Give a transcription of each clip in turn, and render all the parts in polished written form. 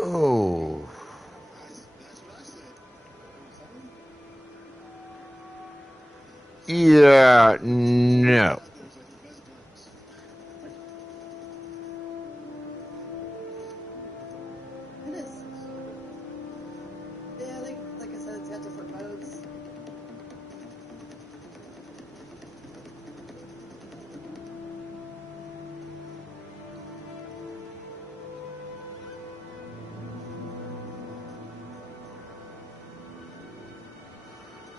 Oh. Yeah, no. It is. Yeah, like I said, it's got different modes.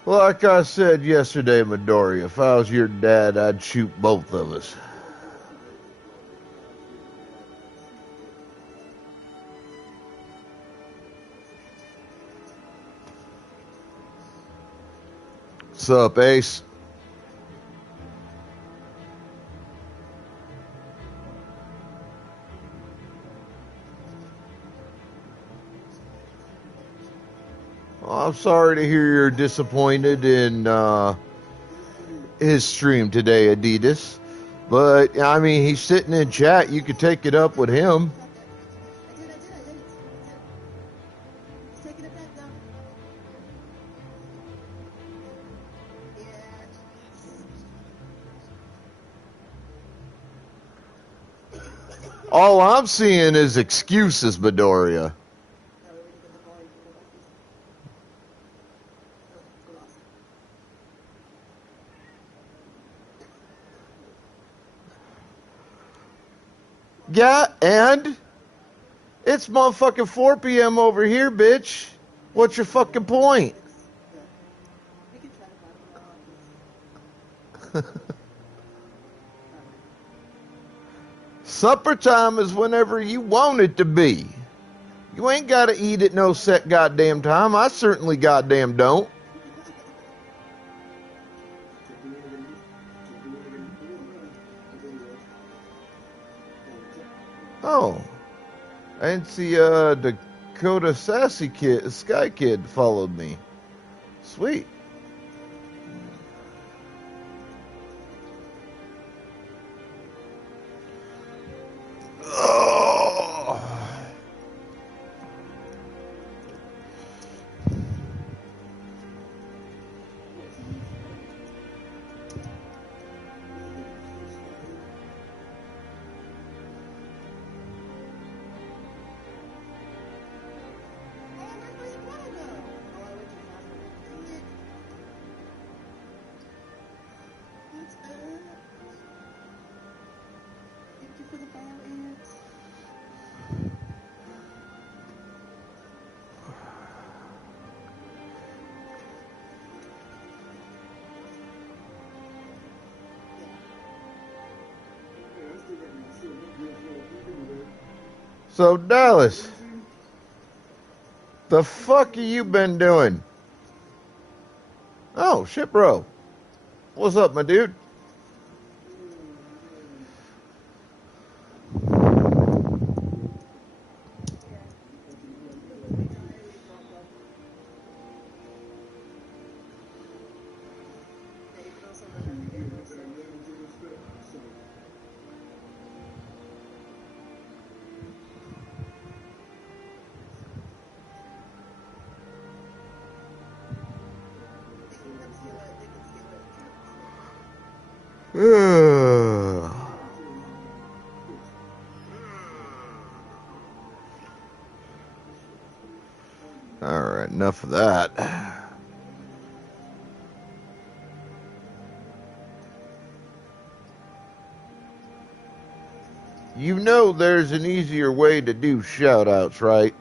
Like I said yesterday, Midori, if I was your dad, I'd shoot both of us. Sup, Ace? Well, I'm sorry to hear you're disappointed in his stream today, Adidas. But, I mean, he's sitting in chat. You could take it up with him. I did. He's taking it back, though. Yeah. All I'm seeing is excuses, Midoriya. Yeah, and it's motherfucking 4 p.m. over here, bitch. What's your fucking point? Supper time is whenever you want it to be. You ain't gotta eat at no set goddamn time. I certainly goddamn don't. Oh. I didn't see Dakota Sassy Kid, Sky Kid followed me. Sweet. Oh. So, Dallas, the fuck have you been doing? Oh, shit, bro. What's up, my dude? Alright, enough of that. You know there's an easier way to do shoutouts, right?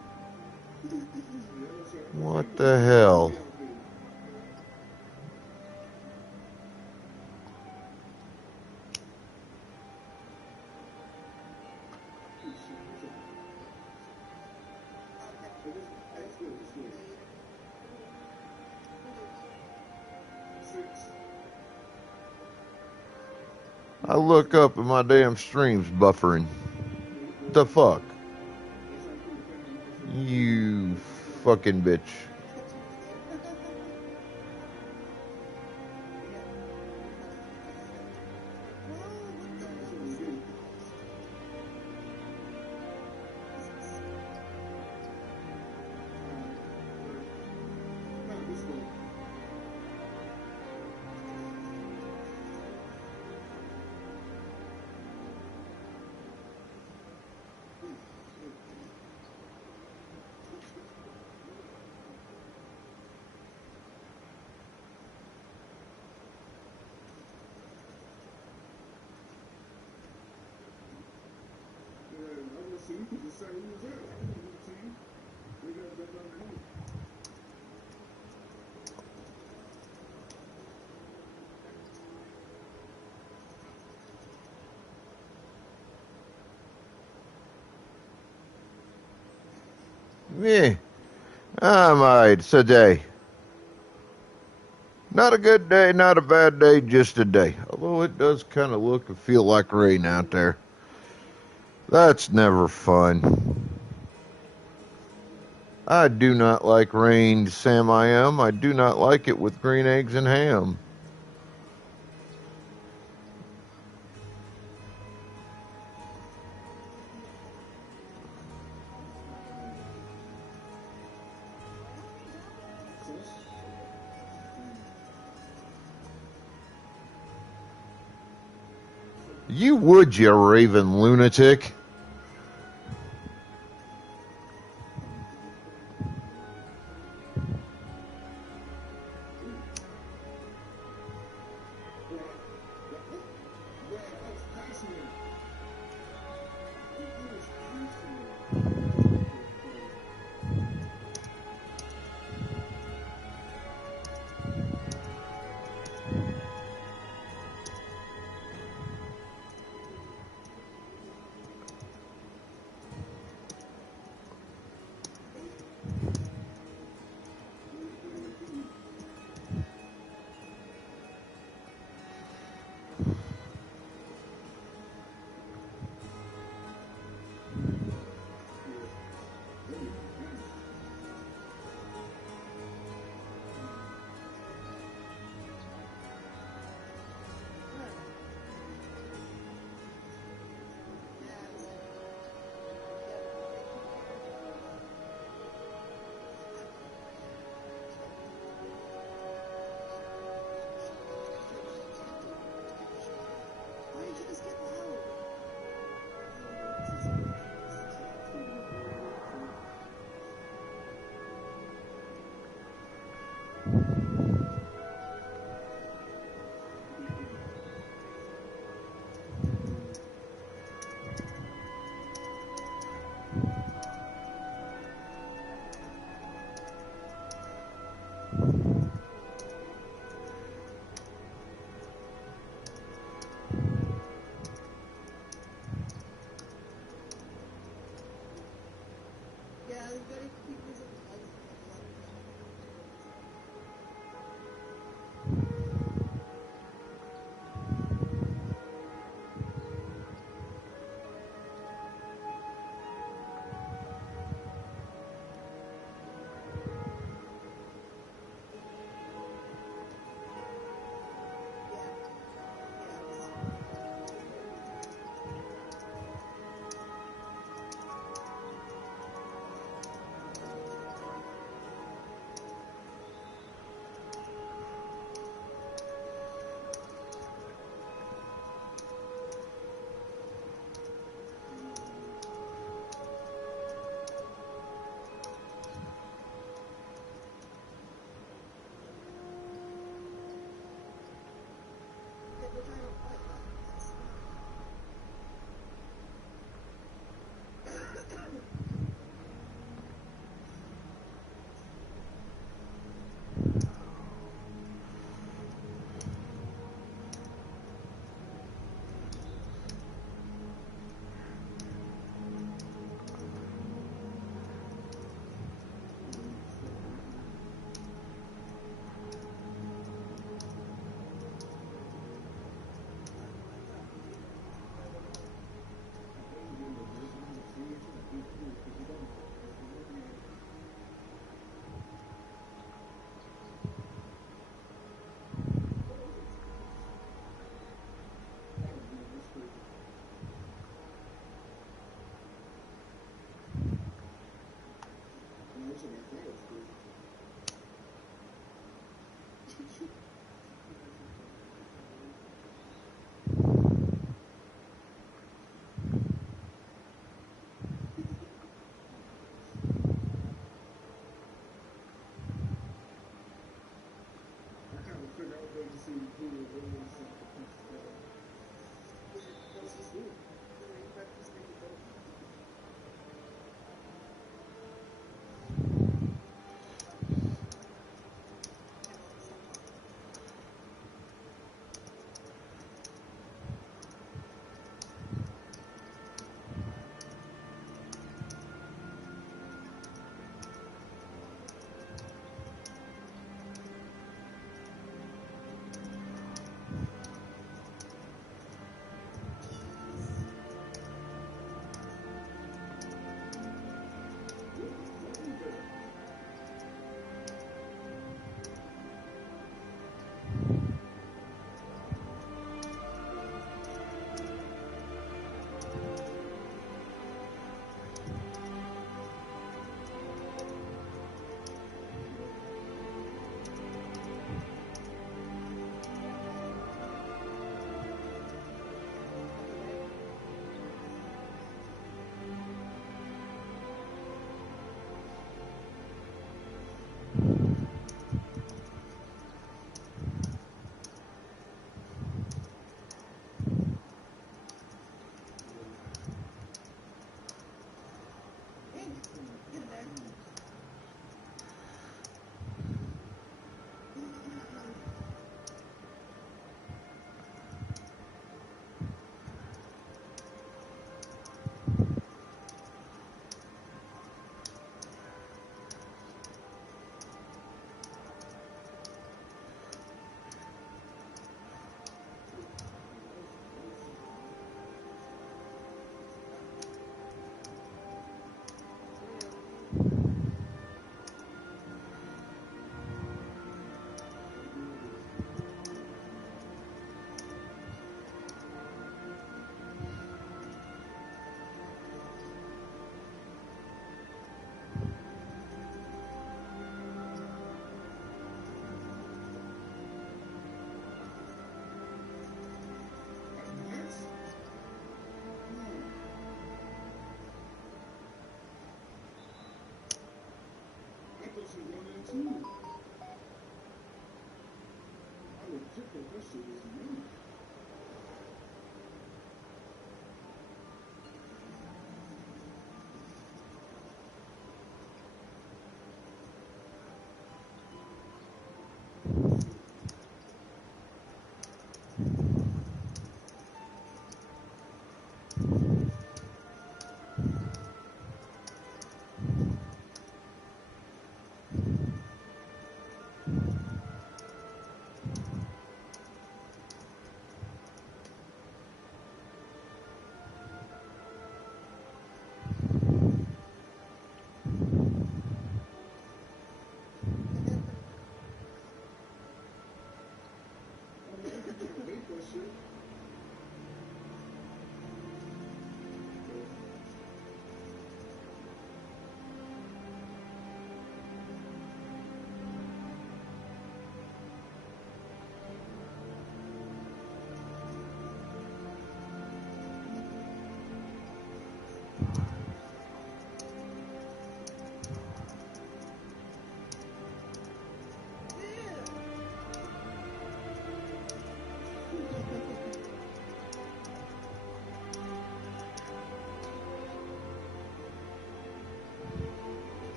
What the hell? I look up and my damn stream's buffering. The fuck? You fucking bitch. Yeah, I'm alright today. Not a good day, not a bad day, just a day. Although it does kind of look and feel like rain out there. That's never fun. I do not like rain, Sam I am. I do not like it with green eggs and ham. You would, you raven lunatic.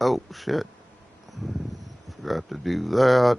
Oh, shit. Forgot to do that.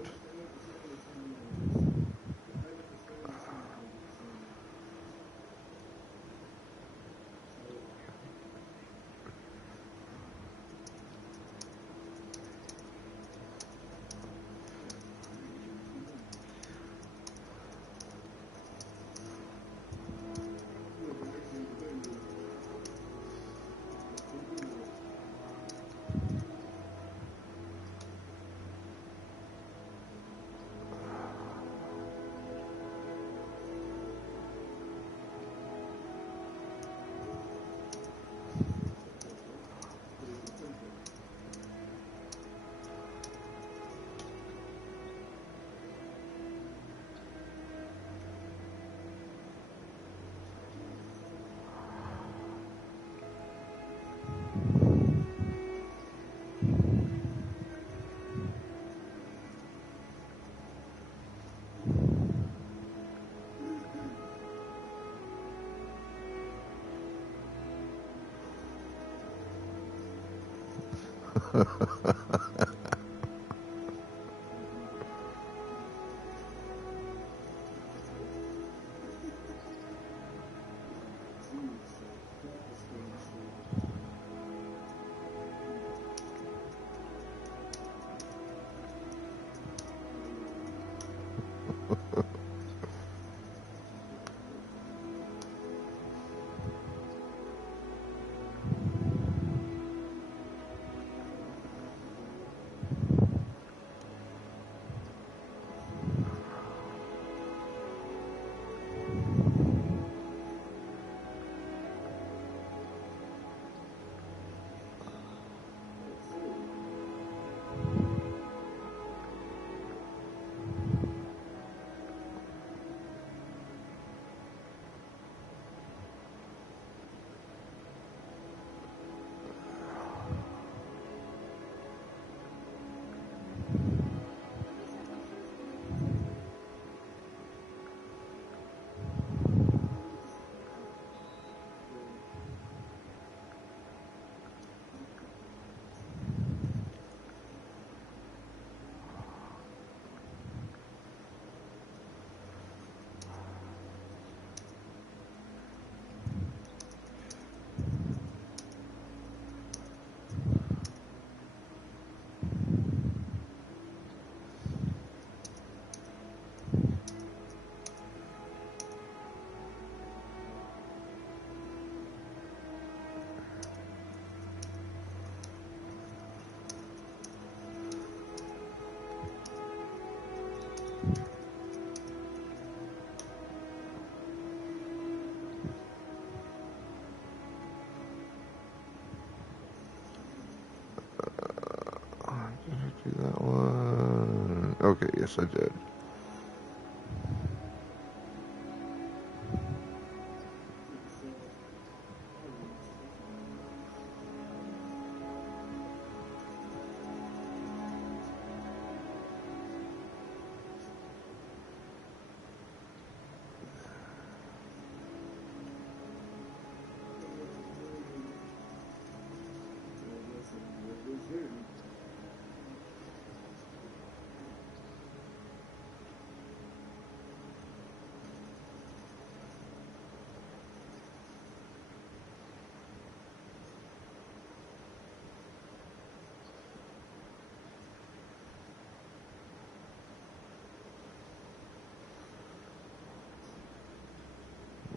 Okay, yes, I did.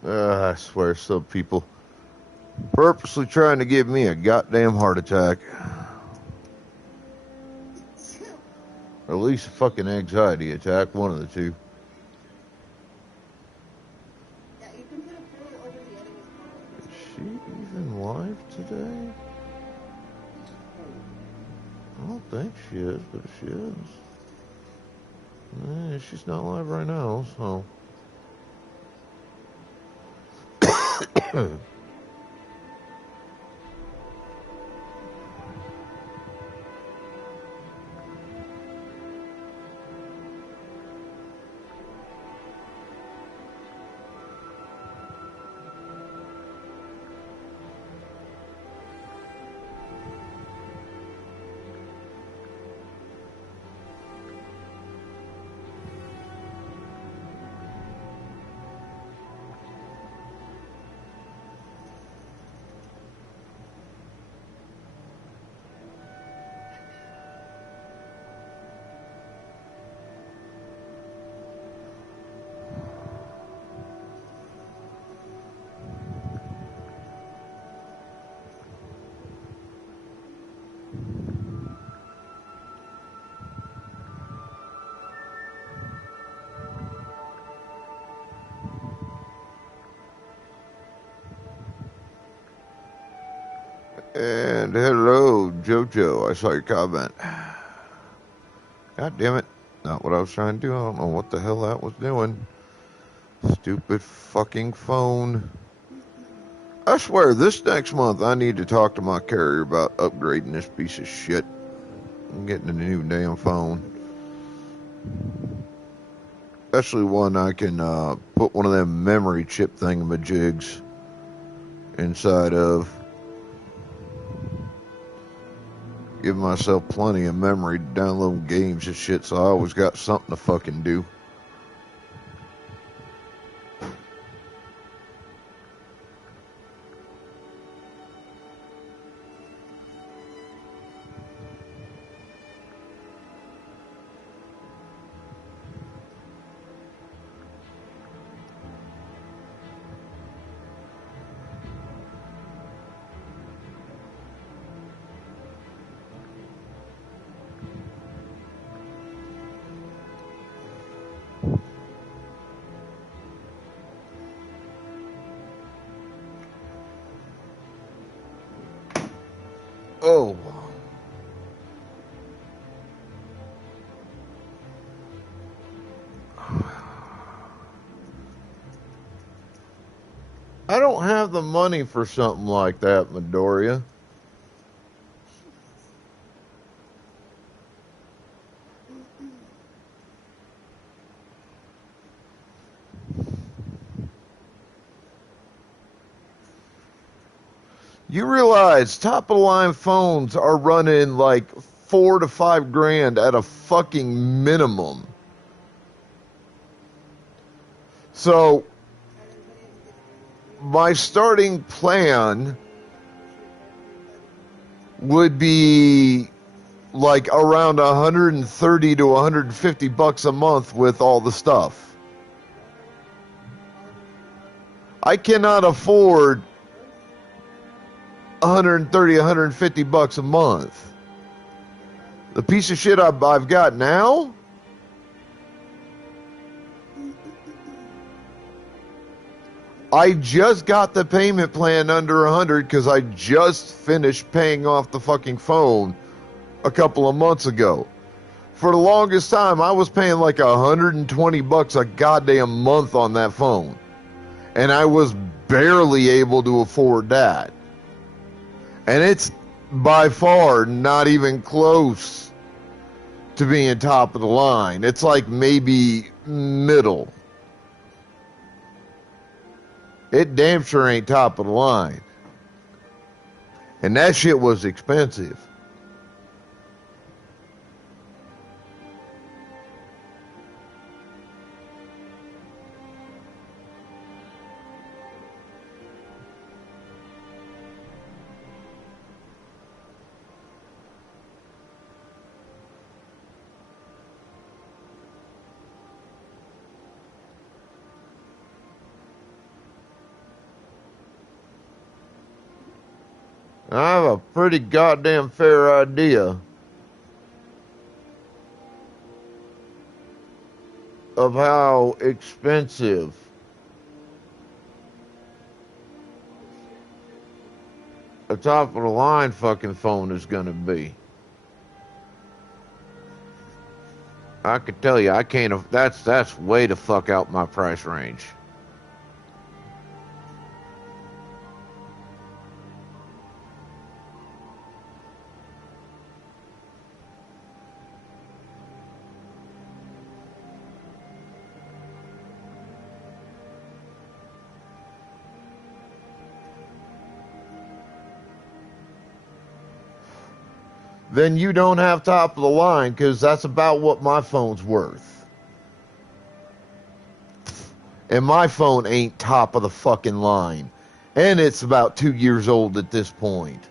I swear, some people purposely trying to give me a goddamn heart attack. Or at least a fucking anxiety attack, one of the two. Yeah, you can put a portal over the enemy's portal. Is she even live today? I don't think she is, but if she is, she's not live right now, so. And hello, Jojo. I saw your comment. God damn it. Not what I was trying to do. I don't know what the hell that was doing. Stupid fucking phone. I swear, this next month I need to talk to my carrier about upgrading this piece of shit. I'm getting a new damn phone. Especially one I can put one of them memory chip thingamajigs inside of. Give myself plenty of memory to download games and shit, so I always got something to fucking do. Oh. I don't have the money for something like that, Midoriya. You realize top of the line phones are running like $4 to $5 grand at a fucking minimum. So my starting plan would be like around 130 to 150 bucks a month with all the stuff. I cannot afford 130, 150 bucks a month. The piece of shit I've got now, I just got the payment plan under 100 because I just finished paying off the fucking phone a couple of months ago. For the longest time, I was paying like $120 a goddamn month on that phone. And I was barely able to afford that. And it's by far not even close to being top of the line. It's like maybe middle. It damn sure ain't top of the line. And that shit was expensive. I have a pretty goddamn fair idea of how expensive a top of the line fucking phone is gonna be. I could tell you, I can't. That's way the fuck out my price range. Then you don't have top of the line, because that's about what my phone's worth. And my phone ain't top of the fucking line. And it's about 2 years old at this point.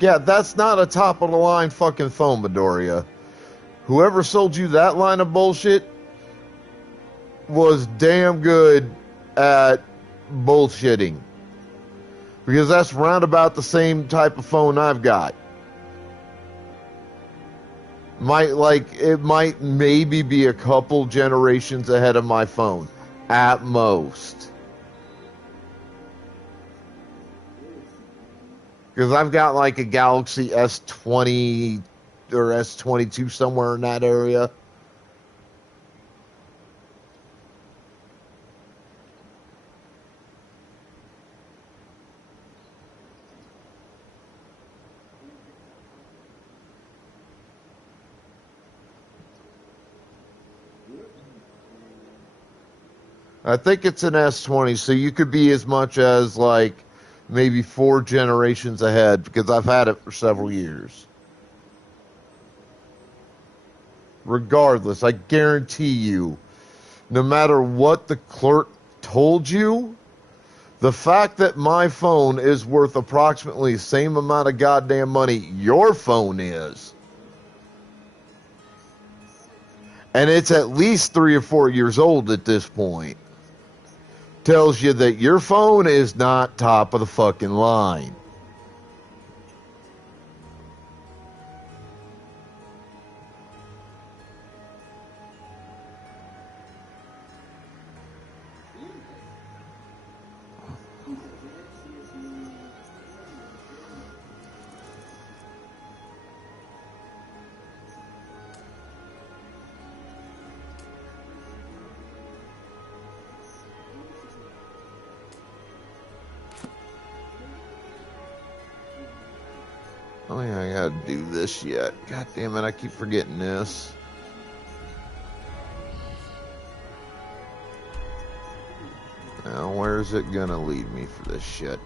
Yeah, that's not a top of the line fucking phone, Midoriya. Whoever sold you that line of bullshit was damn good at bullshitting. Because that's round about the same type of phone I've got. It might maybe be a couple generations ahead of my phone. At most. Because I've got like a Galaxy S20 or S22 somewhere in that area. I think it's an S20, so you could be as much as like maybe 4 generations ahead, because I've had it for several years. Regardless, I guarantee you, no matter what the clerk told you, the fact that my phone is worth approximately the same amount of goddamn money your phone is, and it's at least 3 or 4 years old at this point, tells you that your phone is not top of the fucking line. I think I gotta do this yet. God damn it, I keep forgetting this. Now, where's it gonna lead me for this shit?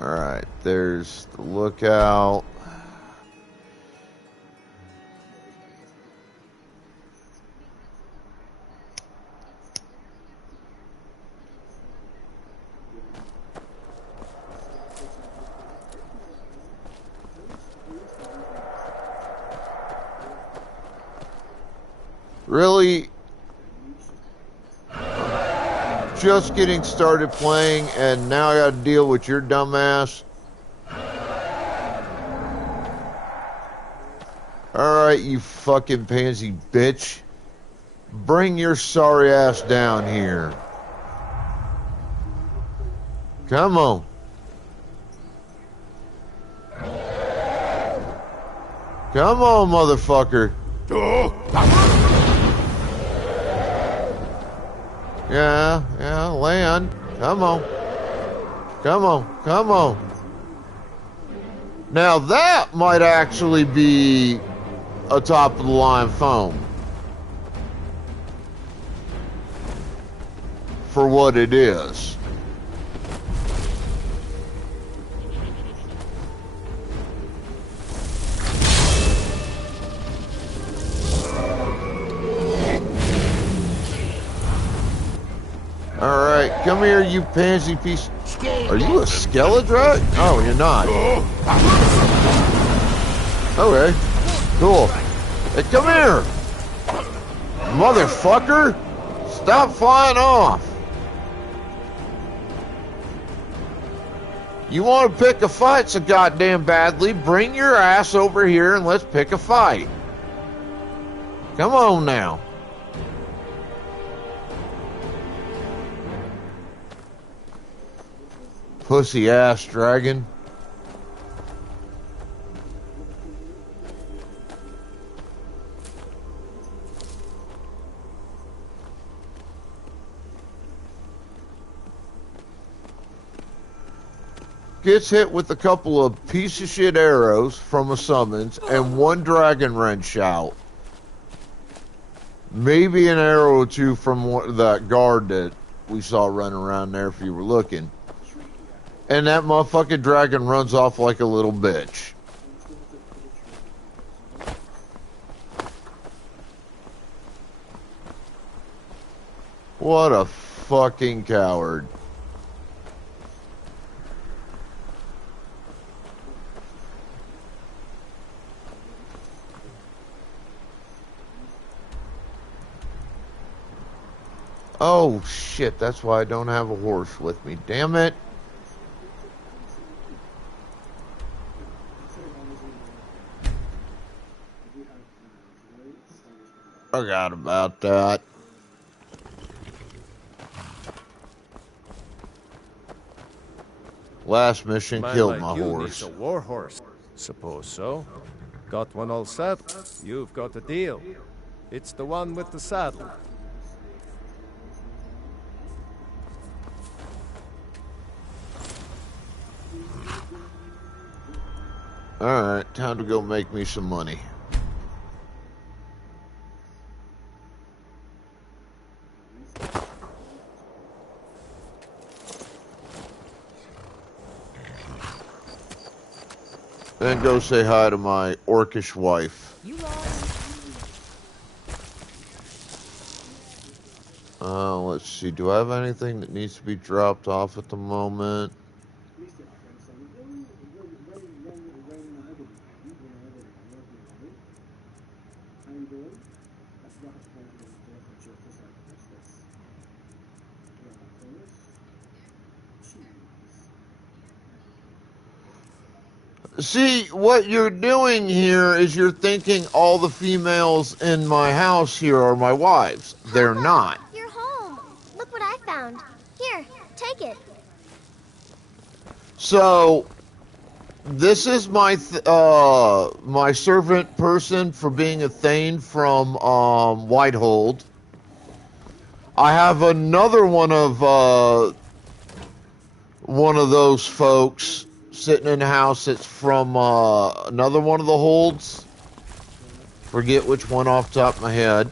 Alright, there's the lookout. Really? Just getting started playing, and now I gotta deal with your dumbass? Alright, you fucking pansy bitch. Bring your sorry ass down here. Come on. Come on, motherfucker. Yeah, land. Come on. Come on, come on. Now that might actually be a top of the line phone. For what it is. Alright, come here, you pansy piece. Are you a Skeledrat? Oh, you're not. Okay, cool. Hey, come here! Motherfucker! Stop flying off! You want to pick a fight so goddamn badly, bring your ass over here and let's pick a fight. Come on now. Pussy ass dragon. Gets hit with a couple of piece of shit arrows from a summons and one dragon wrench out. Maybe an arrow or two from that guard that we saw running around there if you were looking. And that motherfucking dragon runs off like a little bitch. What a fucking coward. Oh shit, that's why I don't have a horse with me. Damn it. Forgot about that. Last mission killed my horse. A war horse. Suppose so. Got one all set. You've got a deal. It's the one with the saddle. Alright, time to go make me some money. Then go say hi to my orcish wife. Let's see. Do I have anything that needs to be dropped off at the moment? See, what you're doing here is you're thinking all the females in my house here are my wives. They're not. You're home. Look what I found. Here, take it. So, this is my my servant person for being a Thane from Whitehold. I have another one of those folks sitting in the house that's from another one of the holds. Forget which one off the top of my head.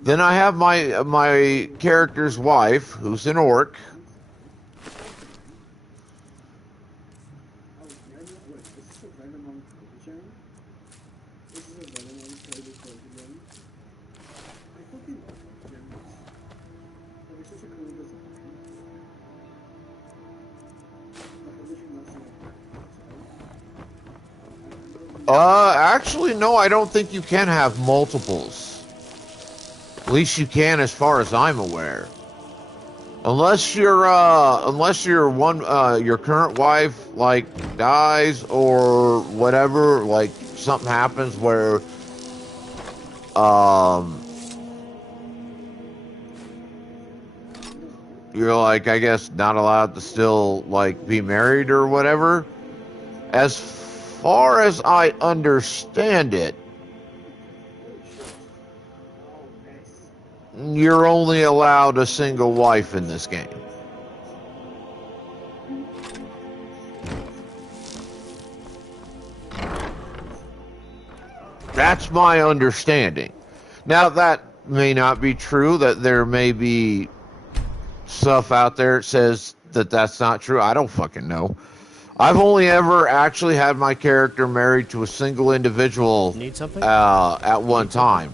Then I have my character's wife, who's an orc. Actually, no, I don't think you can have multiples. At least you can as far as I'm aware. Unless your current wife, like, dies or whatever, like, something happens where you're like, I guess, not allowed to still like be married or whatever. As far as I understand it, you're only allowed a single wife in this game. That's my understanding. Now, that may not be true, that there may be stuff out there that says that that's not true. I don't fucking know. I've only ever actually had my character married to a single individual Need something? At one time.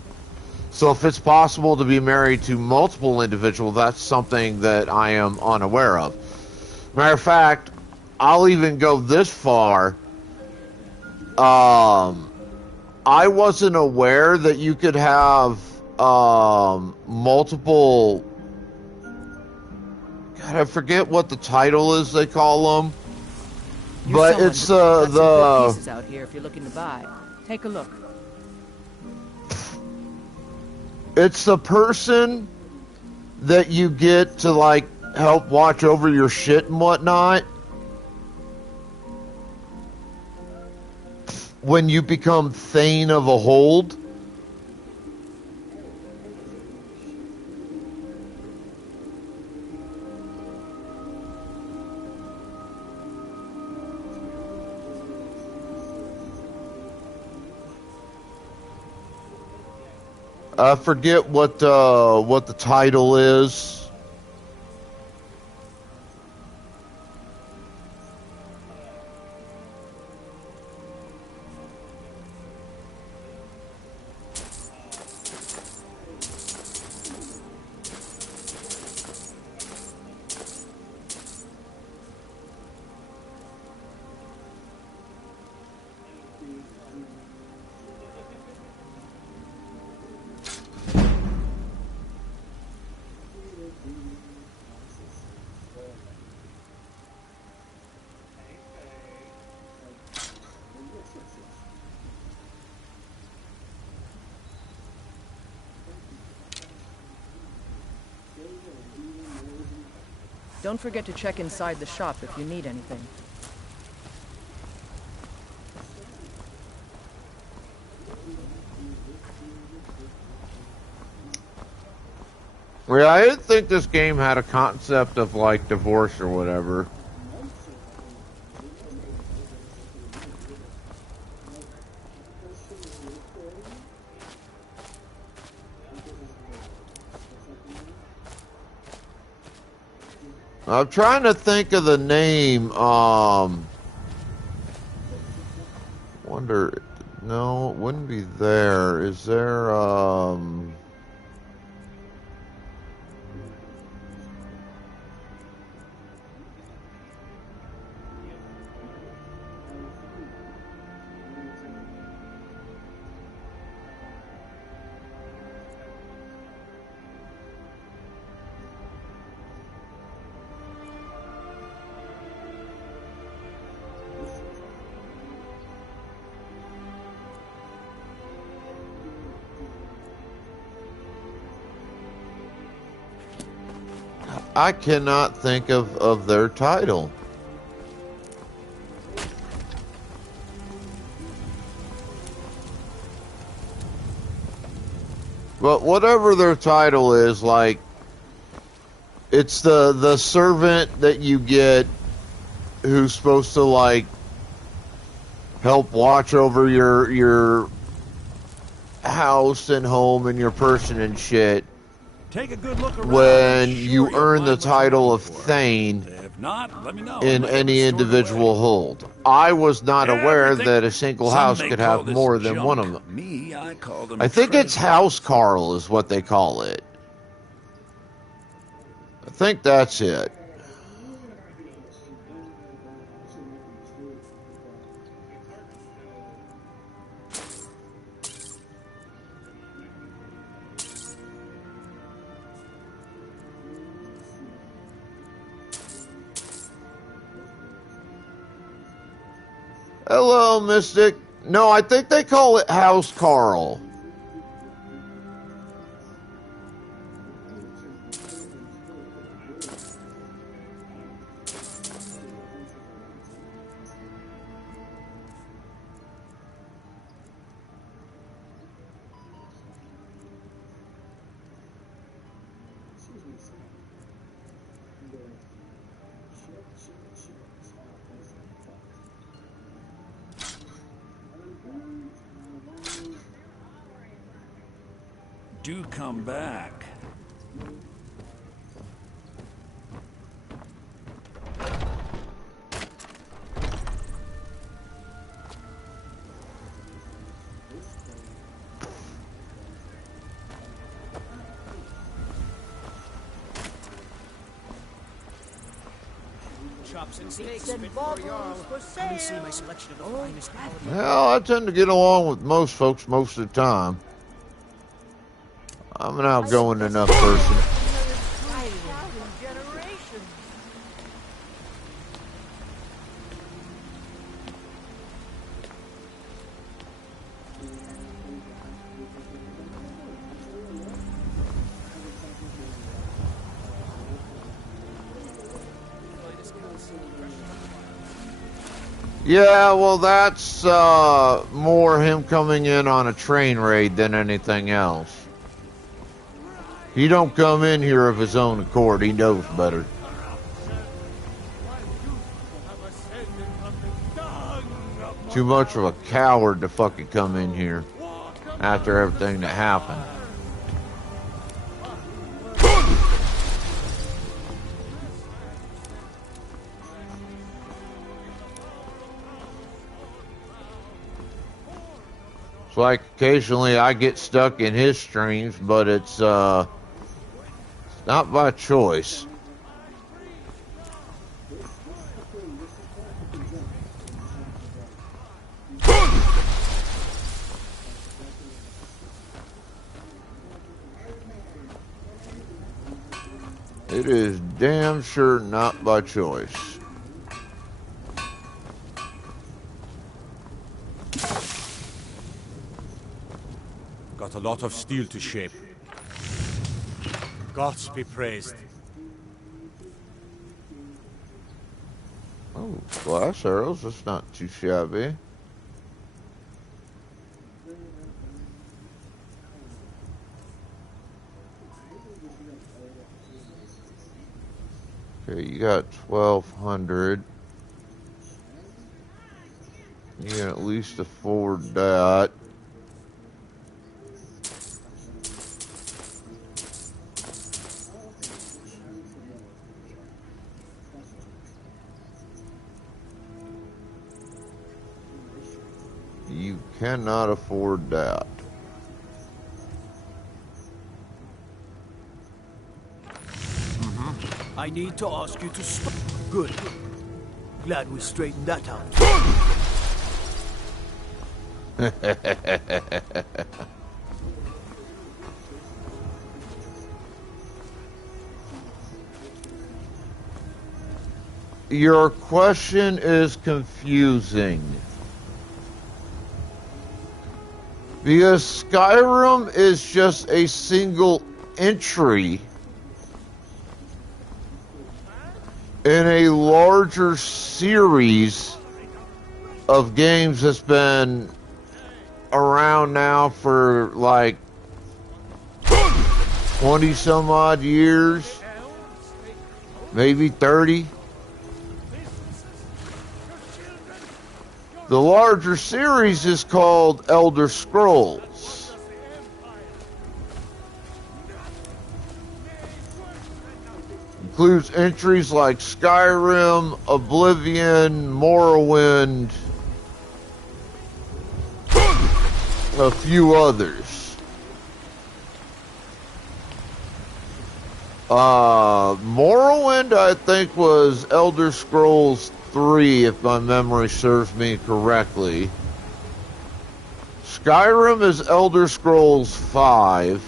So if it's possible to be married to multiple individuals, that's something that I am unaware of. Matter of fact, I'll even go this far. I wasn't aware that you could have multiple. God, I forget what the title is they call them, but it's got some good pieces out here if you're looking to buy. Take a look. It's the person that you get to like help watch over your shit and whatnot when you become Thane of a Hold. I forget what the title is. Don't forget to check inside the shop if you need anything. Yeah, I didn't think this game had a concept of like divorce or whatever. I'm trying to think of the name. Wonder. No, it wouldn't be there. Is there? I cannot think of their title. But whatever their title is, like, it's the servant that you get who's supposed to, like, help watch over your house and home and your person and shit. Take a good look around. When you earn the title of Thane If not, let me know. in any individual hold. I was not aware that a single house could have more than one of them. Me, I call them I think it's treasure. House Carl is what they call it. I think that's it. Hello, Mystic. No, I think they call it House Carl. Do come back. Chops and steaks fit for y'all. Come and see my selection of the finest quality. Well, I tend to get along with most folks most of the time. I'm an outgoing enough person. Yeah, well, that's more him coming in on a train raid than anything else. He don't come in here of his own accord. He knows better. Too much of a coward to fucking come in here after everything that happened. It's like occasionally I get stuck in his streams, but it's not by choice. It is damn sure not by choice. Got a lot of steel to shape. Gods be praised. Oh, glass arrows, that's not too shabby. Okay, you got 1,200. You can at least afford that. You cannot afford that. I need to ask you to stop. Good. Glad we straightened that out. Your question is confusing. Because Skyrim is just a single entry in a larger series of games that's been around now for like 20 some odd years, maybe 30. The larger series is called Elder Scrolls. Includes entries like Skyrim, Oblivion, Morrowind, a few others. Morrowind, I think, was Elder Scrolls 3, if my memory serves me correctly. Skyrim is Elder Scrolls 5.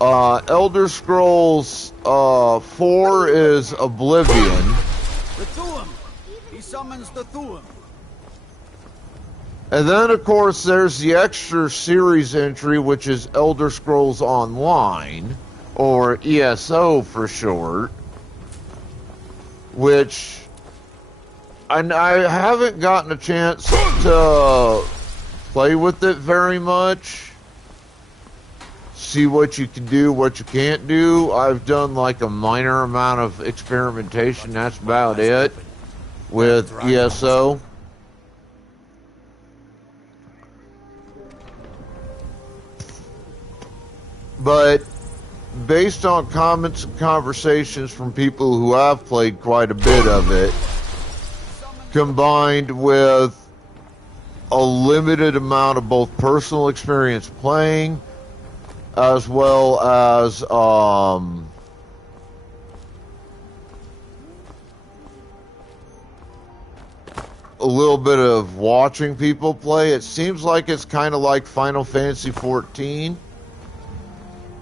Elder Scrolls 4 is Oblivion. The Thuum! He summons the Thuum. And then, of course, there's the extra series entry, which is Elder Scrolls Online, or ESO for short, which I haven't gotten a chance to play with it very much. See what you can do, what you can't do. I've done like a minor amount of experimentation. That's about it with ESO. But based on comments and conversations from people who have played quite a bit of it, combined with a limited amount of both personal experience playing, as well as a little bit of watching people play, it seems like it's kind of like Final Fantasy XIV,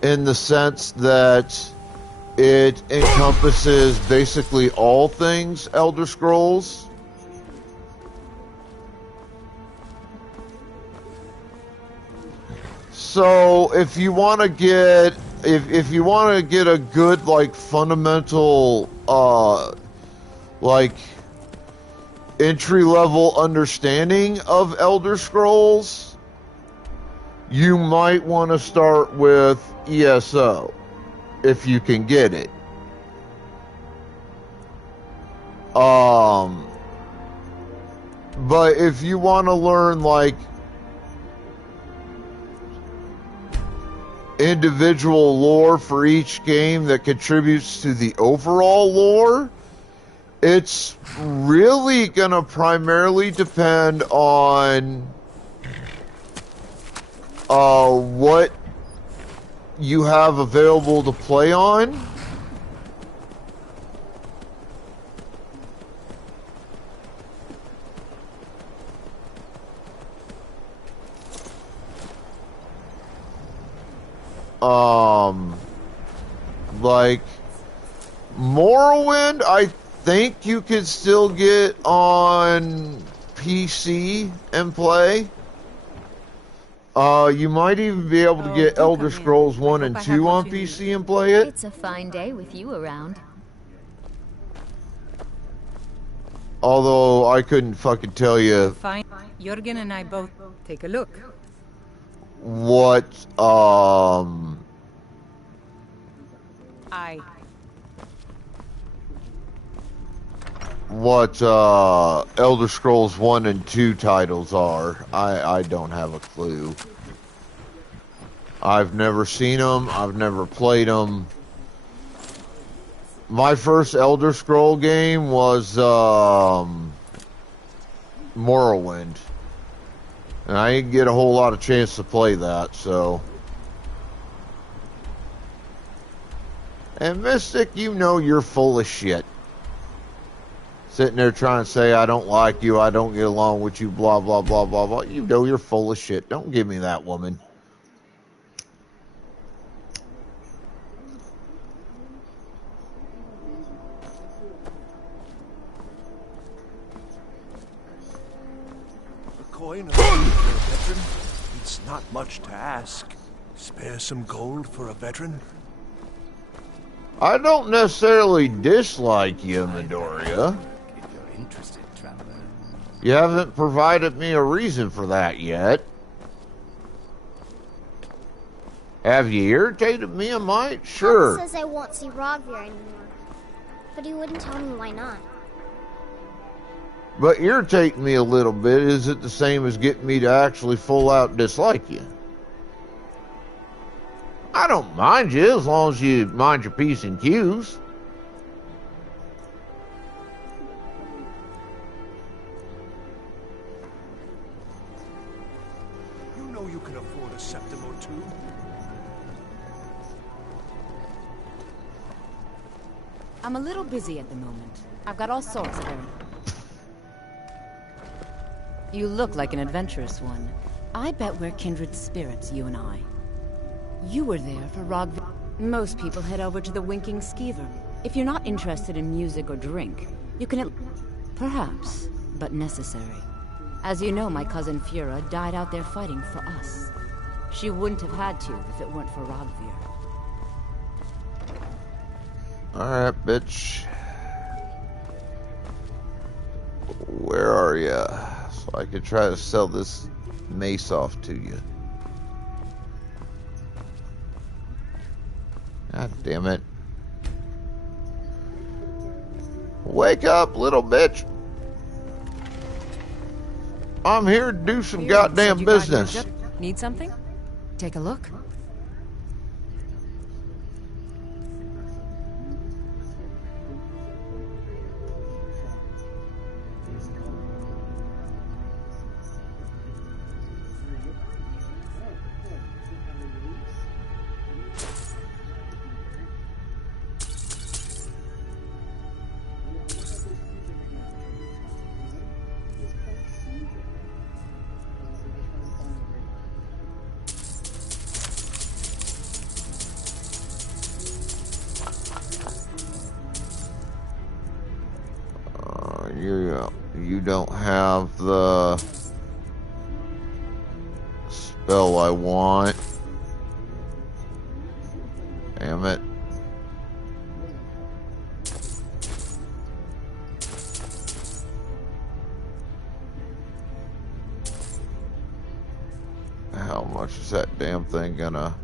in the sense that it encompasses basically all things Elder Scrolls. So if you want to get if you want to get a good like fundamental like entry level understanding of Elder Scrolls, you might want to start with ESO if you can get it. But if you want to learn like individual lore for each game that contributes to the overall lore, it's really gonna primarily depend on what you have available to play on. Like Morrowind, I think you could still get on PC and play. You might even be able to get Elder Scrolls 1 and 2 on PC and play it. It's a fine day with you around. Although I couldn't fucking tell you Fine. Jürgen and I both take a look. what Elder Scrolls 1 and 2 titles are. I don't have a clue. I've never seen them. I've never played them. My first Elder Scroll game was Morrowind. And I didn't get a whole lot of chance to play that, so. And Mystic, you know you're full of shit. Sitting there trying to say, I don't like you, I don't get along with you, blah, blah, blah, blah, blah. You know you're full of shit. Don't give me that, woman. A coin for a veteran? It's not much to ask. Spare some gold for a veteran? I don't necessarily dislike you, Midoriya. If you're interested, traveler. You haven't provided me a reason for that yet. Have you irritated me a mite? Sure. Papa says I won't see Rogvir anymore. But he wouldn't tell me why not. But irritating me a little bit, is it the same as getting me to actually full out dislike you? I don't mind you as long as you mind your P's and Q's. You know you can afford a septim or two. I'm a little busy at the moment. I've got all sorts of errands. You look like an adventurous one. I bet we're kindred spirits, you and I. You were there for Rogvir. Most people head over to the Winking Skeever. If you're not interested in music or drink, you can perhaps, but necessary. As you know, my cousin Fura died out there fighting for us. She wouldn't have had to if it weren't for Rogvir. Alright, bitch. Where are ya? So I could try to sell this mace off to you. God damn it. Wake up, little bitch. I'm here to do some goddamn business. Need something? Take a look. You don't have the spell I want. Damn it. How much is that damn thing gonna...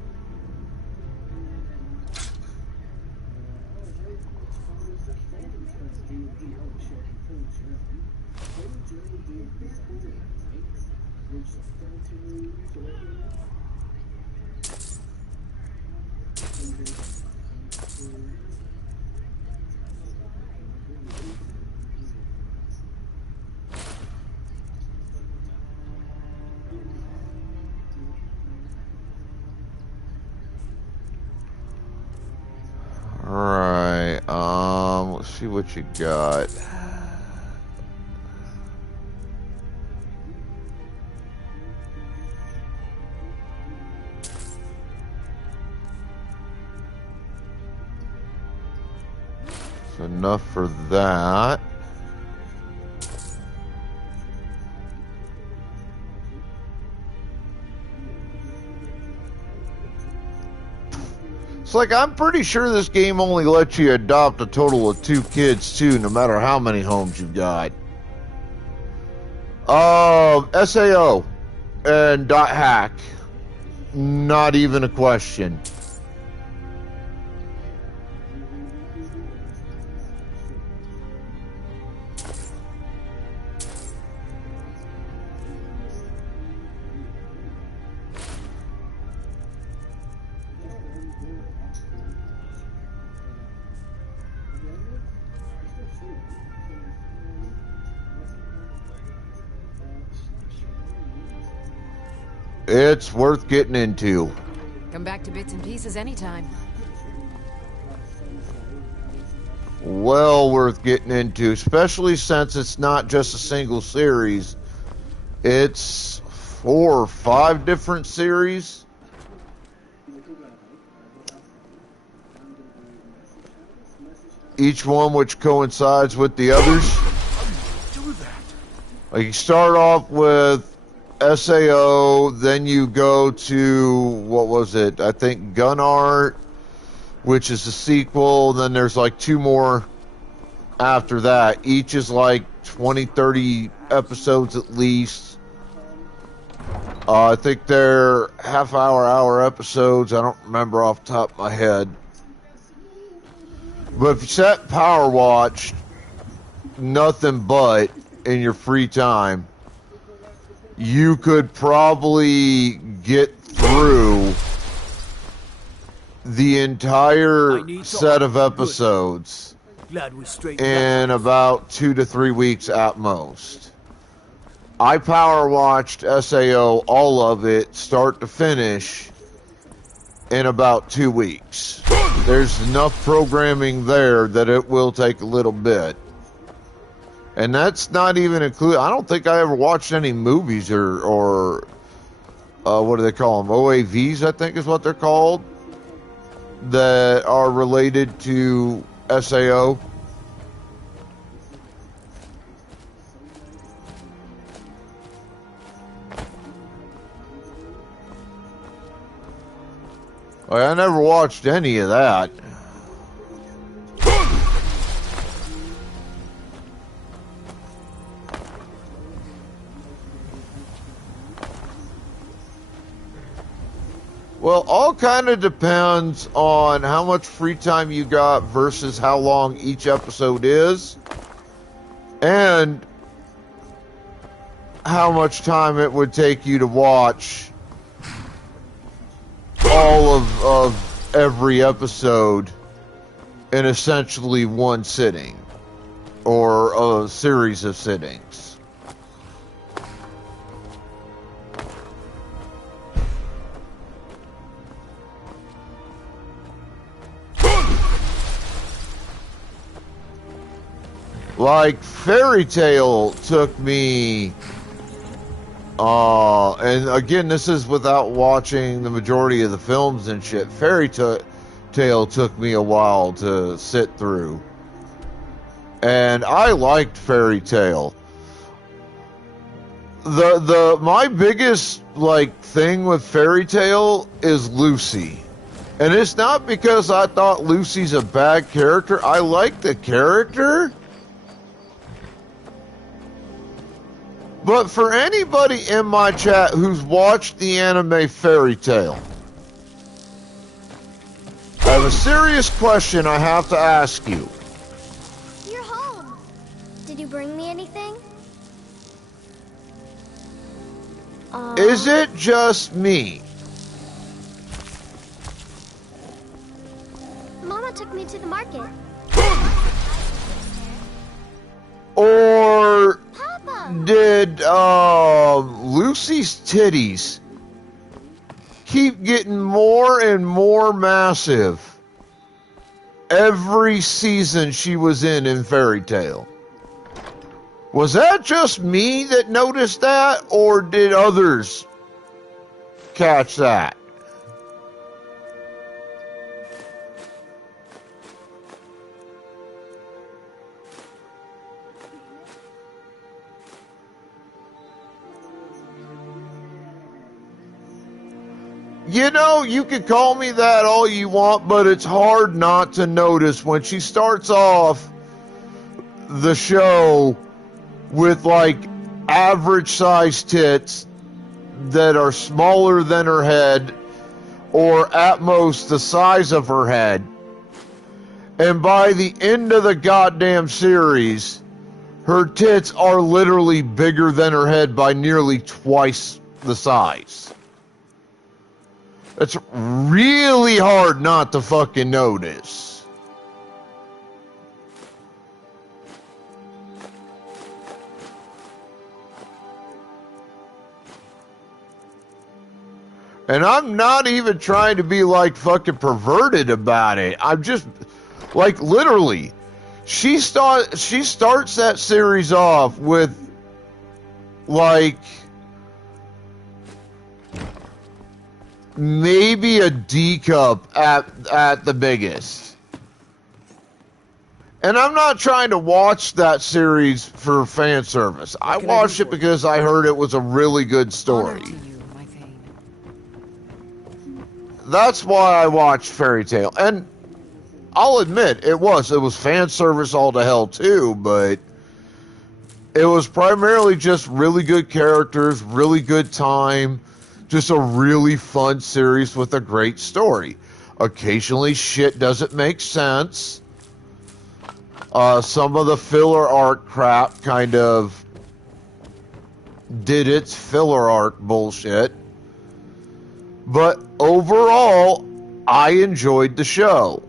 Alright, let's see what you got. So enough for that. It's like, I'm pretty sure this game only lets you adopt a total of 2 kids, too, no matter how many homes you've got. SAO and .hack. Not even a question. It's worth getting into. Come back to bits and pieces anytime. Well worth getting into, especially since it's not just a single series. It's 4 or 5 different series. Each one which coincides with the others. Like, you start off with SAO, then you go to, what was it? I think Gun Art, which is the sequel. Then there's like 2 more after that. Each is like 20, 30 episodes at least. I think they're half-hour episodes. I don't remember off the top of my head. But if you set Power Watch, nothing but in your free time, you could probably get through the entire set of episodes in about 2 to 3 weeks at most. I power watched SAO, all of it, start to finish, in about 2 weeks. There's enough programming there that it will take a little bit. And that's not even included. I don't think I ever watched any movies or what do they call them? OAVs, I think is what they're called, that are related to SAO. I never watched any of that. Well, all kind of depends on how much free time you got versus how long each episode is, and how much time it would take you to watch all of every episode in essentially one sitting, or a series of sittings. Like, Fairy Tail took me, and again, this is without watching the majority of the films and shit. Fairy Tail took me a while to sit through. And I liked Fairy Tail. My biggest, like, thing with Fairy Tail is Lucy. And it's not because I thought Lucy's a bad character. I like the character. But for anybody in my chat who's watched the anime Fairy Tail, I have a serious question I have to ask you. You're home. Did you bring me anything? Is it just me? Mama took me to the market. Or Papa! did Lucy's titties keep getting more and more massive every season she was in Fairy Tail? Was that just me that noticed that, or did others catch that? You know, you can call me that all you want, but it's hard not to notice when she starts off the show with, like, average sized tits that are smaller than her head, or at most the size of her head. And by the end of the goddamn series, her tits are literally bigger than her head by nearly twice the size. It's really hard not to fucking notice. And I'm not even trying to be like fucking perverted about it. I'm just like, literally, she starts that series off with, like, maybe a D cup at the biggest. And I'm not trying to watch that series for fan service. I watched it because I heard it was a really good story. That's why I watched Fairy Tail. And I'll admit, it was fan service all to hell too, but it was primarily just really good characters, really good time. Just a really fun series with a great story. Occasionally, shit doesn't make sense. Some of the filler arc crap kind of did its filler arc bullshit. But overall, I enjoyed the show.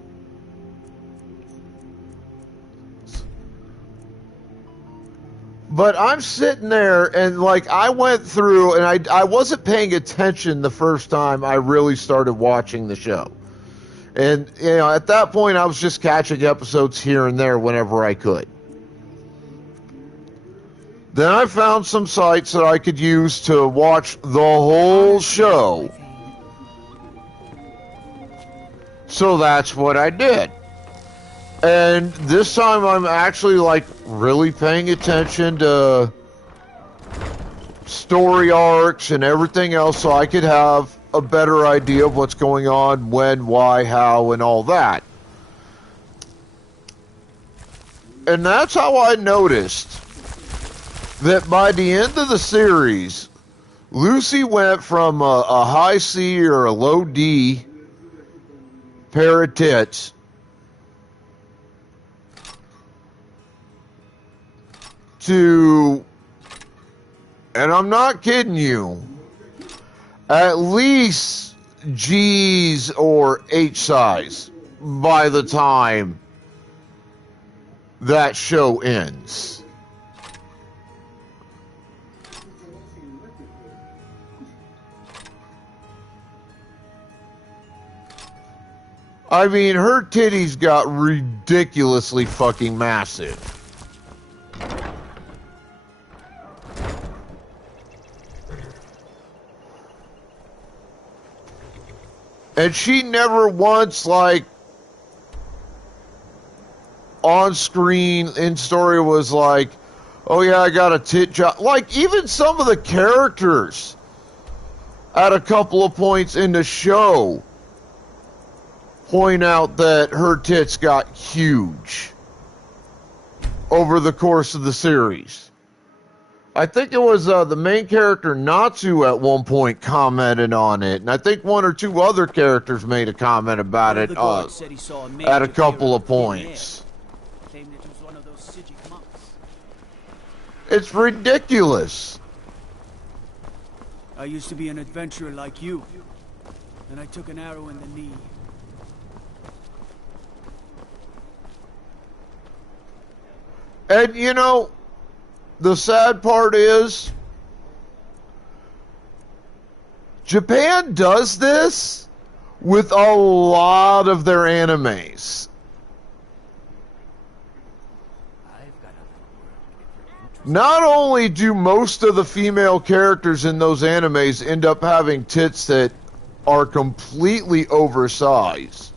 But I'm sitting there and, like, I went through and I wasn't paying attention the first time I really started watching the show. And, you know, at that point I was just catching episodes here and there whenever I could. Then I found some sites that I could use to watch the whole show. So that's what I did. And this time I'm actually, like, really paying attention to story arcs and everything else, so I could have a better idea of what's going on, when, why, how, and all that. And that's how I noticed that by the end of the series, Lucy went from a high C or a low D pair of tits to, and I'm not kidding you, at least G's or H size by the time that show ends. I mean, her titties got ridiculously fucking massive. And she never once, like, on screen in story was like, oh yeah, I got a tit job. Like, even some of the characters at a couple of points in the show point out that her tits got huge over the course of the series. I think it was the main character Natsu at one point commented on it, and I think one or two other characters made a comment about it at a couple of points. It's ridiculous. I used to be an adventurer like you, and I took an arrow in the knee. And you know, the sad part is, Japan does this with a lot of their animes. Not only do most of the female characters in those animes end up having tits that are completely oversized.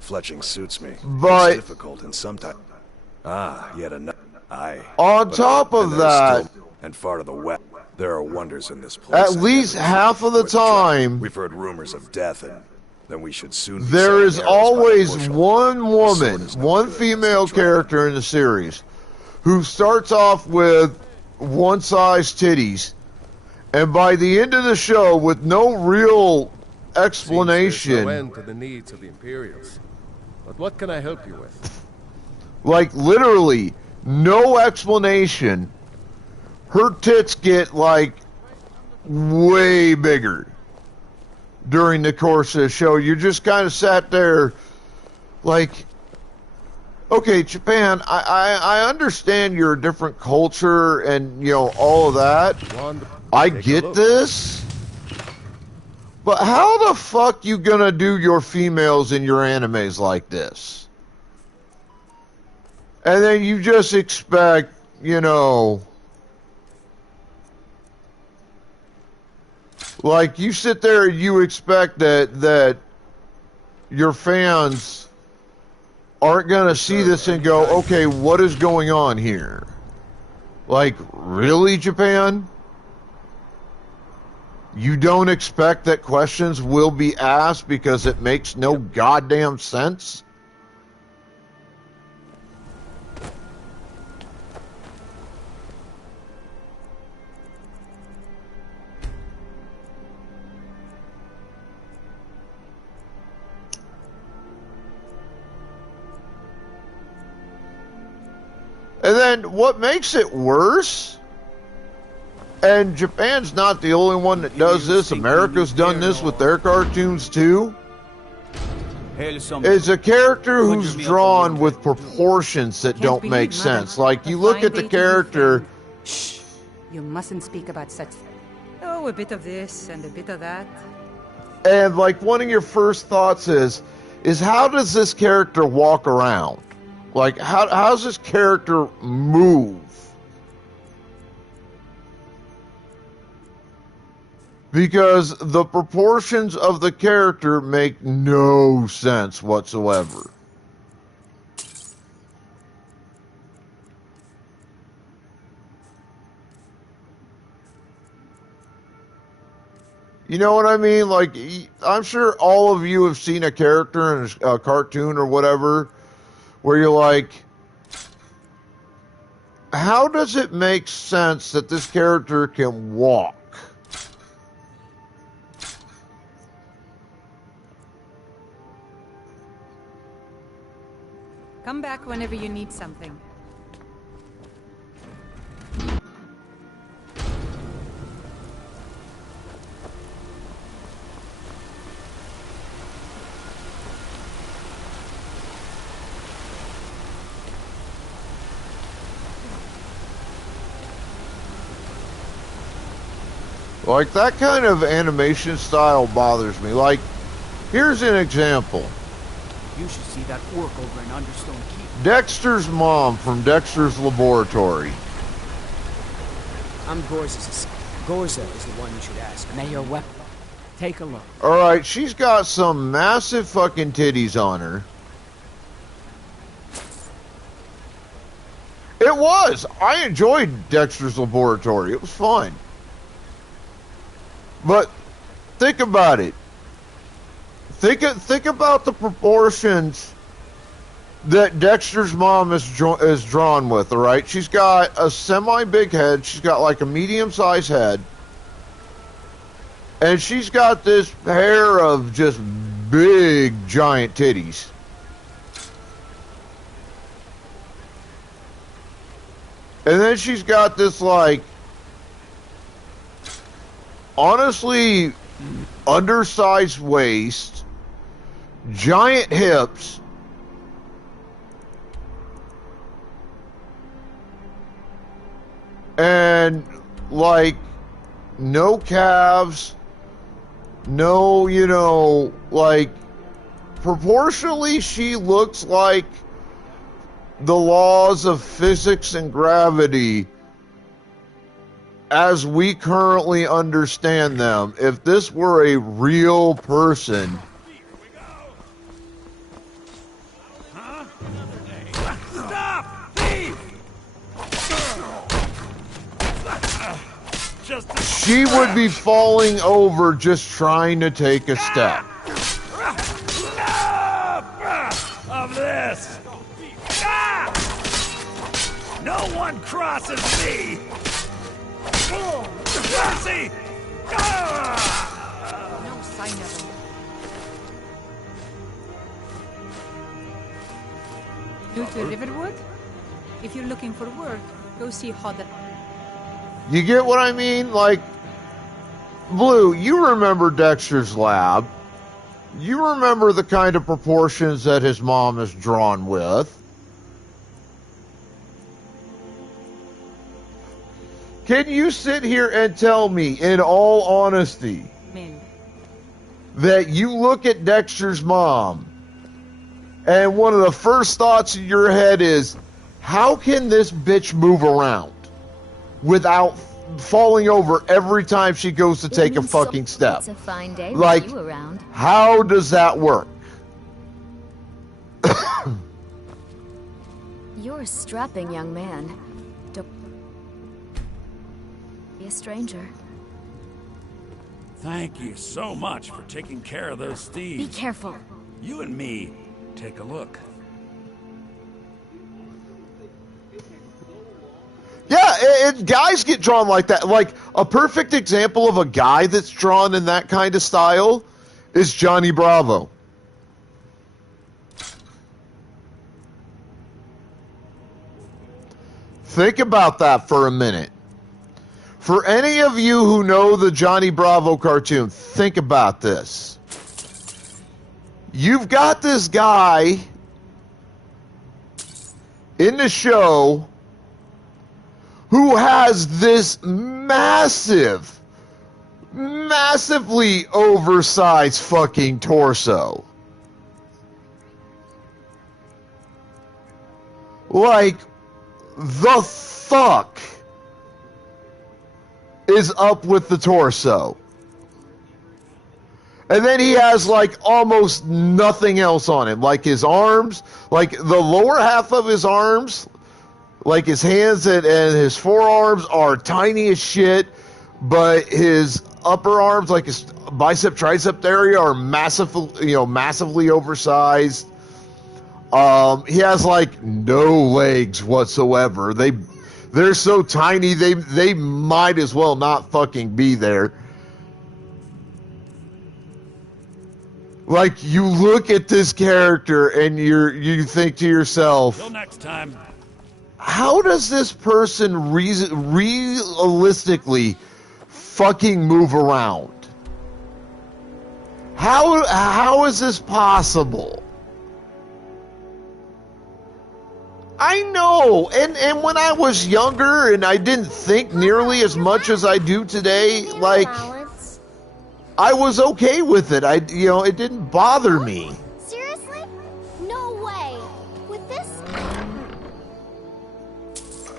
Fletching suits me. But it's difficult and sometimes. Yet another. On top of that, and far to the west, there are wonders in this place. At least half of the time, we've heard rumors of death, and then we should soon. There is always one woman, one female character in the series, who starts off with one-size titties, and by the end of the show, with no real explanation. There's no end to the needs of the Imperials. But what can I help you with? Like, literally, no explanation. Her tits get, like, way bigger during the course of the show. You just kind of sat there, like, okay, Japan, I understand you're a different culture and, you know, all of that. I get this. But how the fuck you gonna do your females in your animes like this? And then you just expect, you know, like you sit there and you expect that your fans aren't gonna see this and go, okay, what is going on here? Like, really, Japan? You don't expect that questions will be asked because it makes no goddamn sense? And then what makes it worse, and Japan's not the only one that does this, America's done this with their cartoons too, is a character who's drawn with proportions that don't make sense. Like, you look at the character... Shh! You mustn't speak about such... Oh, a bit of this and a bit of that. And, like, one of your first thoughts is how does this character walk around? Like, how does this character move? Because the proportions of the character make no sense whatsoever. You know what I mean? Like, I'm sure all of you have seen a character in a cartoon or whatever where you're like, how does it make sense that this character can walk? Come back whenever you need something. Like, that kind of animation style bothers me. Like, here's an example. You should see that orc over in Understone Keep. Dexter's mom from Dexter's Laboratory. I'm Gorza's. Gorza is the one you should ask. May your weapon. Take a look. Alright, she's got some massive fucking titties on her. It was! I enjoyed Dexter's Laboratory. It was fun. But think about it. Think about the proportions that Dexter's mom is drawn with, alright? She's got a semi-big head. She's got like a medium-sized head. And she's got this pair of just big, giant titties. And then she's got this, like, honestly, undersized waist, giant hips, and, like, no calves, no, you know, like, proportionally she looks like the laws of physics and gravity as we currently understand them, if this were a real person. Stop! Thief! She would be falling over just trying to take a step. Enough of this! No one crosses me! Mercy! No sign of him. New to Riverwood? If you're looking for work, go see Hodder. You get what I mean? Like, Blue, you remember Dexter's lab. You remember the kind of proportions that his mom is drawn with. Can you sit here and tell me, in all honesty, that you look at Dexter's mom, and one of the first thoughts in your head is, how can this bitch move around without falling over every time she goes to take a fucking step? It's a fine day like, with you around. How does that work? You're a strapping young man. Don't be a stranger. Thank you so much for taking care of those thieves. Be careful. You and me, take a look. Yeah, guys get drawn like that. Like, a perfect example of a guy that's drawn in that kind of style is Johnny Bravo. Think about that for a minute. For any of you who know the Johnny Bravo cartoon, think about this. You've got this guy in the show who has this massively oversized fucking torso. Like, the fuck is up with the torso? And then he has, like, almost nothing else on him. Like, his arms, like, the lower half of his arms, like, his hands and his forearms are tiny as shit, but his upper arms, like his bicep tricep area, are massively oversized. He has like no legs whatsoever. They're so tiny they might as well not fucking be there. Like, you look at this character and you think to yourself, Till next time. how does this person realistically fucking move around? How is this possible? I know, and when I was younger and I didn't think nearly as much as I do today, like, I was okay with it. It didn't bother me. Seriously? No way. With this?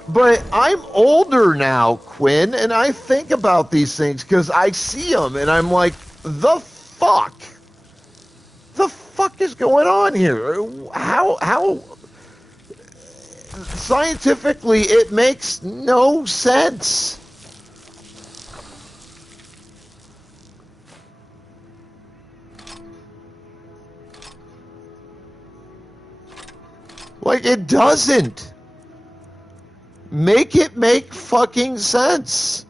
But I'm older now, Quinn, and I think about these things because I see them and I'm like, the fuck? The fuck is going on here? How scientifically it makes no sense. Like, it doesn't. Make it make fucking sense.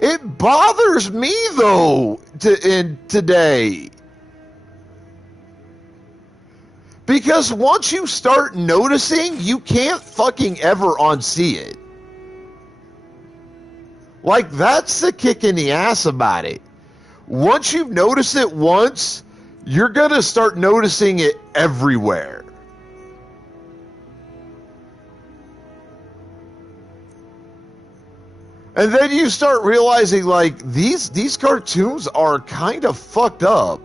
It bothers me, though, today. Because once you start noticing, you can't fucking ever unsee it. Like, that's the kick in the ass about it. Once you've noticed it once, you're gonna start noticing it everywhere. And then you start realizing, like, these cartoons are kind of fucked up.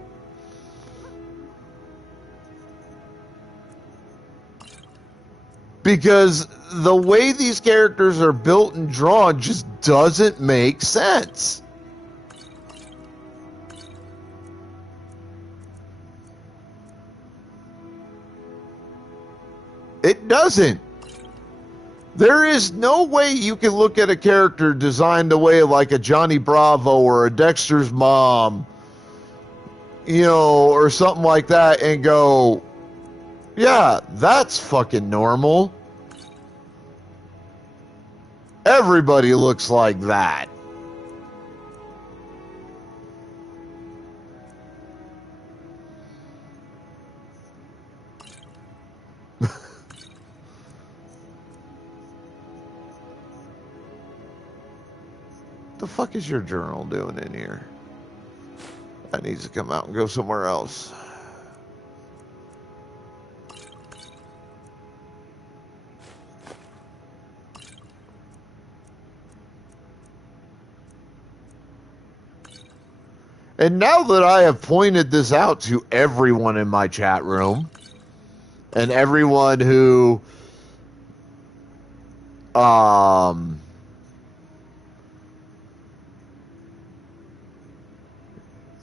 Because the way these characters are built and drawn just doesn't make sense. It doesn't. There is no way you can look at a character designed the way like a Johnny Bravo or a Dexter's mom, or something like that and go, yeah, that's fucking normal. Everybody looks like that. The fuck is your journal doing in here? That needs to come out and go somewhere else. And now that I have pointed this out to everyone in my chat room, and everyone who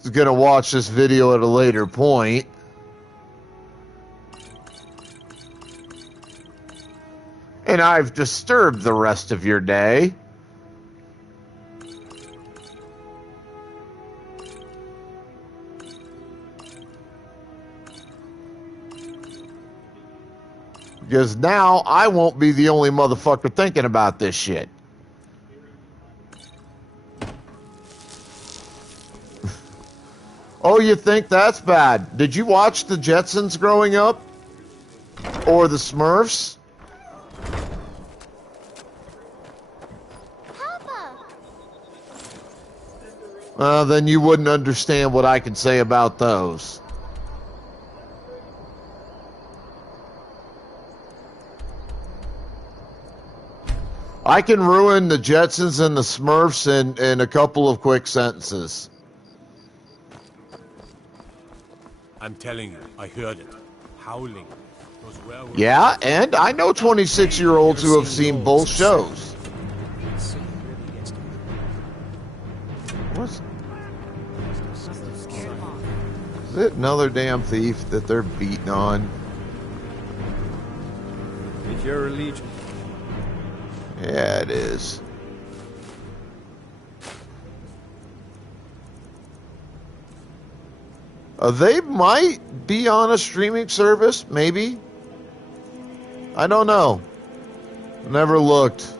is going to watch this video at a later point, and I've disturbed the rest of your day, because now I won't be the only motherfucker thinking about this shit. Oh, you think that's bad? Did you watch the Jetsons growing up? Or the Smurfs? Papa. Then you wouldn't understand what I can say about those. I can ruin the Jetsons and the Smurfs in a couple of quick sentences. I'm telling you, I heard it. Howling. Those werewolves. Yeah, and I know 26-year-olds who have seen both shows. What's... Is it another damn thief that they're beating on? It's your religion. Yeah, it is. They might be on a streaming service, maybe. I don't know. Never looked.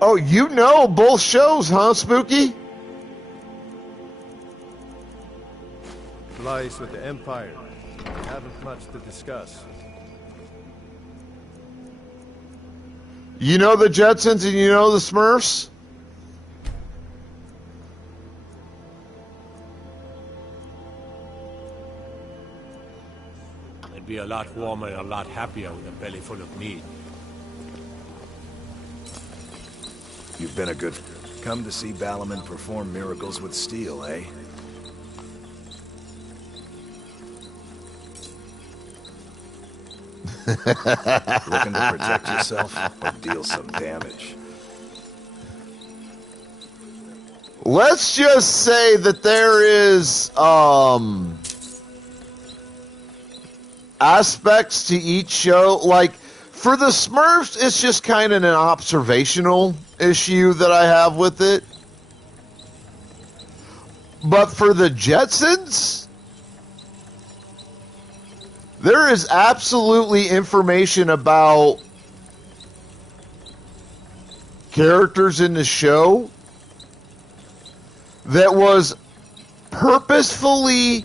Oh, you know both shows, huh, Spooky? Lies with the Empire. We haven't much to discuss. You know the Jetsons and you know the Smurfs? I'd be a lot warmer and a lot happier with a belly full of meat. You've been a good... Come to see Balliman perform miracles with steel, eh? Looking to protect yourself or deal some damage? Let's just say that there is aspects to each show. Like for the Smurfs, it's just kind of an observational issue that I have with it. But for the Jetsons, there is absolutely information about characters in the show that was purposefully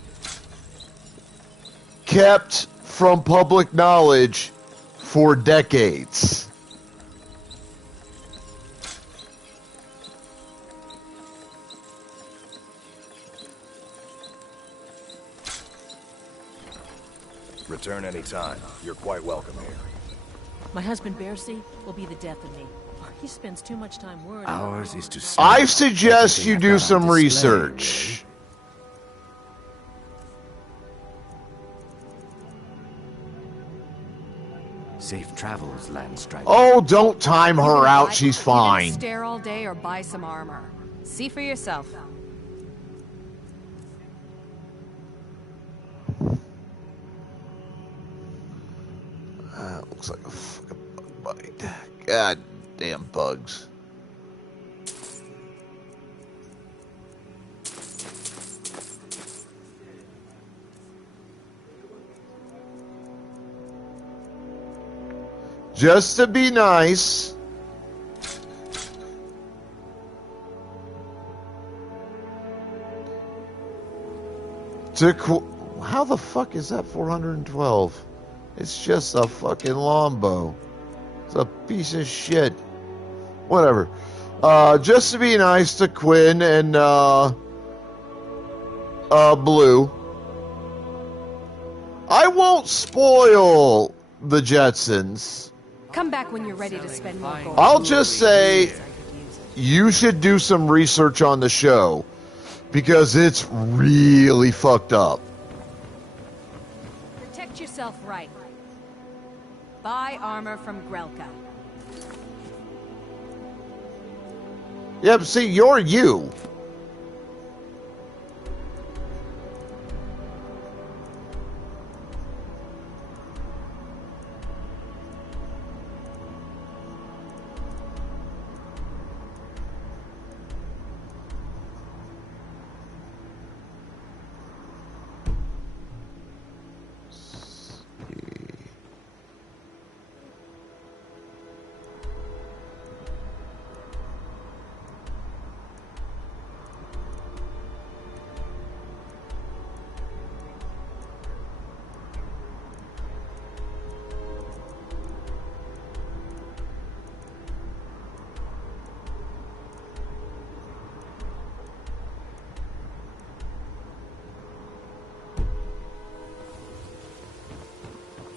kept from public knowledge for decades. Return anytime. You're quite welcome here. My husband Bercy will be the death of me. He spends too much time worrying. Ours is to I suggest you do some research. Safe travels, Landstriker. Oh, don't time her out. She's fine. Stare all day or buy some armor. See for yourself. Looks like a fucking bug bite. God damn bugs. Just to be nice. How the fuck is that 412? It's just a fucking longbow. It's a piece of shit. Whatever. Just to be nice to Quinn and Blue. I won't spoil the Jetsons. Come back when you're ready to spend more gold. I'll just say you should do some research on the show because it's really fucked up. Protect yourself right. Buy armor from Grelka. Yeah, but see, you're you.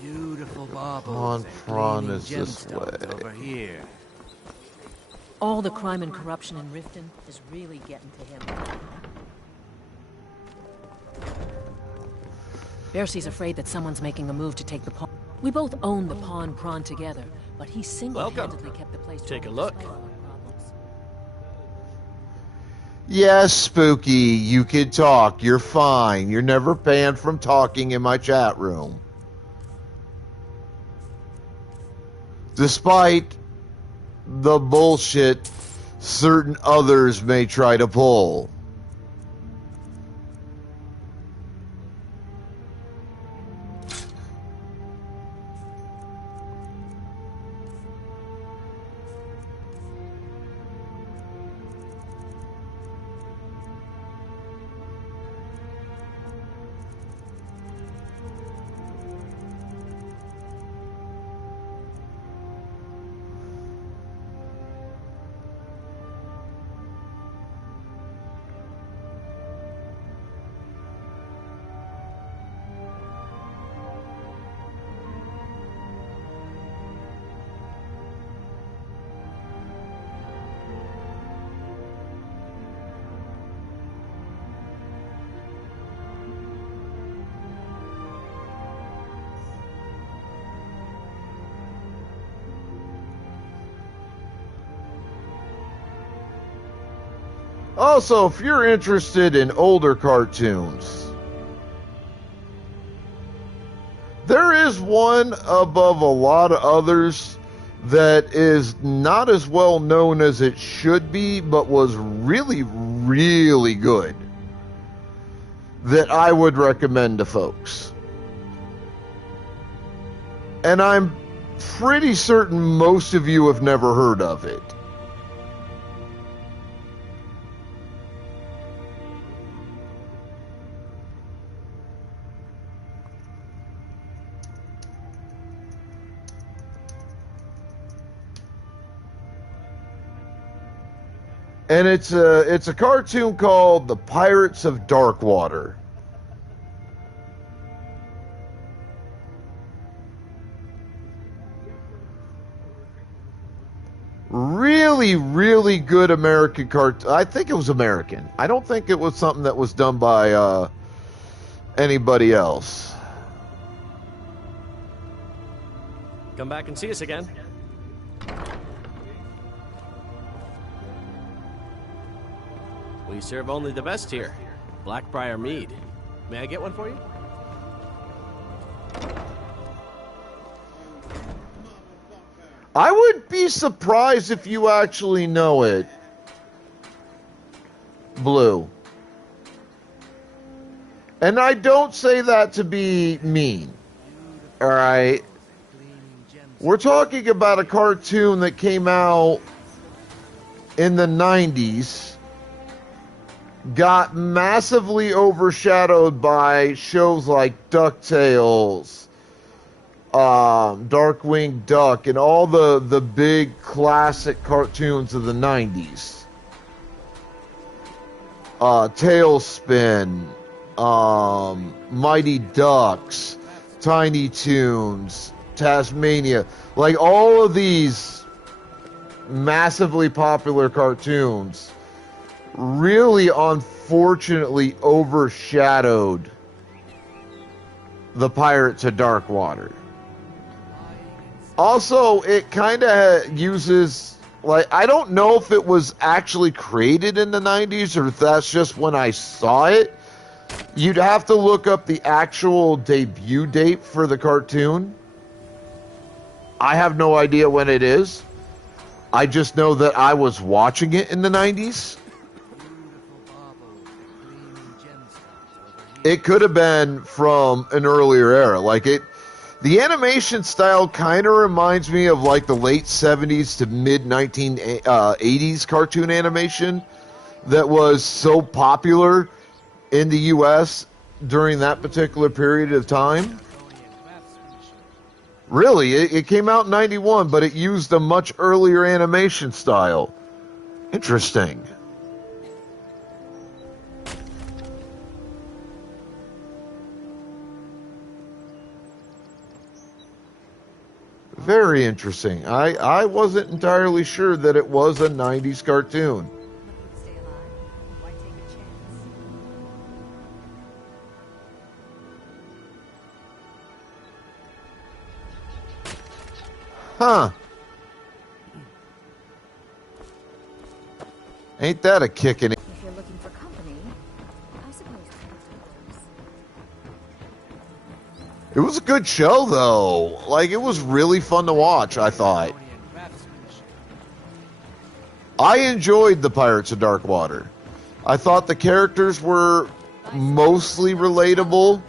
Beautiful baubles. On prawn is gleaming this gemstones way. over here. All the crime and corruption in Riften is really getting to him. Bercy's afraid that someone's making a move to take the pawn. We both own the pawn prawn together, but he single-handedly kept the place. Take a look. Yes, Spooky, you can talk. You're fine. You're never banned from talking in my chat room. Despite the bullshit certain others may try to pull. Also, if you're interested in older cartoons, there is one above a lot of others that is not as well known as it should be, but was really, really good, that I would recommend to folks. And I'm pretty certain most of you have never heard of it. And it's a cartoon called The Pirates of Darkwater. Really, really good American cartoon. I think it was American. I don't think it was something that was done by anybody else. Come back and see us again. We serve only the best here. Blackbriar mead. May I get one for you? I would be surprised if you actually know it, Blue. And I don't say that to be mean. Alright? We're talking about a cartoon that came out in the 90s. Got massively overshadowed by shows like DuckTales, Darkwing Duck, and all the big classic cartoons of the 90s. Tailspin, Mighty Ducks, Tiny Toons, Tasmania. Like all of these massively popular cartoons really unfortunately overshadowed the Pirates of Darkwater. Also, it kind of uses, like, I don't know if it was actually created in the 90s or if that's just when I saw it. You'd have to look up the actual debut date for the cartoon. I have no idea when it is. I just know that I was watching it in the 90s. It could have been from an earlier era. Like the animation style kind of reminds me of like the late 70s to mid 1980s cartoon animation that was so popular in the US during that particular period of time. Really, it came out in 91, but it used a much earlier animation style. Interesting. Very interesting. I wasn't entirely sure that it was a 90s cartoon. Huh. Ain't that a kicking? If you're looking for company, I suppose that's It was a good show, though. Like, it was really fun to watch, I thought. I enjoyed the Pirates of Darkwater. I thought the characters were mostly relatable.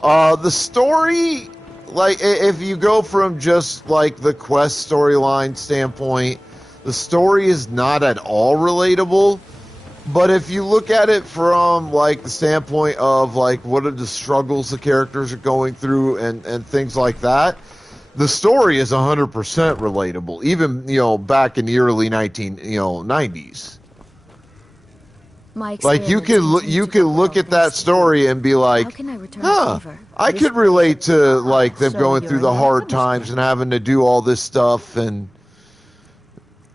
The story, like, if you go from just, like, the quest storyline standpoint, the story is not at all relatable. But if you look at it from, like, the standpoint of, like, what are the struggles the characters are going through and things like that, the story is 100% relatable, even, back in the early 90s. Like, you can look at that story and be like, huh, I could relate to, like, them going through the hard times and having to do all this stuff, and,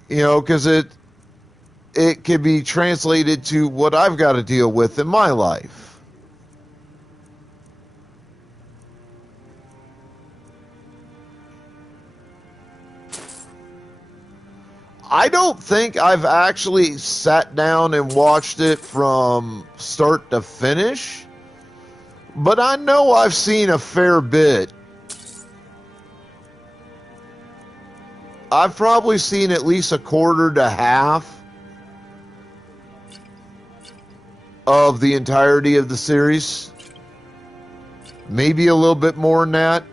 because it can be translated to what I've got to deal with in my life. I don't think I've actually sat down and watched it from start to finish, but I know I've seen a fair bit. I've probably seen at least a quarter to half of the entirety of the series. Maybe a little bit more than that.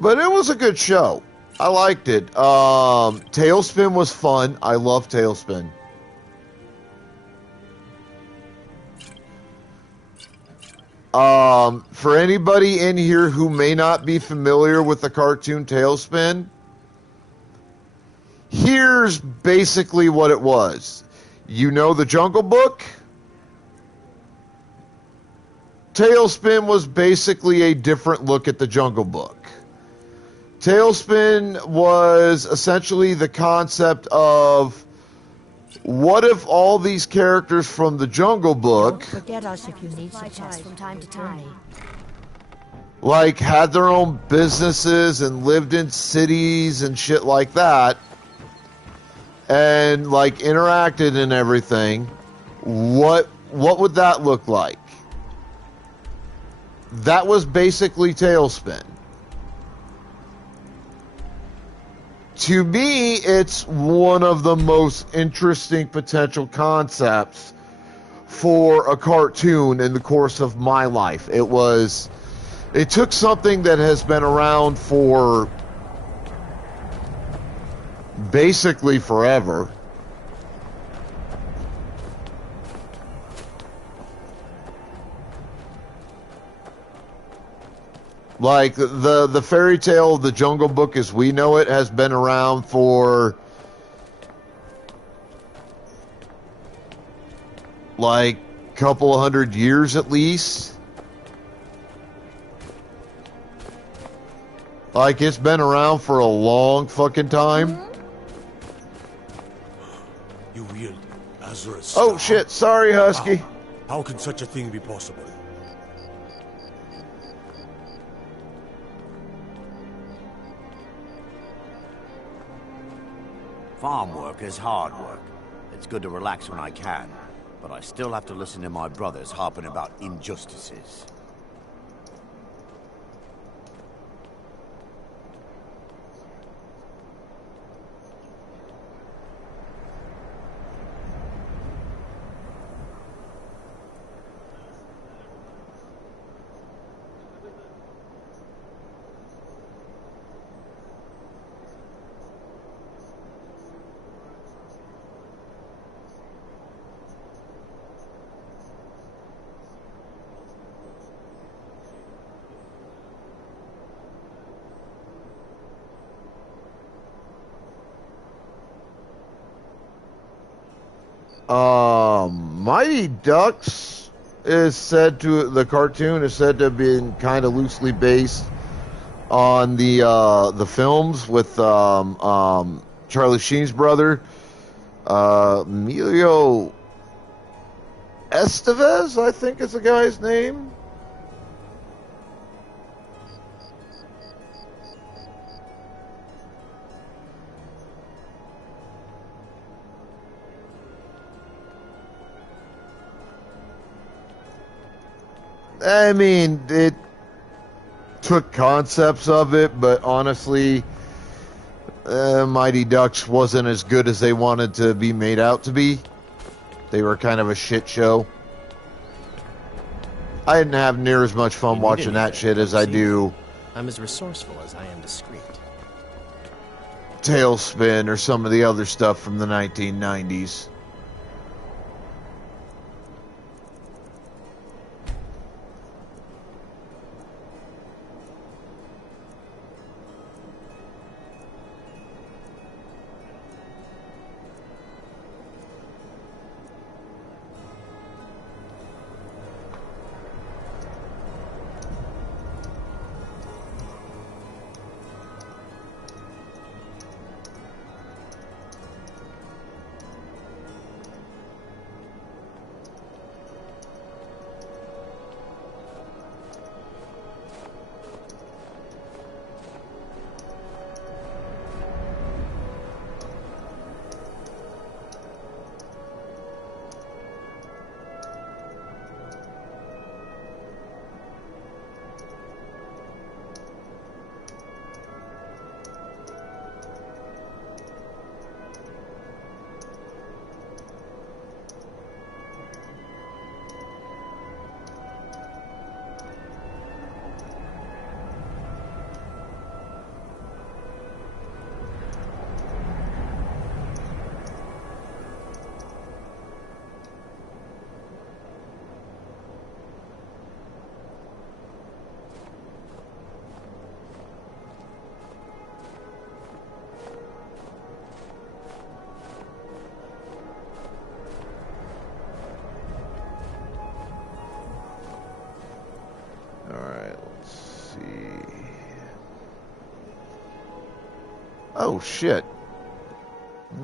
But it was a good show. I liked it. Tailspin was fun. I love Tailspin. For anybody in here who may not be familiar with the cartoon Tailspin, here's basically what it was. You know the Jungle Book? Tailspin was basically a different look at the Jungle Book. Tailspin was essentially the concept of, what if all these characters from the Jungle Book, Don't forget us if you need supplies from time to time. like, had their own businesses and lived in cities and shit like that, and, like, interacted and everything, what would that look like? That was basically Tailspin. To me, it's one of the most interesting potential concepts for a cartoon in the course of my life. It took something that has been around for basically forever. Like, the fairy tale of the Jungle Book as we know it has been around for, like, a couple of 100 years at least. Like, it's been around for a long fucking time. You wield Azura's Oh, star? shit. Sorry, Husky. How can such a thing be possible? Farm work is hard work. It's good to relax when I can, but I still have to listen to my brothers harping about injustices. Mighty Ducks is said to the cartoon is said to have been kind of loosely based on the films with Charlie Sheen's brother, Emilio Estevez, I think is the guy's name. I mean, it took concepts of it, but honestly, Mighty Ducks wasn't as good as they wanted to be made out to be. They were kind of a shit show. I didn't have near as much fun watching that shit as I do I'm as resourceful as I am discreet. Tailspin or some of the other stuff from the 1990s. Oh shit.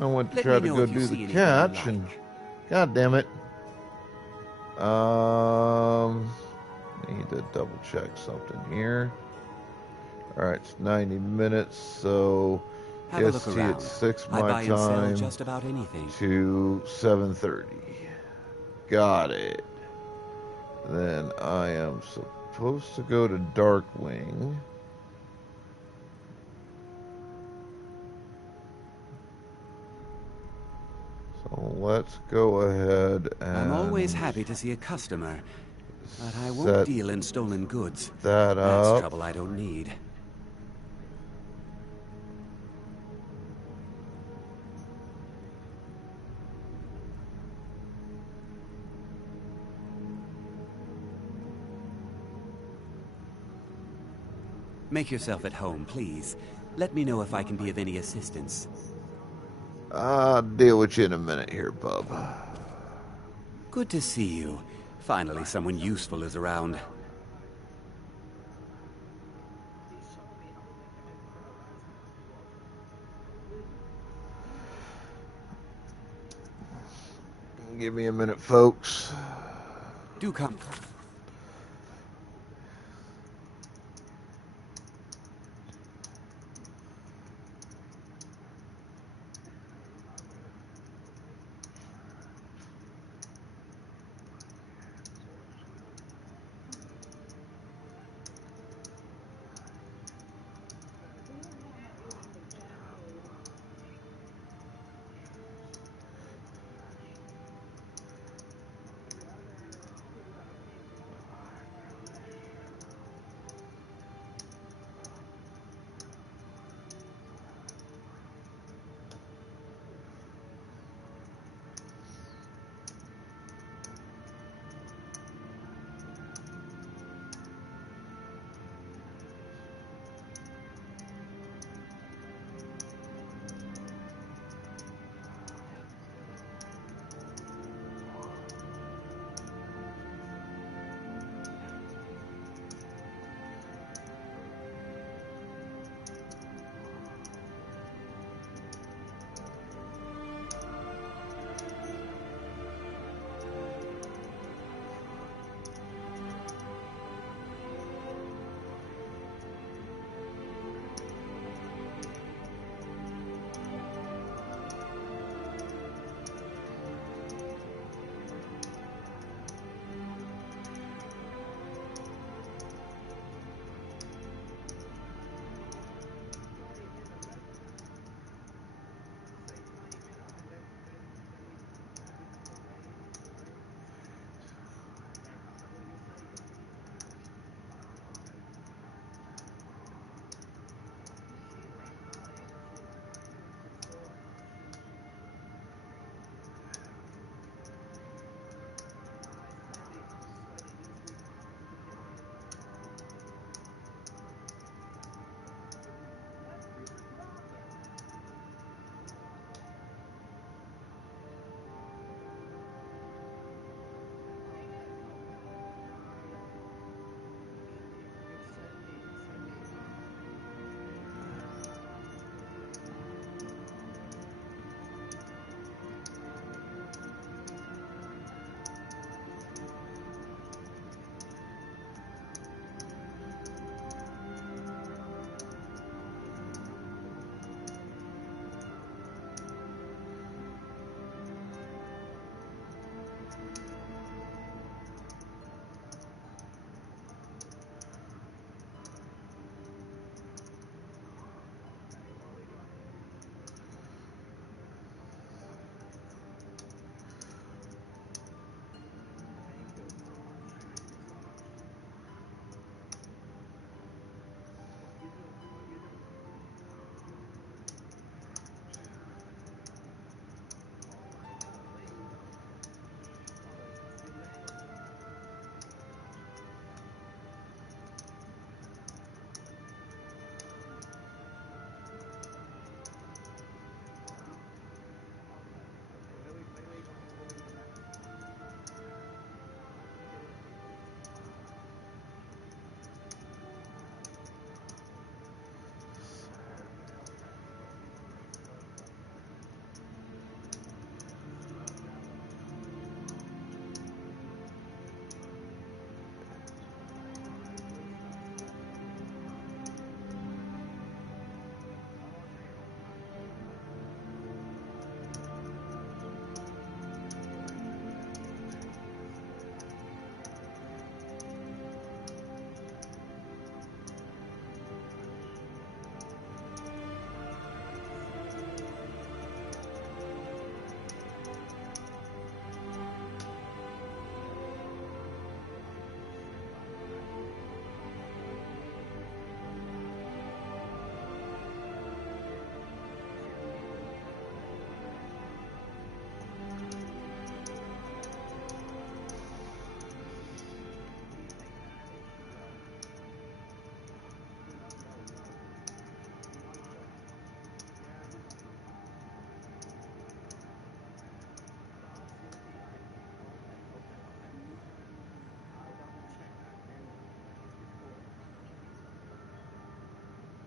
I went to try to go do the catch and god damn it. Need to double check something here. Alright, it's 90 minutes, so Have a look EST around. at 6 I my buy and sell time just about anything. to 7:30. Got it. Then I am supposed to go to Darkwing. So let's go ahead and I'm always happy to see a customer, but I won't deal in stolen goods. That's trouble I don't need. Make yourself at home, please. Let me know if I can be of any assistance. I'll deal with you in a minute here, bub. Good to see you. Finally, someone useful is around. Give me a minute, folks. Do come.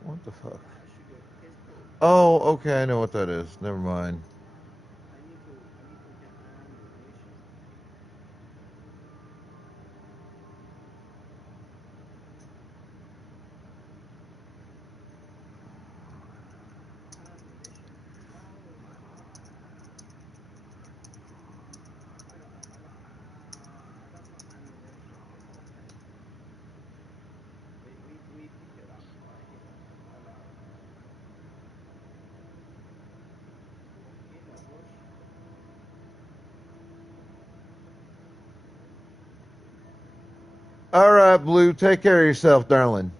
What the fuck? Oh, okay, I know what that is. Never mind. All right, Blue, take care of yourself, darling.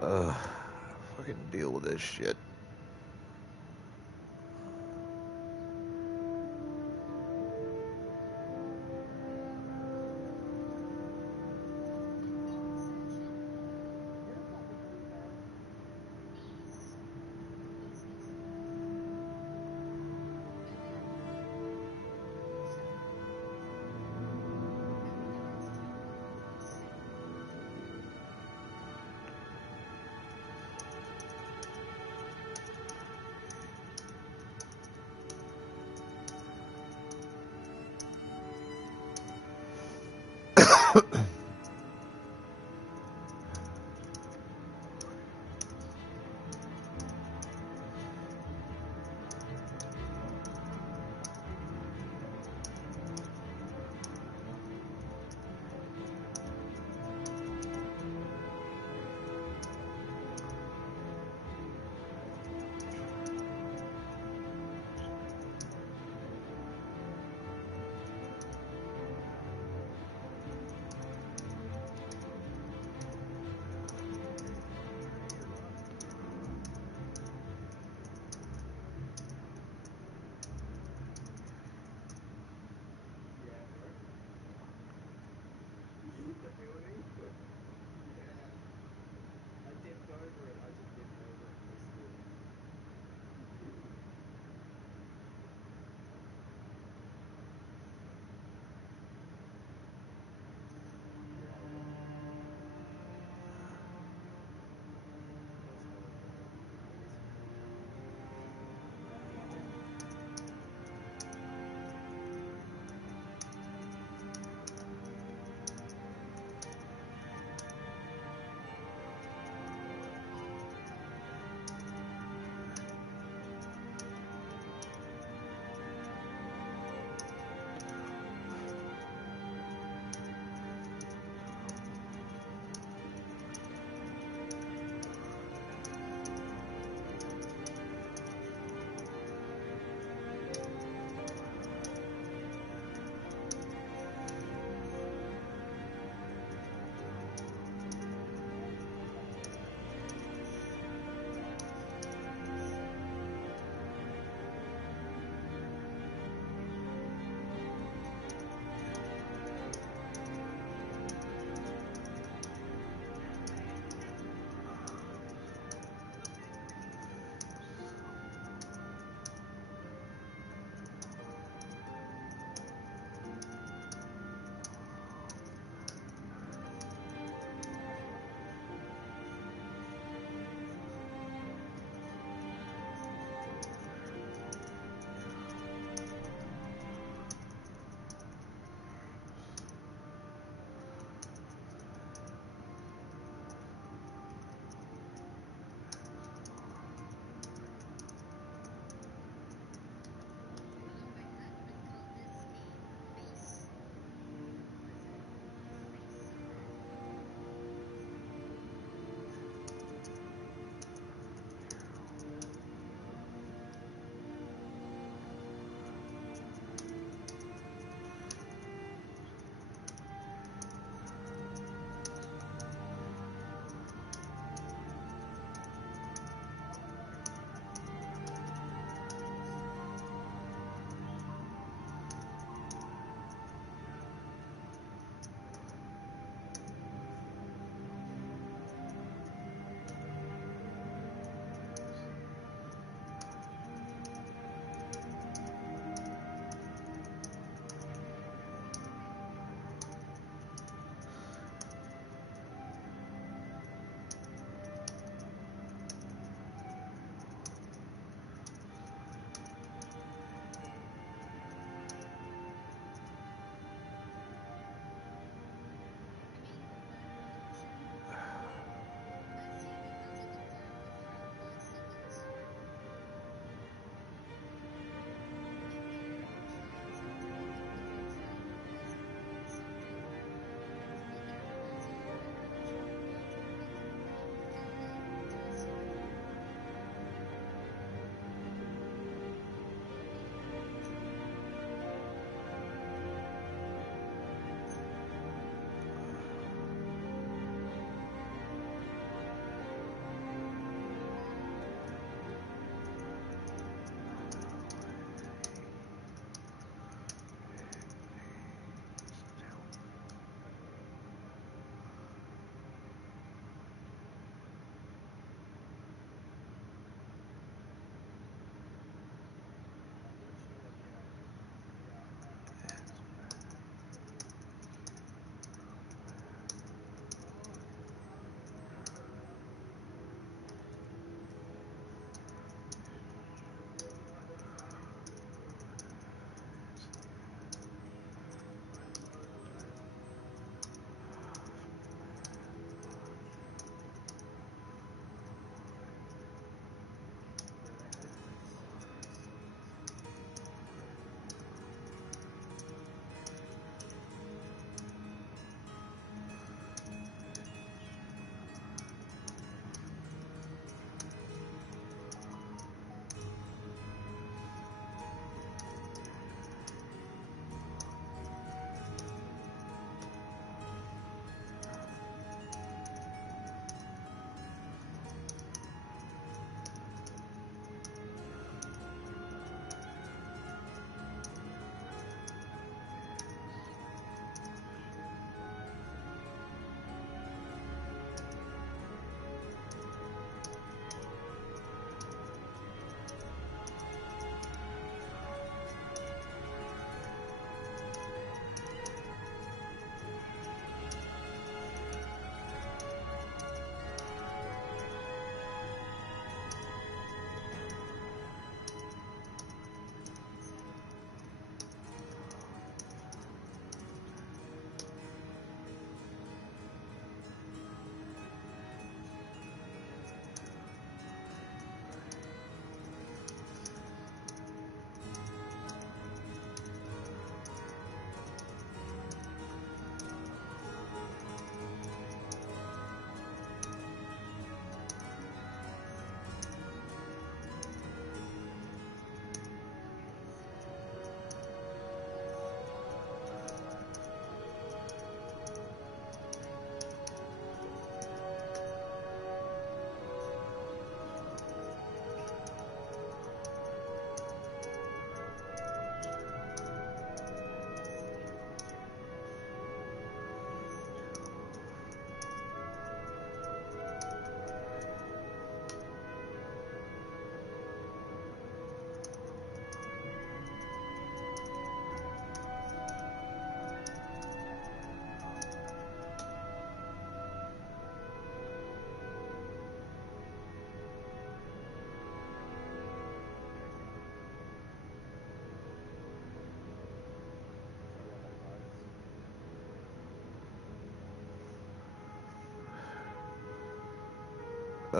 Fucking deal with this shit.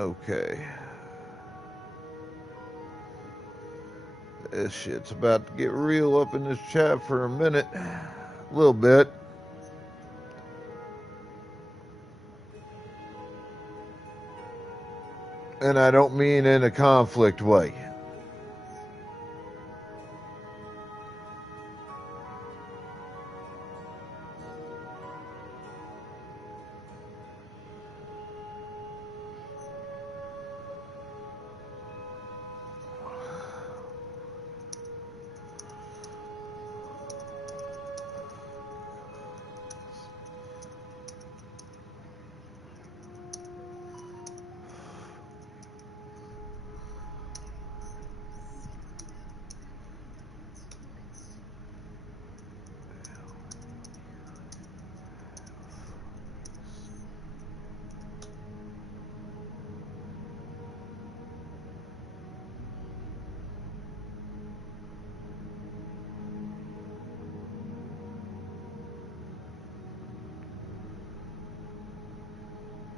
Okay. This shit's about to get real up in this chat for a minute. A little bit. And I don't mean in a conflict way.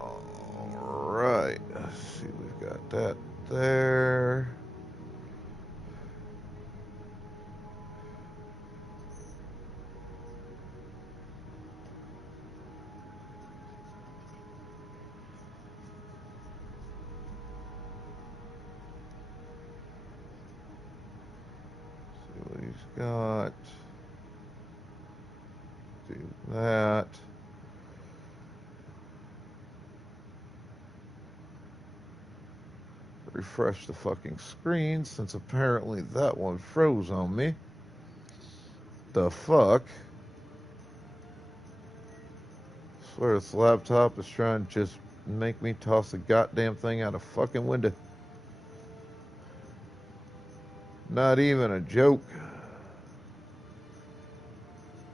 Alright, let's see, we've got that there. See what he's got. Do that. Refresh the fucking screen since apparently that one froze on me. The fuck? I swear this laptop is trying to just make me toss the goddamn thing out a fucking window. Not even a joke.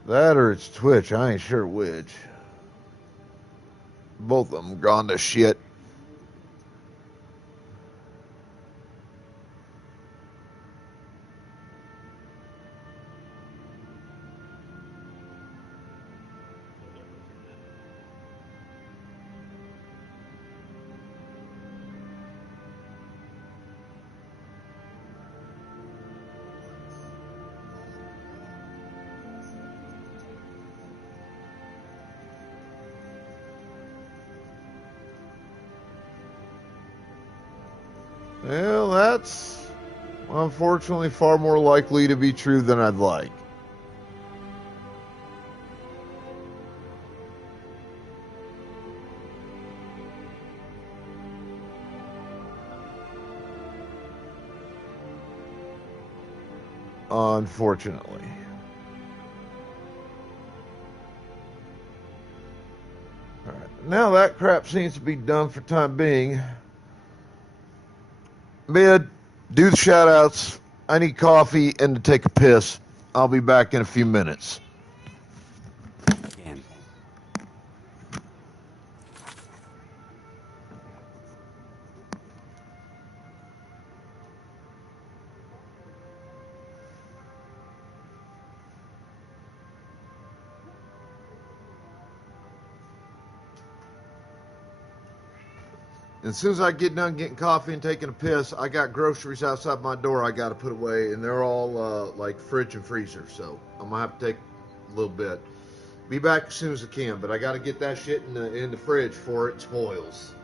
That or it's Twitch, I ain't sure which. Both of them gone to shit. Well, that's unfortunately far more likely to be true than I'd like. Unfortunately. Alright, now that crap seems to be done for time being. Mid, do the shout-outs. I need coffee and to take a piss. I'll be back in a few minutes. Again. As soon as I get done getting coffee and taking a piss, I got groceries outside my door I got to put away, and they're all like fridge and freezer, so I'm gonna have to take a little bit. Be back as soon as I can, but I got to get that shit in the fridge before it spoils.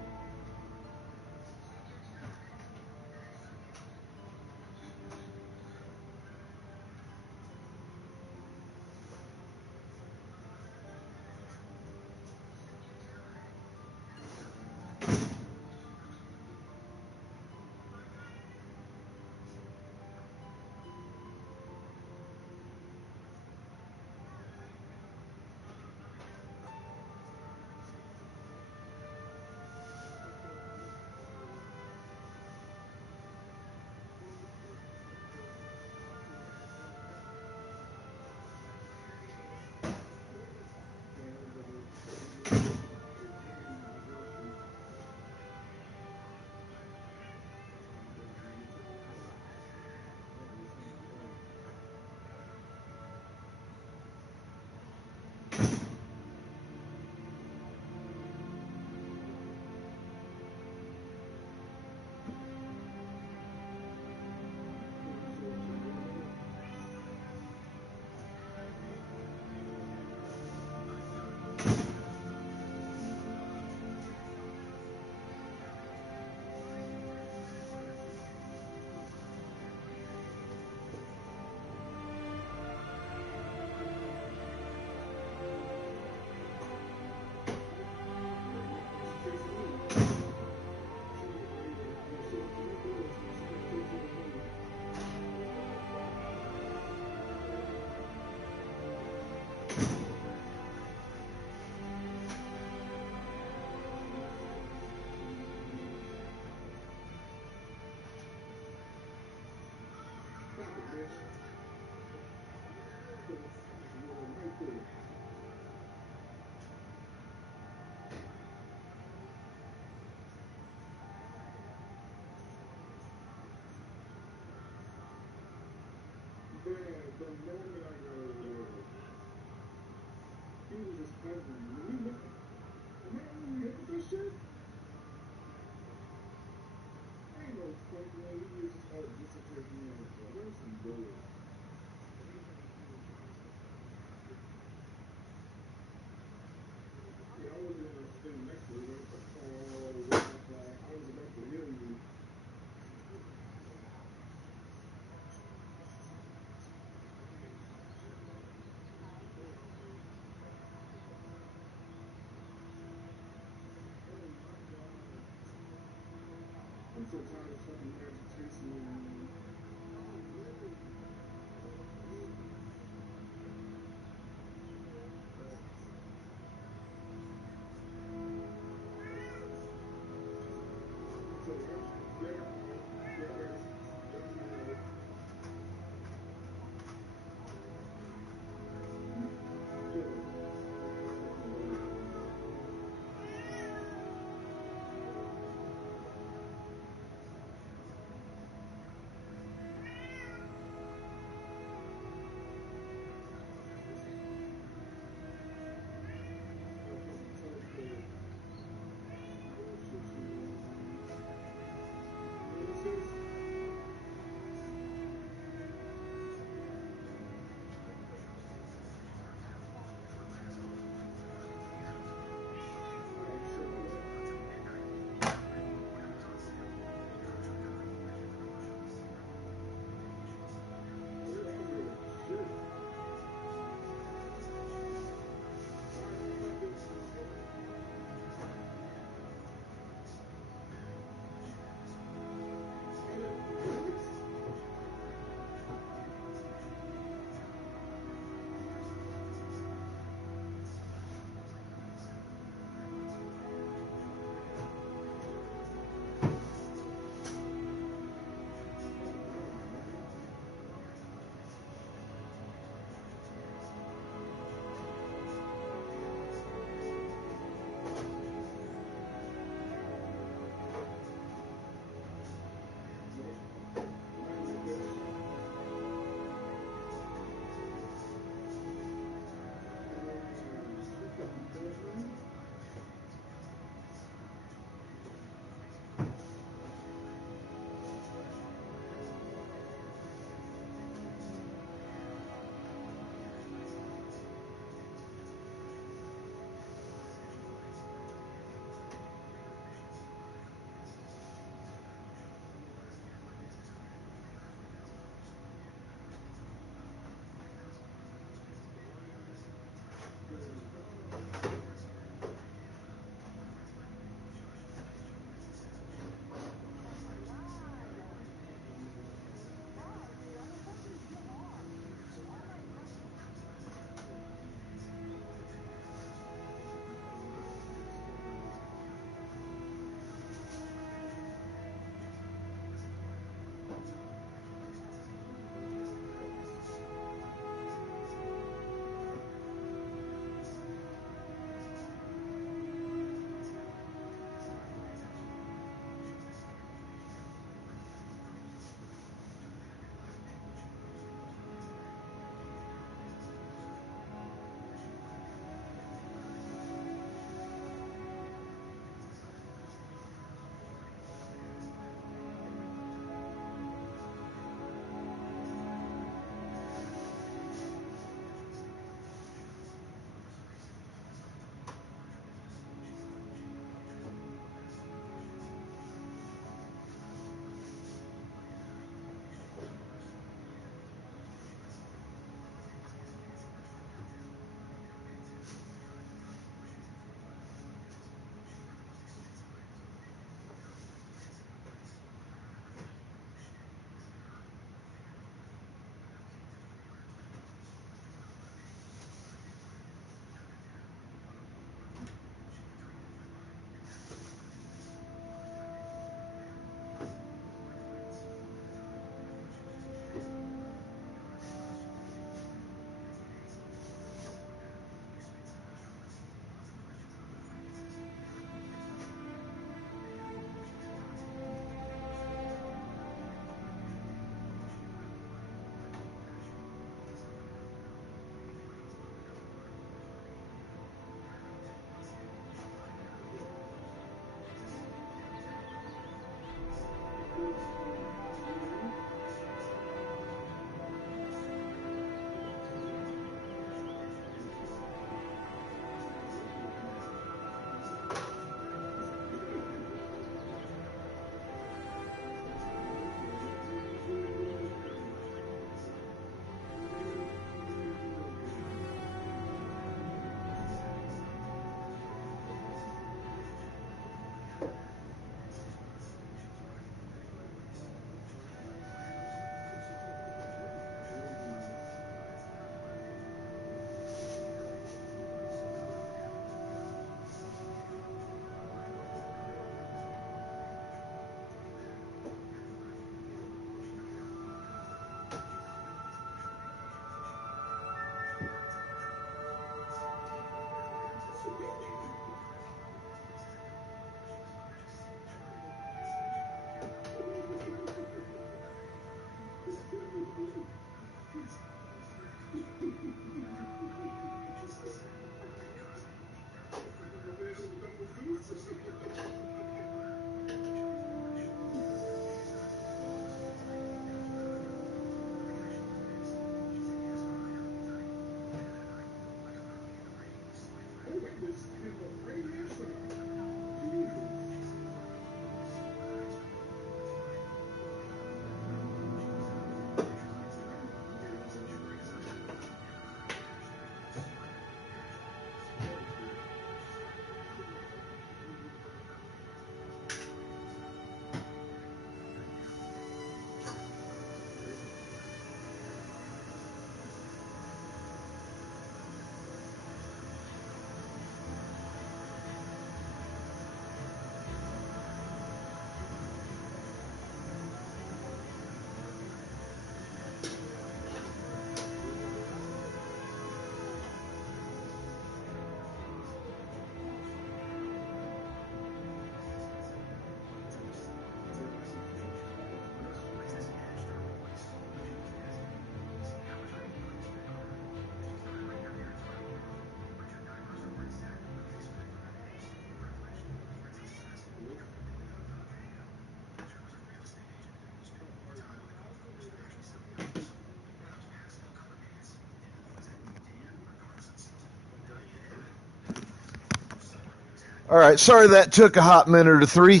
All right, sorry that took a hot minute or three.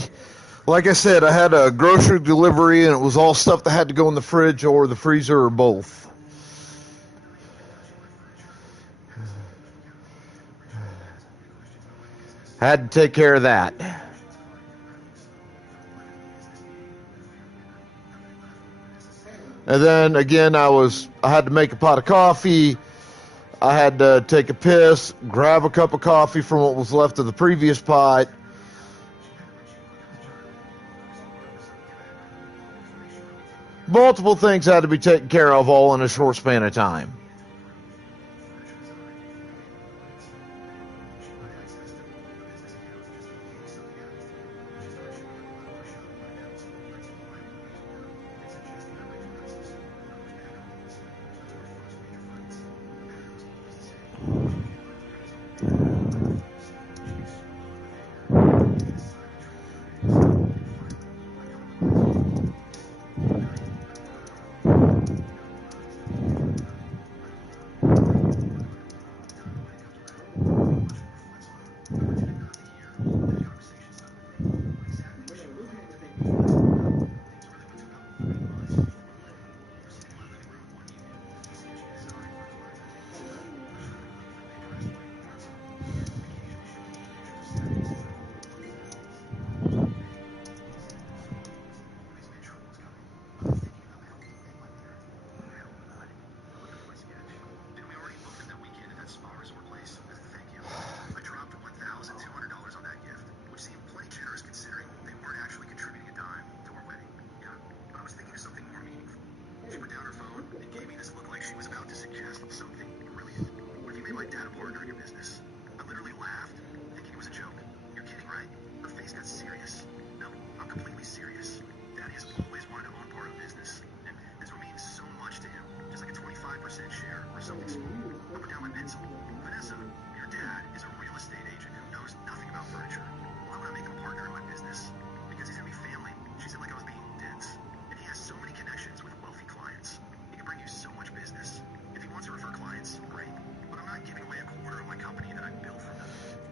Like I said, I had a grocery delivery, and it was all stuff that had to go in the fridge or the freezer or both. Had to take care of that. And then again, I had to make a pot of coffee. I had to take a piss, grab a cup of coffee from what was left of the previous pot. Multiple things had to be taken care of all in a short span of time.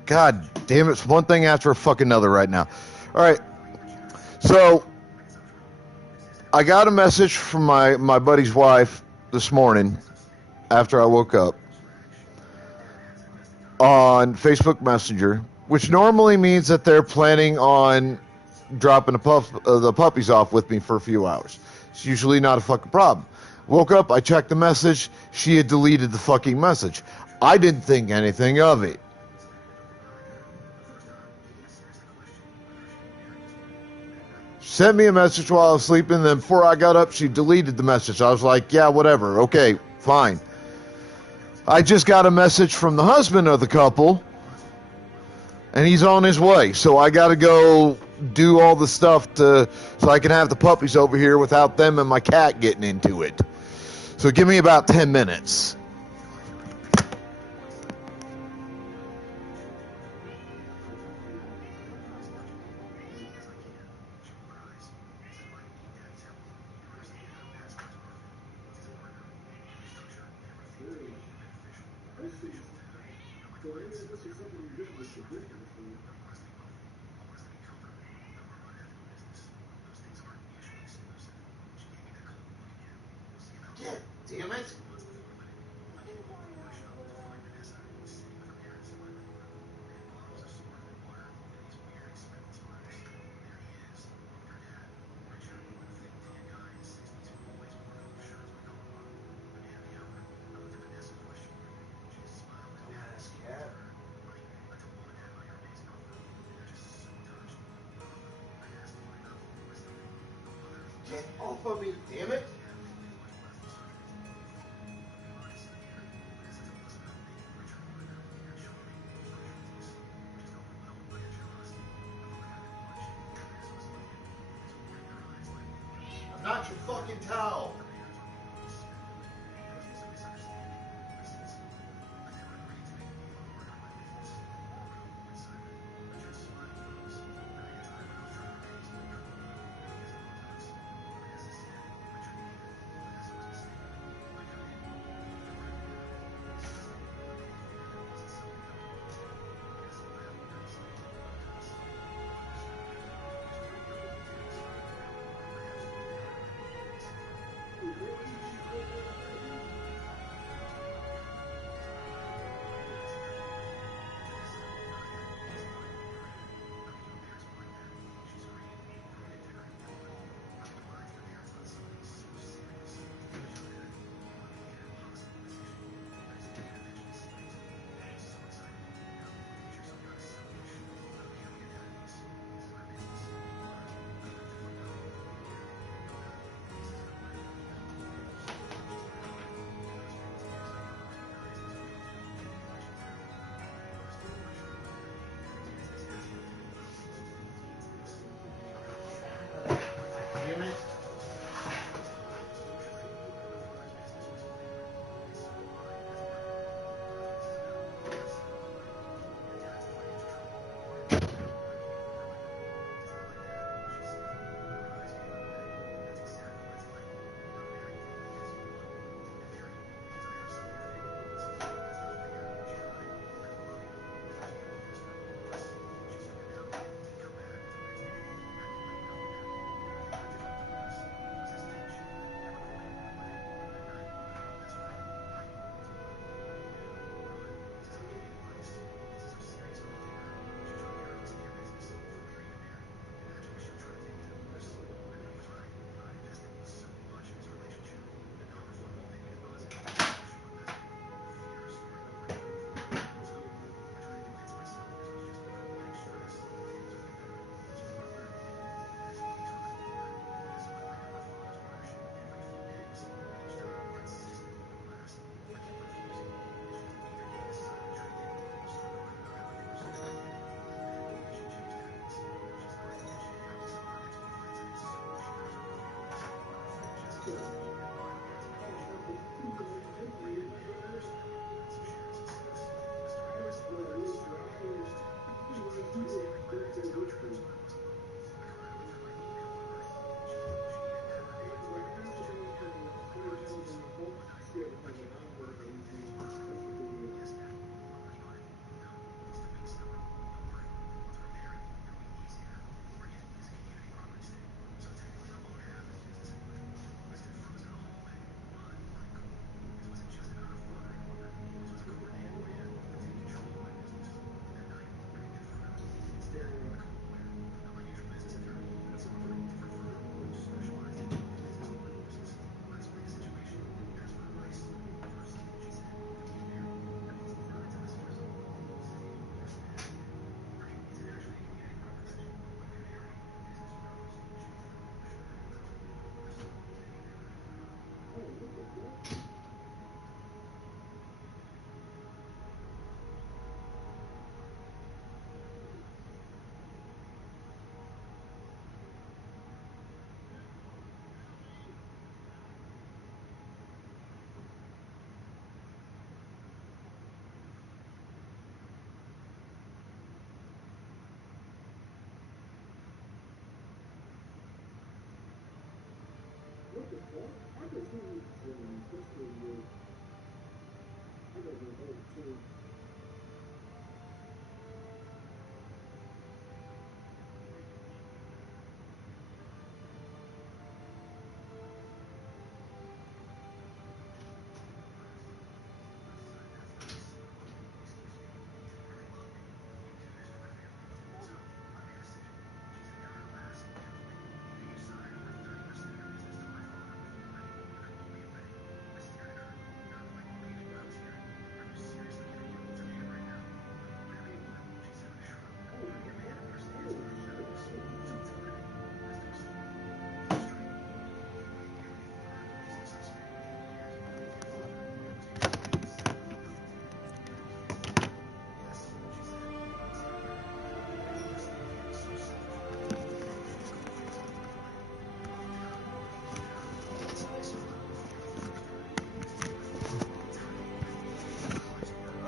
God damn it, it's one thing after a fucking another right now. All right. So, I got a message from my buddy's wife this morning after I woke up on Facebook Messenger, which normally means that they're planning on dropping the puppies off with me for a few hours. It's usually not a fucking problem. Woke up, I checked the message. She had deleted the fucking message. I didn't think anything of it. Sent me a message while I was sleeping, then before I got up, she deleted the message. I was like, yeah, whatever, okay, fine. I just got a message from the husband of the couple, and he's on his way, so I got to go do all the stuff so I can have the puppies over here without them and my cat getting into it. So give me about 10 minutes. Damn it. Get off of me, damn it. I'm not your fucking towel.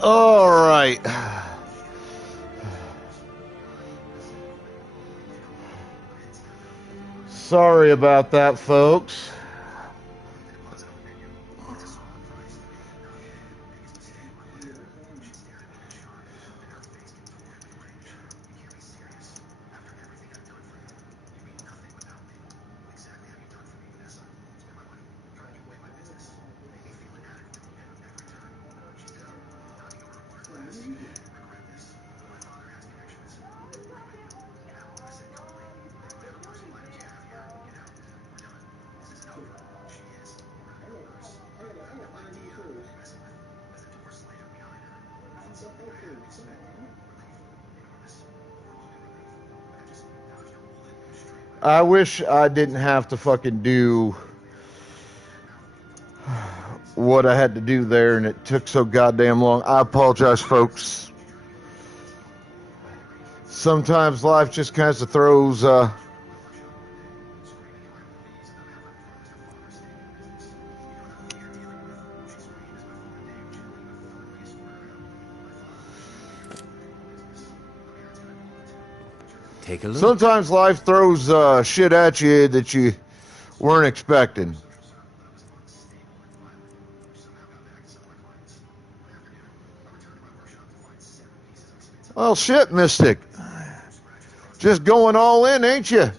All right. Sorry about that, folks. I wish I didn't have to fucking do what I had to do there, and it took so goddamn long. I apologize, folks. Sometimes life just kind of throws Take a look. sometimes life throws shit at you that you weren't expecting. Well, shit, Mystic. Just going all in, ain't you?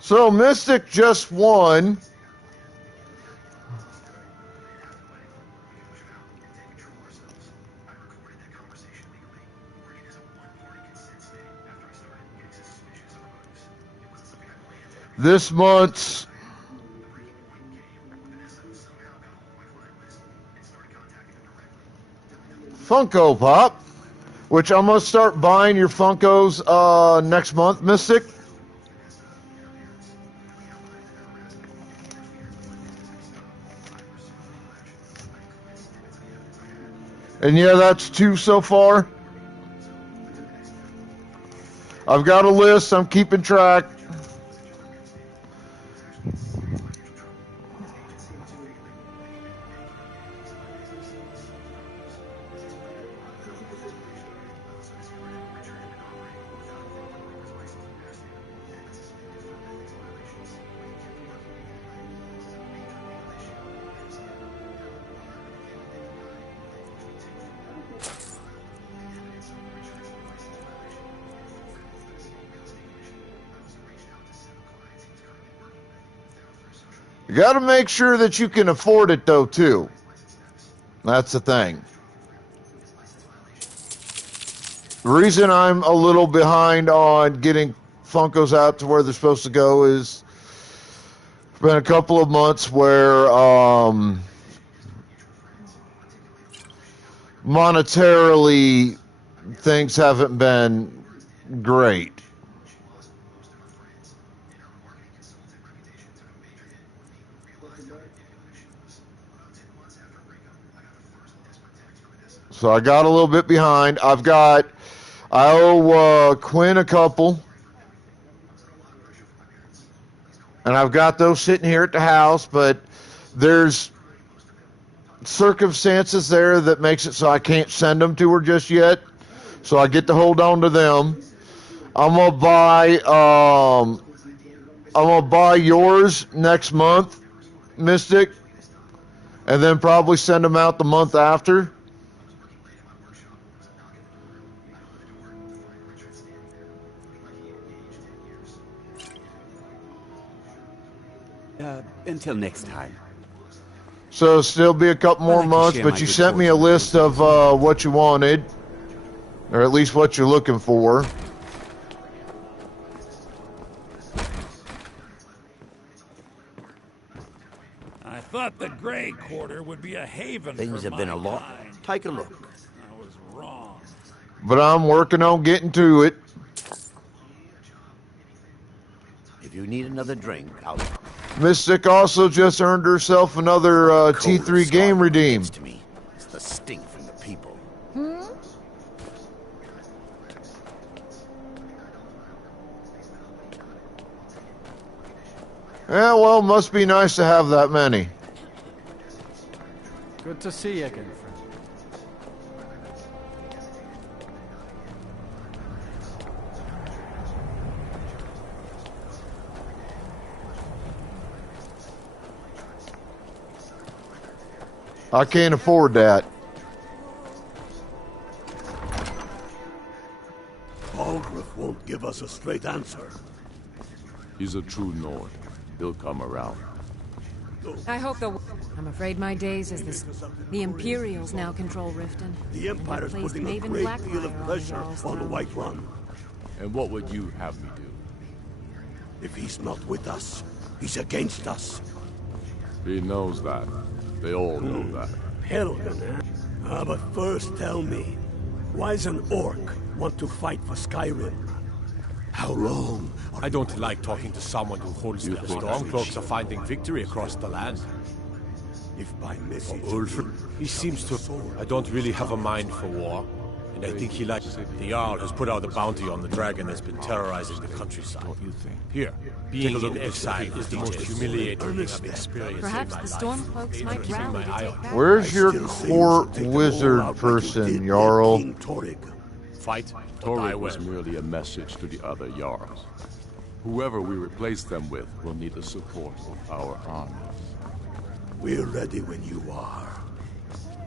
So Mystic just won. This month's Funko Pop, which I'm going to start buying your Funkos next month, Mystic. And yeah, that's 2 so far. I've got a list. I'm keeping track. You got to make sure that you can afford it, though, too. That's the thing. The reason I'm a little behind on getting Funkos out to where they're supposed to go is it's been a couple of months where monetarily things haven't been great. So I got a little bit behind. I owe Quinn a couple. And I've got those sitting here at the house, but there's circumstances there that makes it so I can't send them to her just yet. So I get to hold on to them. I'm gonna buy yours next month, Mystic, and then probably send them out the month after. Until next time. So still be a couple more months, but you sent me a list of what you wanted, or at least what you're looking for. I thought the Grey Quarter would be a haven Things for have been a lot. mankind. Take a look. I was wrong. But I'm working on getting to it. If you need another drink, I'll... Mystic also just earned herself another T3 game redeem. To me. It's the stink from the people. Yeah, well, must be nice to have that many. Good to see you again, friend. I can't afford that. Algrith won't give us a straight answer. He's a true Nord. He'll come around. I hope the... I'm afraid my days as this... The Imperials now control Riften. The Empire's putting a great deal of pressure on the White One. And what would you have me do? If he's not with us, he's against us. He knows that. They all know that. Helgen, eh? But first tell me, why does an orc want to fight for Skyrim? How long? I don't like talking to someone who holds the Stormcloaks are finding victory across the land. If by message... He seems to... I don't really have a mind for war. And I think he likes it. The Jarl has put out a bounty on the dragon that's been terrorizing the countryside. What you think? Here, being in exile is the most humiliating thing I've experienced. Perhaps the Stormcloaks might rally to take back. Where's your court wizard person, Jarl? Fight? Torrig was merely a message to the other Jarls. Whoever we replace them with will need the support of our armies. We're ready when you are.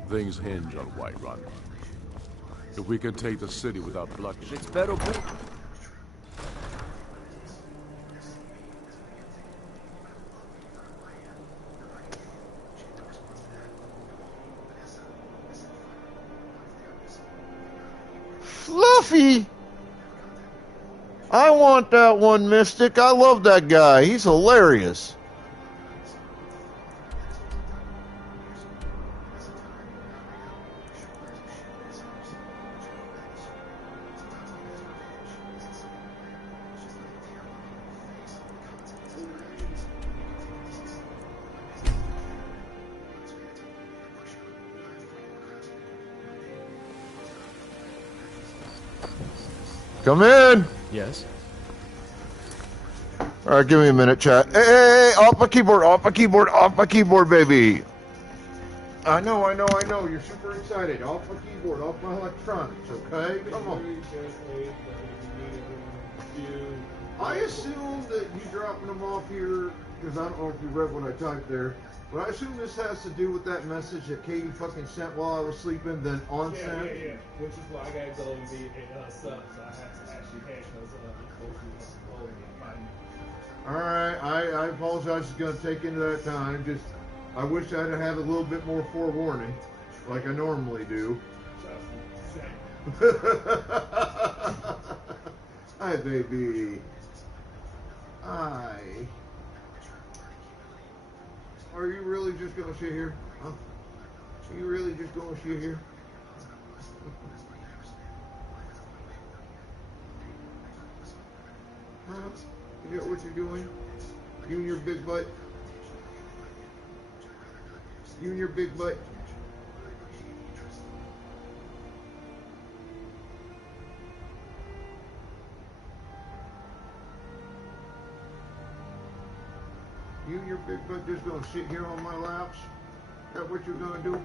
Things hinge on Whiterun. If we can take the city without bloodshed... It's better... Fluffy! I want that one, Mystic. I love that guy. He's hilarious. Come in. Yes. All right, give me a minute, chat. Hey, off my keyboard, off my keyboard, off my keyboard, baby. I know. You're super excited. Off my keyboard, off my electronics, okay? Come on. I assume that you dropping them off here, because I don't know if you read what I typed there, but I assume this has to do with that message that Katie fucking sent while I was sleeping, then on sent. Yeah. Which is why I gotta go and be sub, so I have to actually hash those Alright, I apologize. It's going to take into that time. Just, I wish I'd have had a little bit more forewarning, like I normally do. Hi, baby. Hi. Are you really just going to sit here? Huh? Are you really just going to sit here? Huh? You get what you're doing? You and your big butt? You and your big butt? You and your big butt just gonna sit here on my laps? Is that what you're gonna do? Is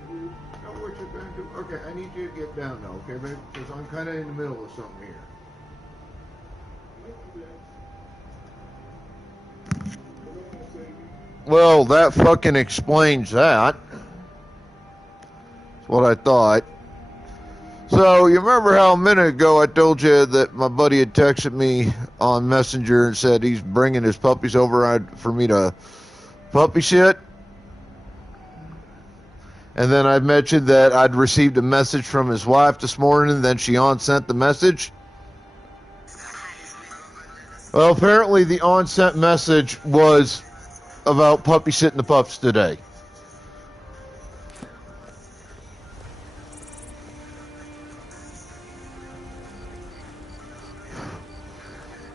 that what you're gonna do? Okay, I need you to get down now, okay, babe? Because I'm kind of in the middle of something here. Well, that fucking explains that. That's what I thought. So, you remember how a minute ago I told you that my buddy had texted me on Messenger and said he's bringing his puppies over for me to puppy sit? And then I mentioned that I'd received a message from his wife this morning, then she on-sent the message. Well, apparently the on-sent message was about puppy sitting the pups today.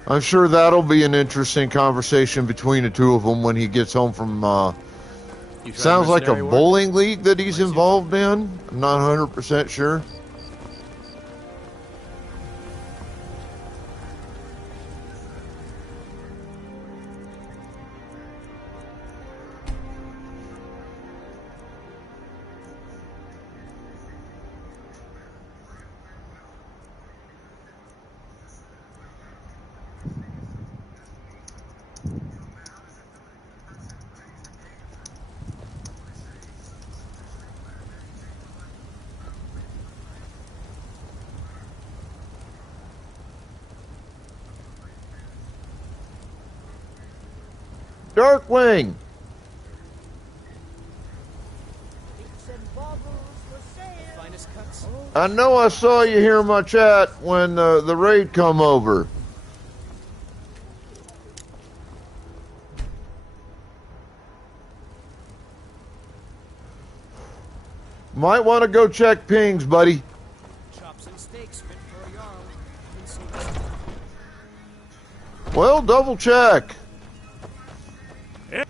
I'm sure that'll be an interesting conversation between the two of them when he gets home from, sounds like a bowling league that he's involved in. I'm not 100% sure. Darkwing! I know I saw you here in my chat when the raid come over. Might want to go check pings, buddy. Chops and steaks fit for a yarn. Well, double check. Yeah,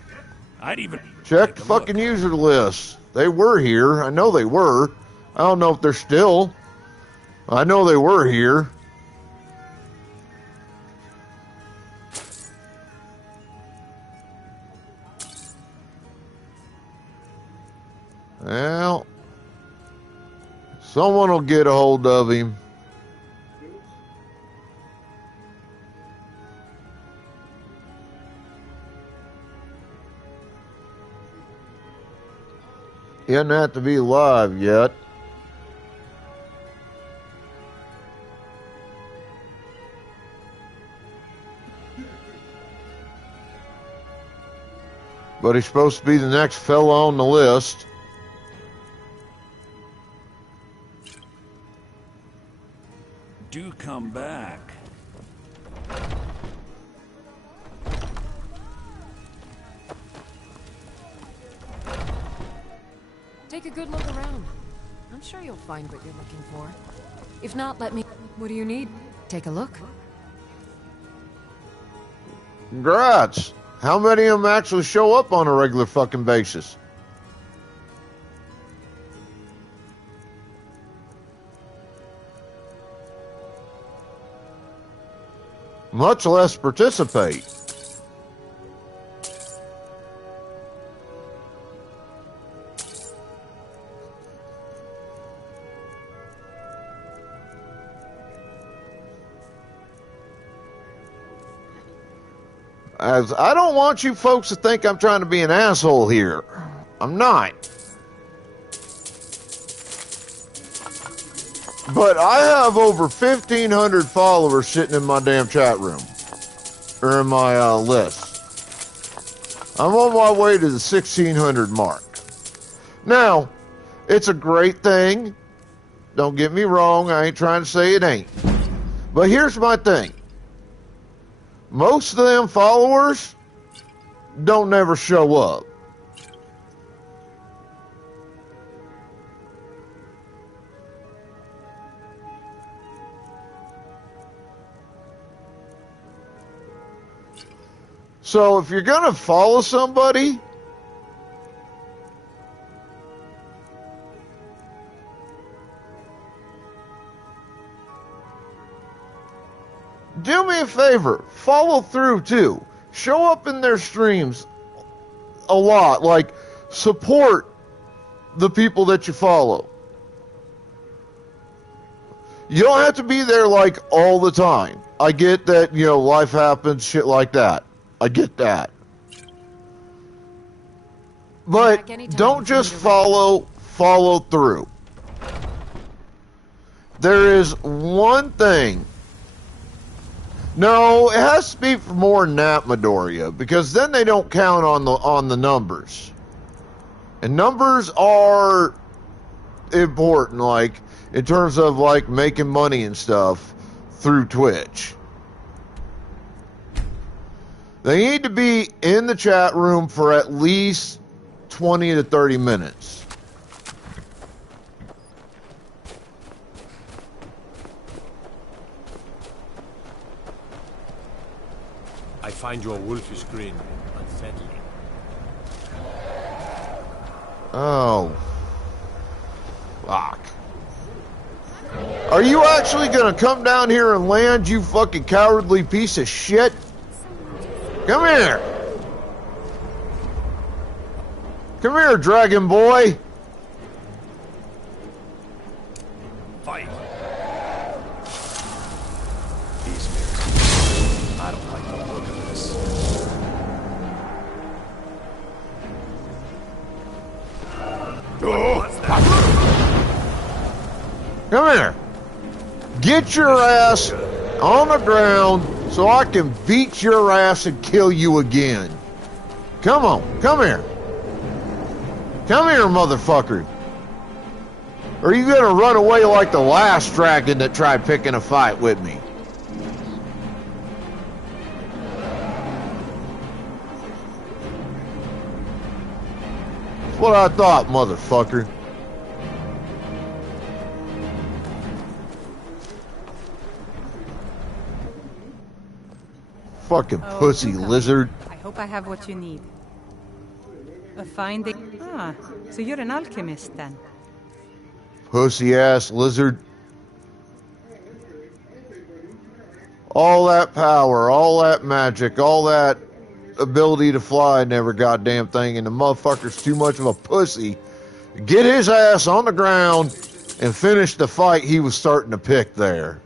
I'd even check the fucking user list. They were here. I know they were. I don't know if they're still. I know they were here. Well, someone will get a hold of him. He doesn't have to be live yet. But he's supposed to be the next fellow on the list. Do come back. Take a good look around. I'm sure you'll find what you're looking for. If not, let me... What do you need? Take a look. Congrats! How many of them actually show up on a regular fucking basis? Much less participate. As I don't want you folks to think I'm trying to be an asshole here. I'm not. But I have over 1,500 followers sitting in my damn chat room. Or in my list. I'm on my way to the 1,600 mark. Now, it's a great thing. Don't get me wrong. I ain't trying to say it ain't. But here's my thing. Most of them followers don't never show up. So if you're going to follow somebody, do me a favor, follow through too. Show up in their streams a lot. Like, support the people that you follow. You don't have to be there, like, all the time. I get that, you know, life happens, shit like that. I get that. But don't just follow through. There is one thing. No, it has to be for more than that, Midoriya, because then they don't count on the numbers. And numbers are important, like, in terms of, like, making money and stuff through Twitch. They need to be in the chat room for at least 20 to 30 minutes. I find your wolfish grin unsettling. Oh. Fuck. Are you actually gonna come down here and land, you fucking cowardly piece of shit? Come here. Come here, dragon boy. Fight. These mirrors. I don't like the look of this. Come here. Get your ass on the ground so I can beat your ass and kill you again. Come on. Come here. Come here, motherfucker. Or are you gonna run away like the last dragon that tried picking a fight with me? That's what I thought, motherfucker. Fucking pussy lizard. I hope I have what you need. A finding. Ah, so you're an alchemist then. Pussy ass lizard. All that power, all that magic, all that ability to fly and every goddamn thing, and the motherfucker's too much of a pussy. Get his ass on the ground and finish the fight he was starting to pick there.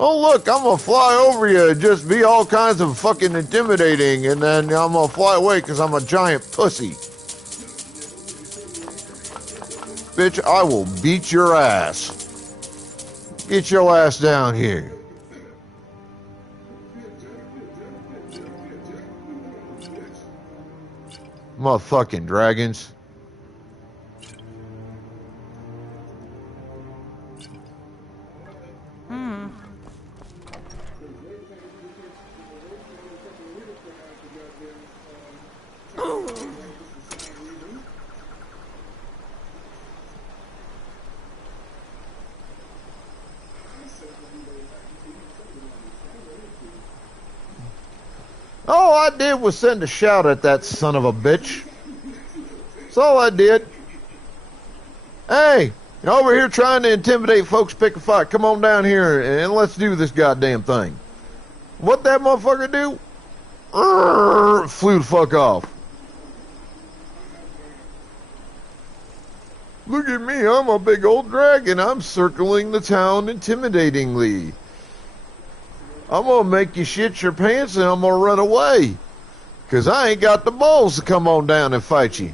Oh, look, I'm gonna fly over you and just be all kinds of fucking intimidating, and then I'm gonna fly away because I'm a giant pussy. Bitch, I will beat your ass. Get your ass down here. Motherfucking dragons. All I did was send a shout at that son of a bitch. That's all I did. Hey, you're over here trying to intimidate folks, pick a fight. Come on down here and let's do this goddamn thing. What that motherfucker do? Flew the fuck off. Look at me, I'm a big old dragon. I'm circling the town intimidatingly. I'm gonna make you shit your pants and I'm gonna run away. 'Cause I ain't got the balls to come on down and fight you.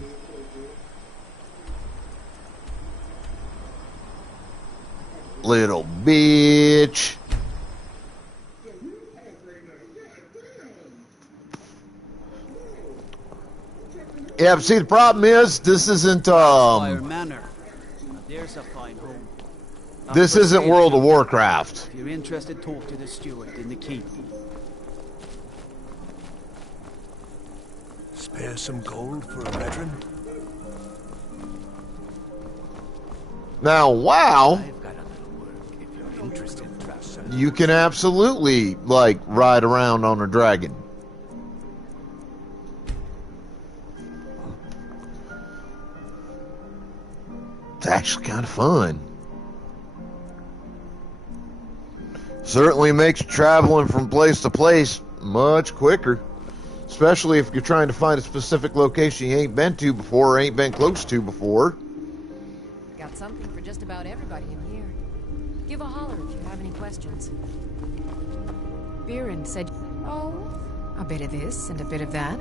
Little bitch. Yeah, but see, the problem is, this isn't, Fire Manor. There's a fine home. This isn't World of Warcraft. If you're interested, talk to the steward in the keep. Spare some gold for a veteran? Now, WoW, I've got a little work if you're interested. you can absolutely, like, ride around on a dragon. It's actually kind of fun. Certainly makes traveling from place to place much quicker. Especially if you're trying to find a specific location you ain't been to before or ain't been close to before. Got something for just about everybody in here. Give a holler if you have any questions. Viren said, oh, a bit of this and a bit of that.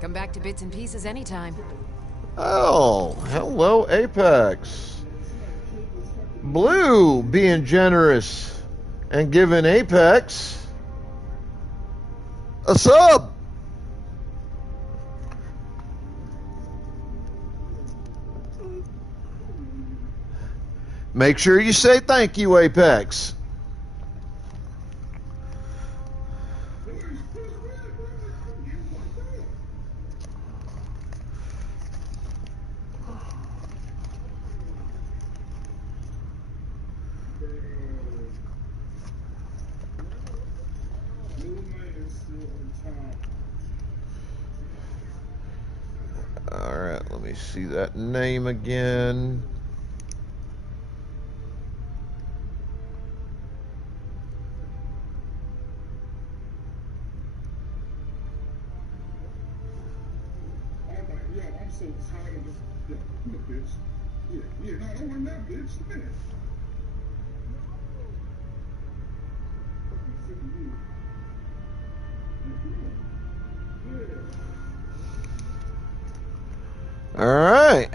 Come back to bits and pieces anytime. Oh, hello, Apex. Blue being generous and giving Apex a sub. Make sure you say thank you, Apex. All right, let me see that name again. I'm so tired of this. Yeah, come on, bitch. Yeah, no, I don't want that, bitch. Come here. All right.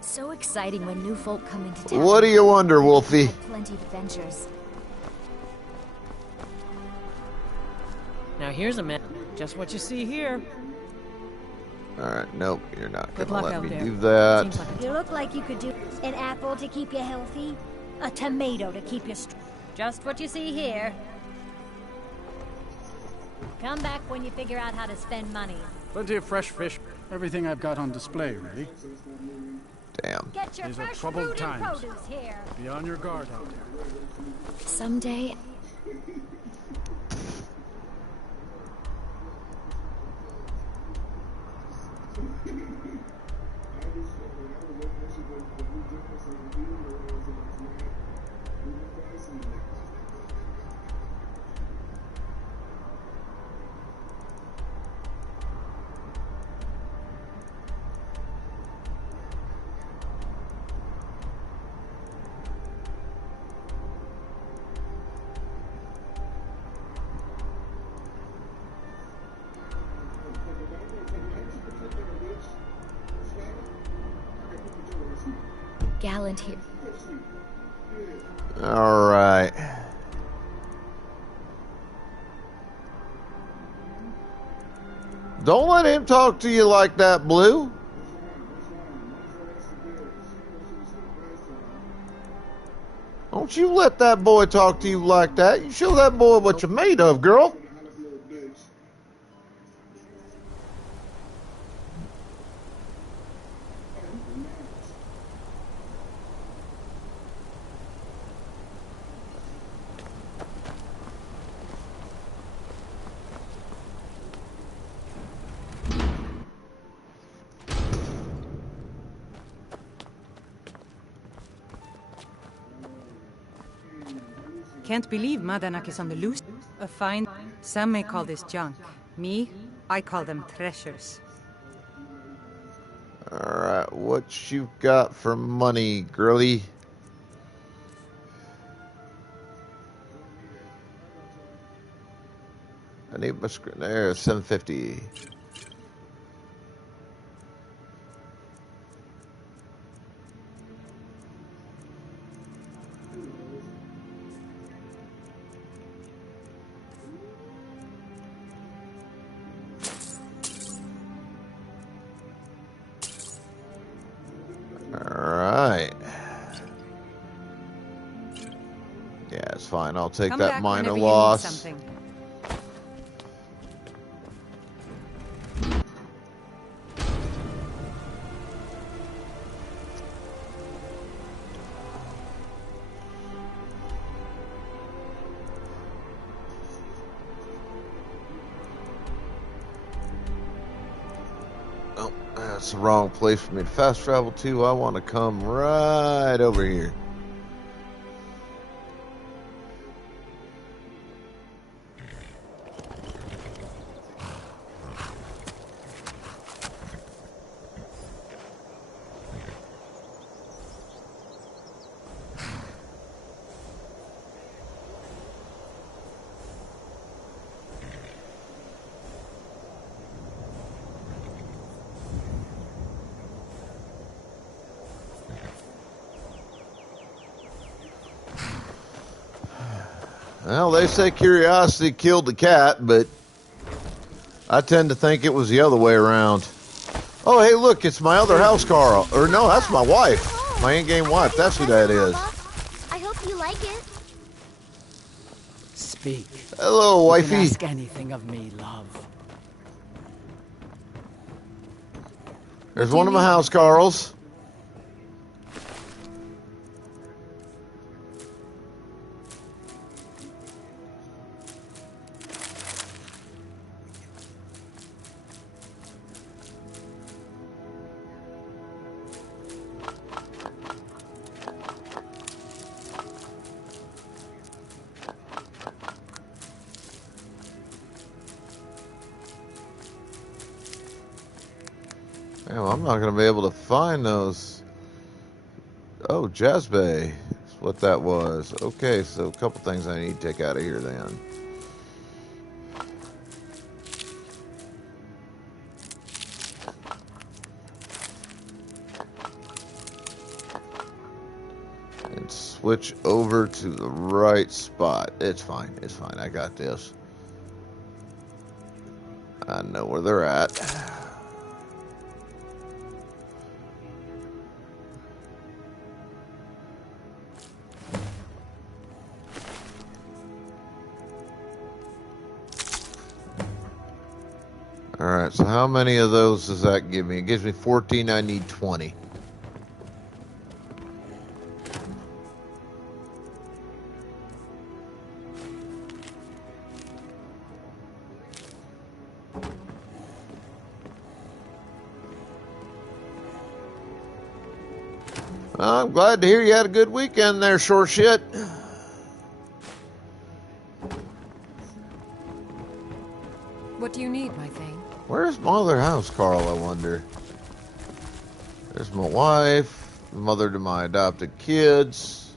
So exciting when new folk come into town. What do you wonder, Wolfie? Plenty of adventures. Now here's a map. Just what you see here. All right, nope, you're not Good gonna luck let out me there. do that. You look like you could do an apple to keep you healthy, a tomato to keep you strong. Just what you see here. Come back when you figure out how to spend money. Plenty of fresh fish. Everything I've got on display, really. Damn. Get your These are fresh troubled fruit and times. produce here. Be on your guard out there. Someday. Gallant here. All right. Don't let him talk to you like that, Blue. Don't you let that boy talk to you like that. You show that boy what you're made of, girl. Can't believe Madanak is on the loose. A fine. Some may call this junk. Me, I call them treasures. Alright, what you got for money, girly? I need my screen. There, 750. Alright. Yeah, it's fine. I'll take Come that back minor whenever you need loss. something. Oh, that's the wrong place for me to fast travel to. I want to come right over here. Well, they say curiosity killed the cat, but I tend to think it was the other way around. Oh, hey, look, it's my other house, Carl. Or no, that's my wife. My in-game wife. That's who that is. I hope you like it. Speak. Hello, You wifey. can ask anything of me, love. There's one of my house, Carls. Damn, I'm not going to be able to find those. Oh, Jazz Bay. That's what that was. Okay, so a couple things I need to take out of here then. And switch over to the right spot. It's fine. It's fine. I got this. I know where they're at. Alright, so how many of those does that give me? It gives me 14, I need 20. Well, I'm glad to hear you had a good weekend there, short shit. What do you need, my thing? Where's my other house, Carl, I wonder? There's my wife, mother to my adopted kids.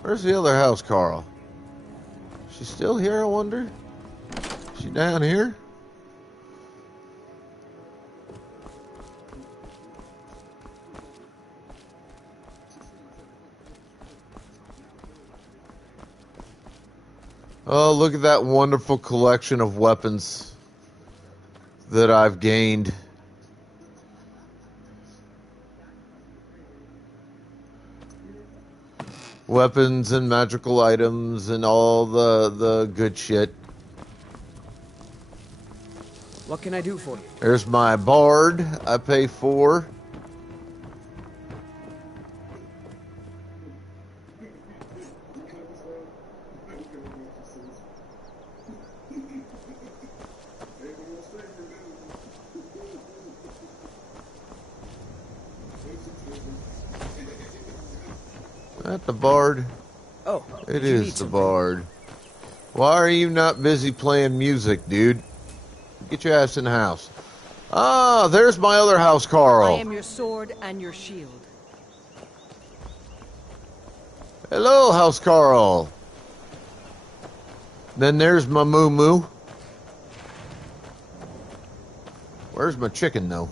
Where's the other house, Carl? She's still here, I wonder? She down here? Oh, look at that wonderful collection of weapons that I've gained. Weapons and magical items and all the good shit. What can I do for you? There's my bard I pay for. That the bard? Oh, it is the bard. Why are you not busy playing music, dude? Get your ass in the house. Ah, there's my other house, Carl. I am your sword and your shield. Hello, House Carl. Then there's my moo-moo. Where's my chicken, though?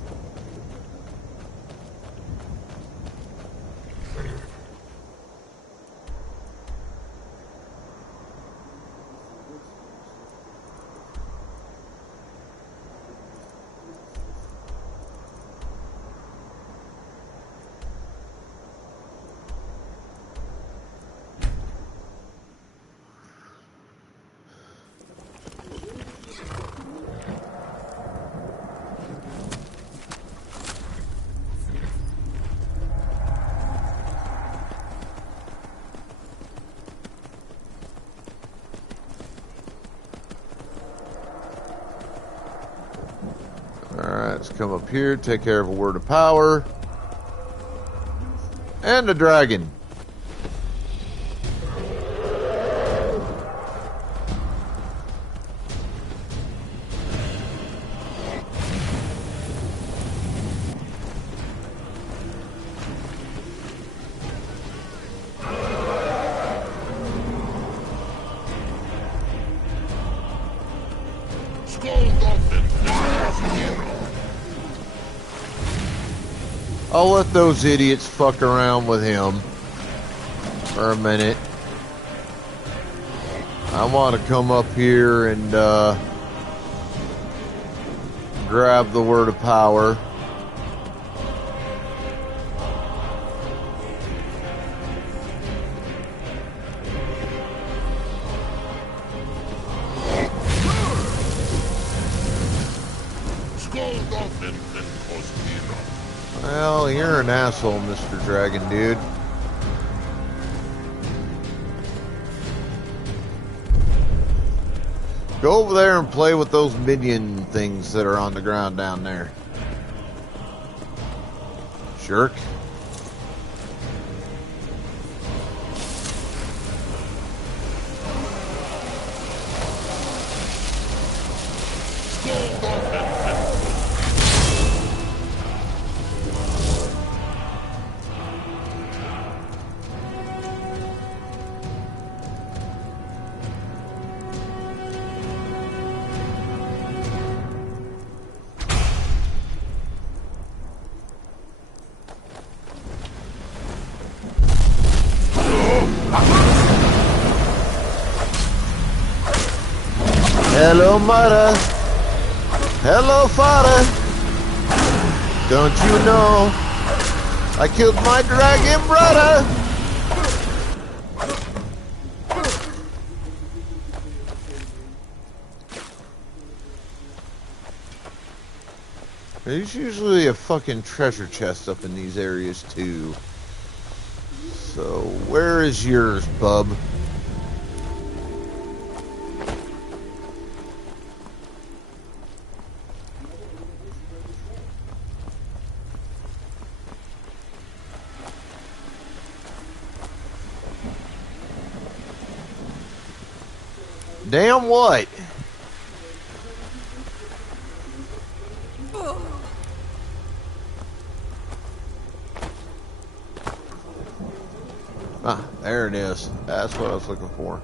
come up here, take care of a word of power. And a dragon. I'll let those idiots fuck around with him for a minute. I want to come up here and grab the word of power. Well, you're an asshole, Mr. Dragon Dude. Go over there and play with those minion things that are on the ground down there. Jerk. Hello, mother. Hello, father. Don't you know I killed my dragon brother? There's usually a fucking treasure chest up in these areas too. So where is yours, bub? Damn what? Ah, there it is. That's what I was looking for.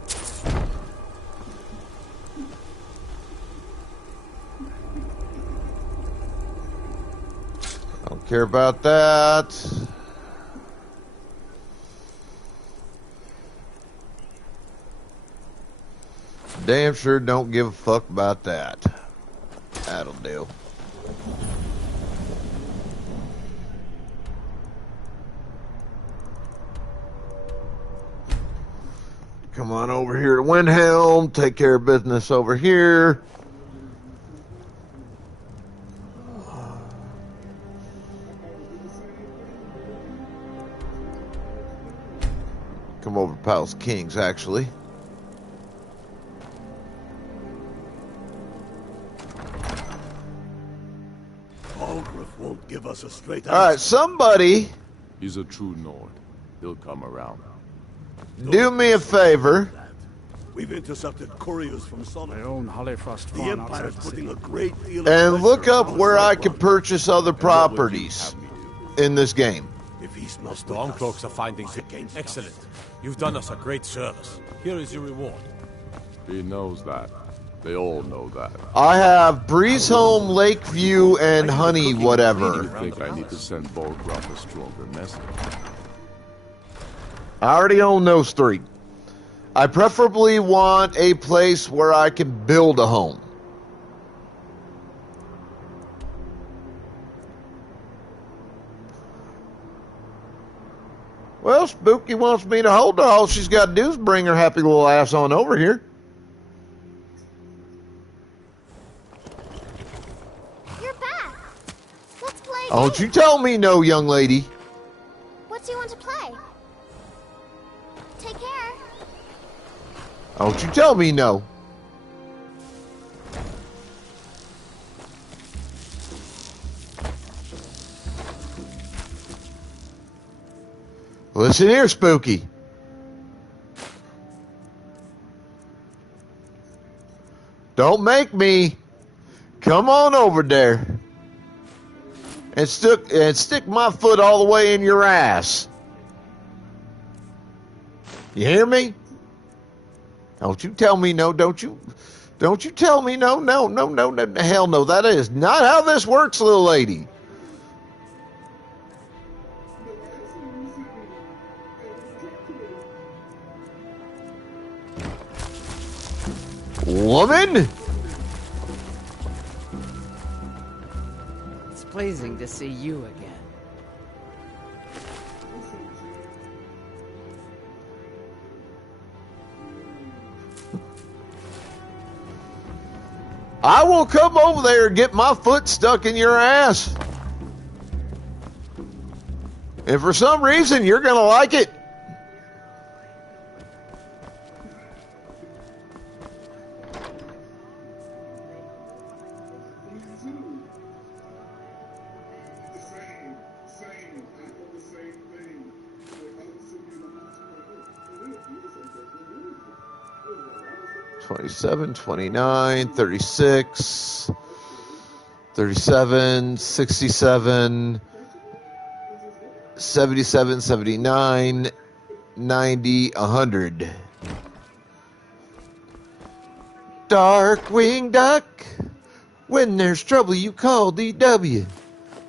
Don't care about that. Damn sure don't give a fuck about that. That'll do. Come on over here to Windhelm. Take care of business over here. Come over to Palace Kings, actually. Won't give us a straight answer. All right, somebody. He's a true Nord. He'll come around. Do me a favor. We've intercepted couriers from Summit. My own Holyfrost the Empire's putting a great deal of and look up where I can purchase other properties in this game. If he's not the Stormcloaks are finding things. Excellent. You've done us a great service. Here is your reward. He knows that. They all know that. I have Breezeholm, Lakeview, and Honey, whatever. I think I need to send Bolgraf a stronger message. I already own those three. I preferably want a place where I can build a home. Well, Spooky wants me to hold her. All she's got to do is bring her happy little ass on over here. Don't you tell me no, young lady. What do you want to play? Take care. Don't you tell me no. Listen here, Spooky. Don't make me. Come on over there. And stick my foot all the way in your ass. You hear me? Don't you tell me no, don't you tell me no, hell no, that is not how this works, little lady. Woman? It's pleasing to see you again. I will come over there and get my foot stuck in your ass. And for some reason, you're going to like it. 27, 29, 36, 37, 67, 77, 79, 90, 100. Darkwing Duck, when there's trouble you call DW.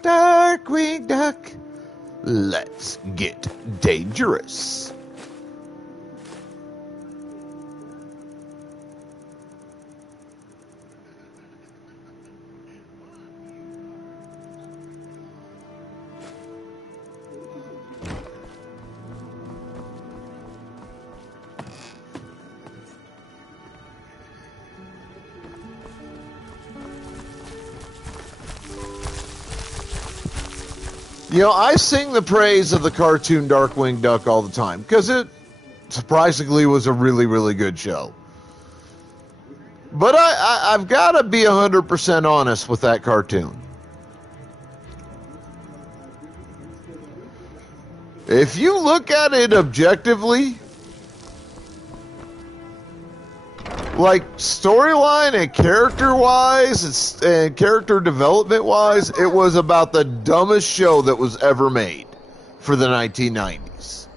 Darkwing Duck, let's get dangerous. You know, I sing the praise of the cartoon Darkwing Duck all the time because it surprisingly was a really, really good show. But I've got to be 100% honest with that cartoon. If you look at it objectively, like storyline and character-wise and character development-wise, it was about the dumbest show that was ever made for the 1990s.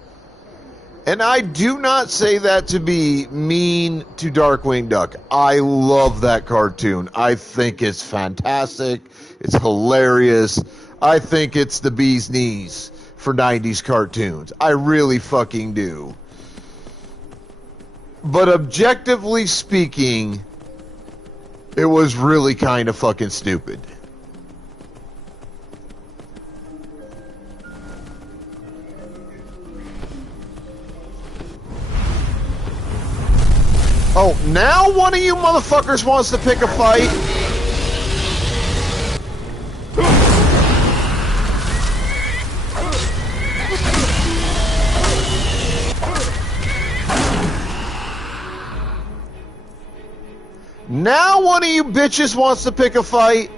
And I do not say that to be mean to Darkwing Duck. I love that cartoon. I think it's fantastic. It's hilarious. I think it's the bee's knees for 90s cartoons. I really fucking do. But objectively speaking, it was really kind of fucking stupid. Oh, now one of you motherfuckers wants to pick a fight? Now one of you bitches wants to pick a fight?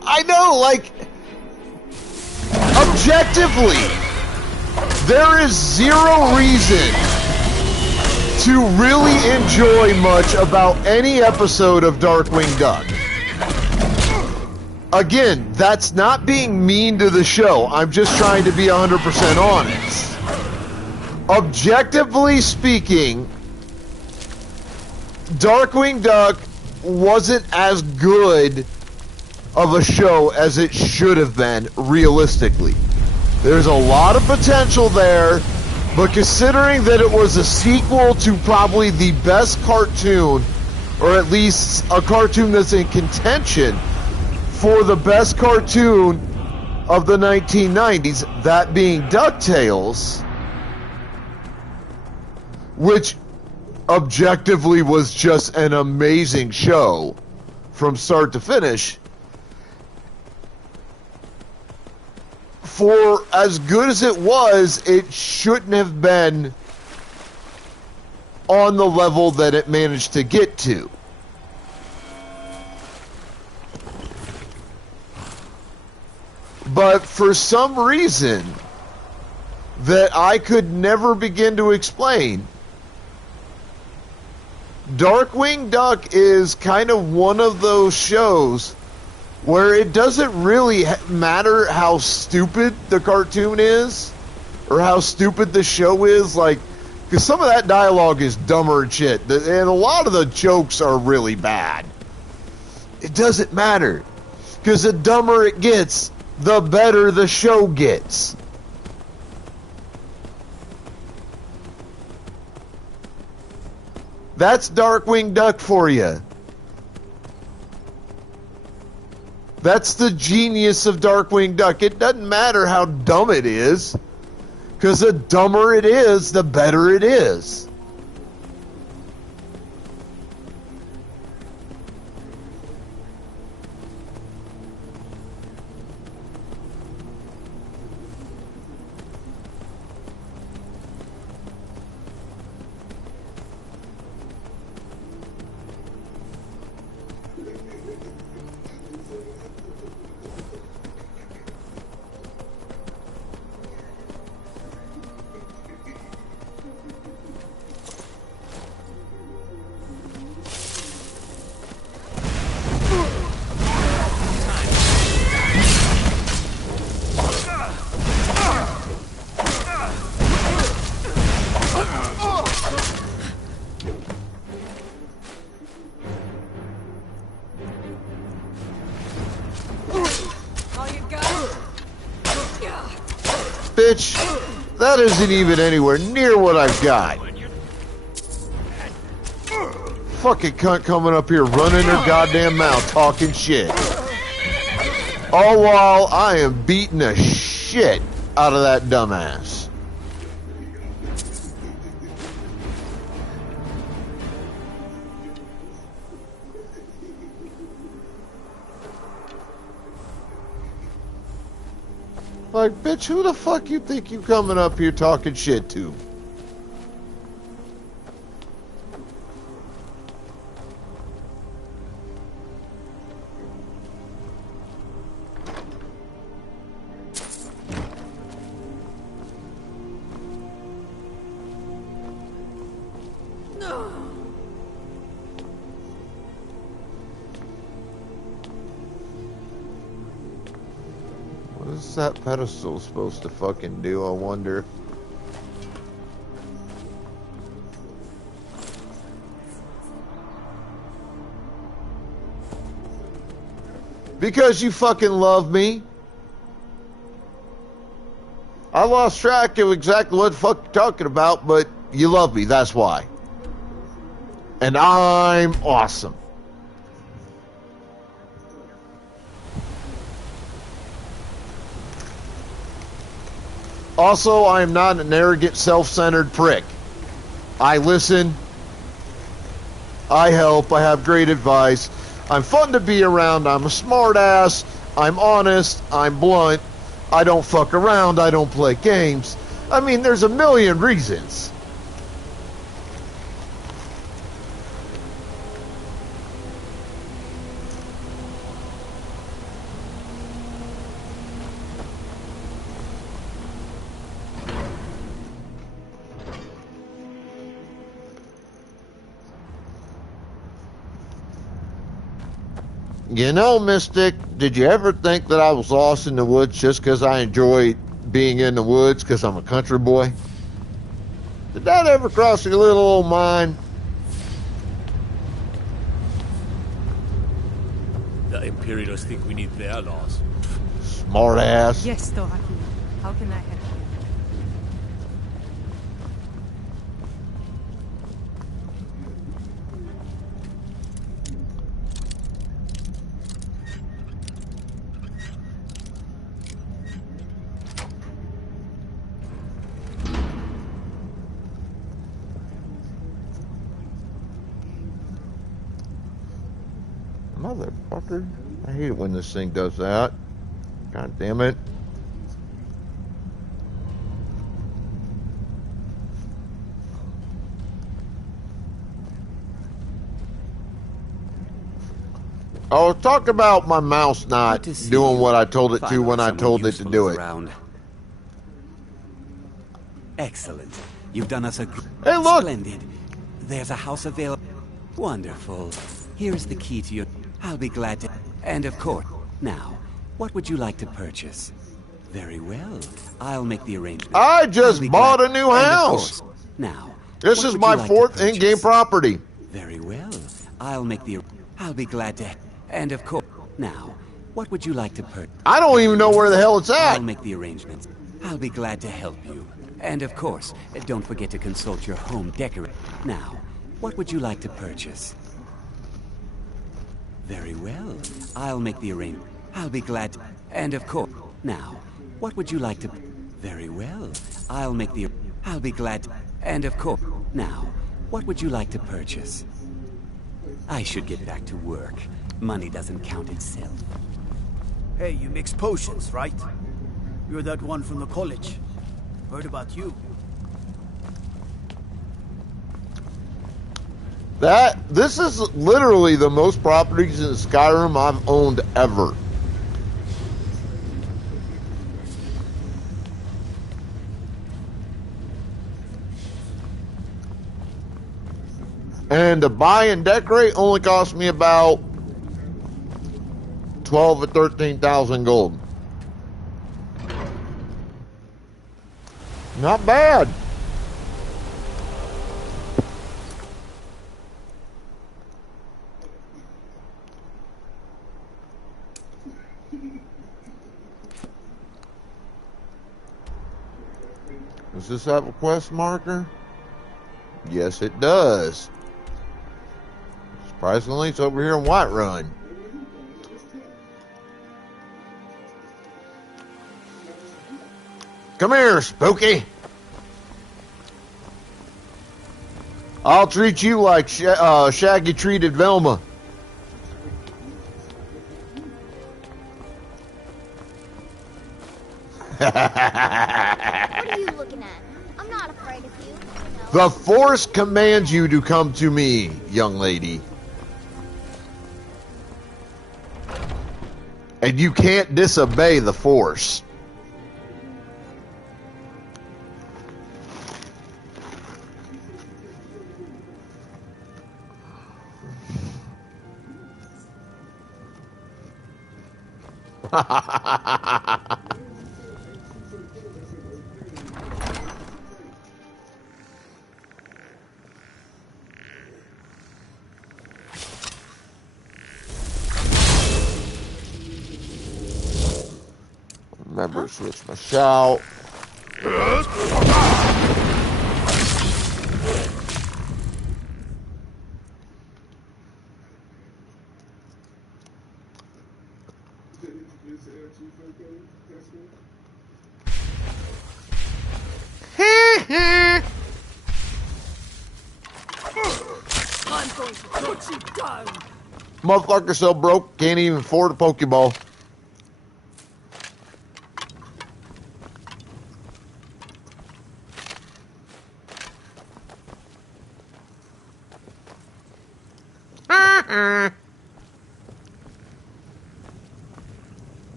I know, like, objectively, there is zero reason to really enjoy much about any episode of Darkwing Duck. Again, that's not being mean to the show. I'm just trying to be 100% honest. Objectively speaking, Darkwing Duck wasn't as good of a show as it should have been, realistically. There's a lot of potential there, but considering that it was a sequel to probably the best cartoon, or at least a cartoon that's in contention for the best cartoon of the 1990s, that being DuckTales, which objectively was just an amazing show from start to finish. For as good as it was, it shouldn't have been on the level that it managed to get to. But for some reason that I could never begin to explain, Darkwing Duck is kind of one of those shows where it doesn't really matter how stupid the cartoon is or how stupid the show is, like, because some of that dialogue is dumber and shit, and a lot of the jokes are really bad. It doesn't matter, because the dumber it gets, the better the show gets. That's Darkwing Duck for you. That's the genius of Darkwing Duck. It doesn't matter how dumb it is, because the dumber it is, the better it is. Bitch, that isn't even anywhere near what I've got. Fucking cunt coming up here running her goddamn mouth talking shit. All while I am beating the shit out of that dumbass. Like, bitch, who the fuck you think you coming up here talking shit to? What's that pedestal supposed to fucking do, I wonder? Because you fucking love me. I lost track of exactly what the fuck you're talking about, but you love me, that's why. And I'm awesome. Also, I am not an arrogant, self-centered prick. I listen. I help. I have great advice. I'm fun to be around. I'm a smart ass. I'm honest. I'm blunt. I don't fuck around. I don't play games. I mean, there's a million reasons. You know, Mystic, did you ever think that I was lost in the woods just because I enjoy being in the woods because I'm a country boy? Did that ever cross your little old mind? The Imperials think we need their laws. Smart ass. Yes, Dohaki. How can I help? Motherfucker. I hate it when this thing does that. God damn it. I was talking about my mouse not doing what I told it to when I told it to do it. Around. Excellent. You've done us a hey, look. Splendid. There's a house available. Wonderful. Here's the key to your... I'll be glad to... And of course, now, what would you like to purchase? Very well. I'll make the arrangement. I just bought a new house. Now, this is my fourth in-game property. Very well. I'll make the... I'll be glad to... And of course, now, what would you like to purchase? I don't even know where the hell it's at. I'll make the arrangements. I'll be glad to help you. And of course, don't forget to consult your home decorator. Now, what would you like to purchase? Very well. I'll make the arrangement. I'll be glad to... And of course, now, what would you like to... Very well. I'll make the... I'll be glad to... And of course, now, what would you like to purchase? I should get back to work. Money doesn't count itself. Hey, you mix potions, right? You're that one from the college. Heard about you. This is literally the most properties in Skyrim I've owned ever. And to buy and decorate only cost me about 12 or 13,000 gold. Not bad. Does this have a quest marker? Yes, it does. Surprisingly, it's over here in Whiterun. Come here, Spooky. I'll treat you like Shaggy treated Velma. What are you looking at? I'm not afraid of you. The Force commands you to come to me, young lady. And you can't disobey the Force. Remember, switch my shout. I'm going to put you down. Motherfucker so broke, can't even afford a Pokeball.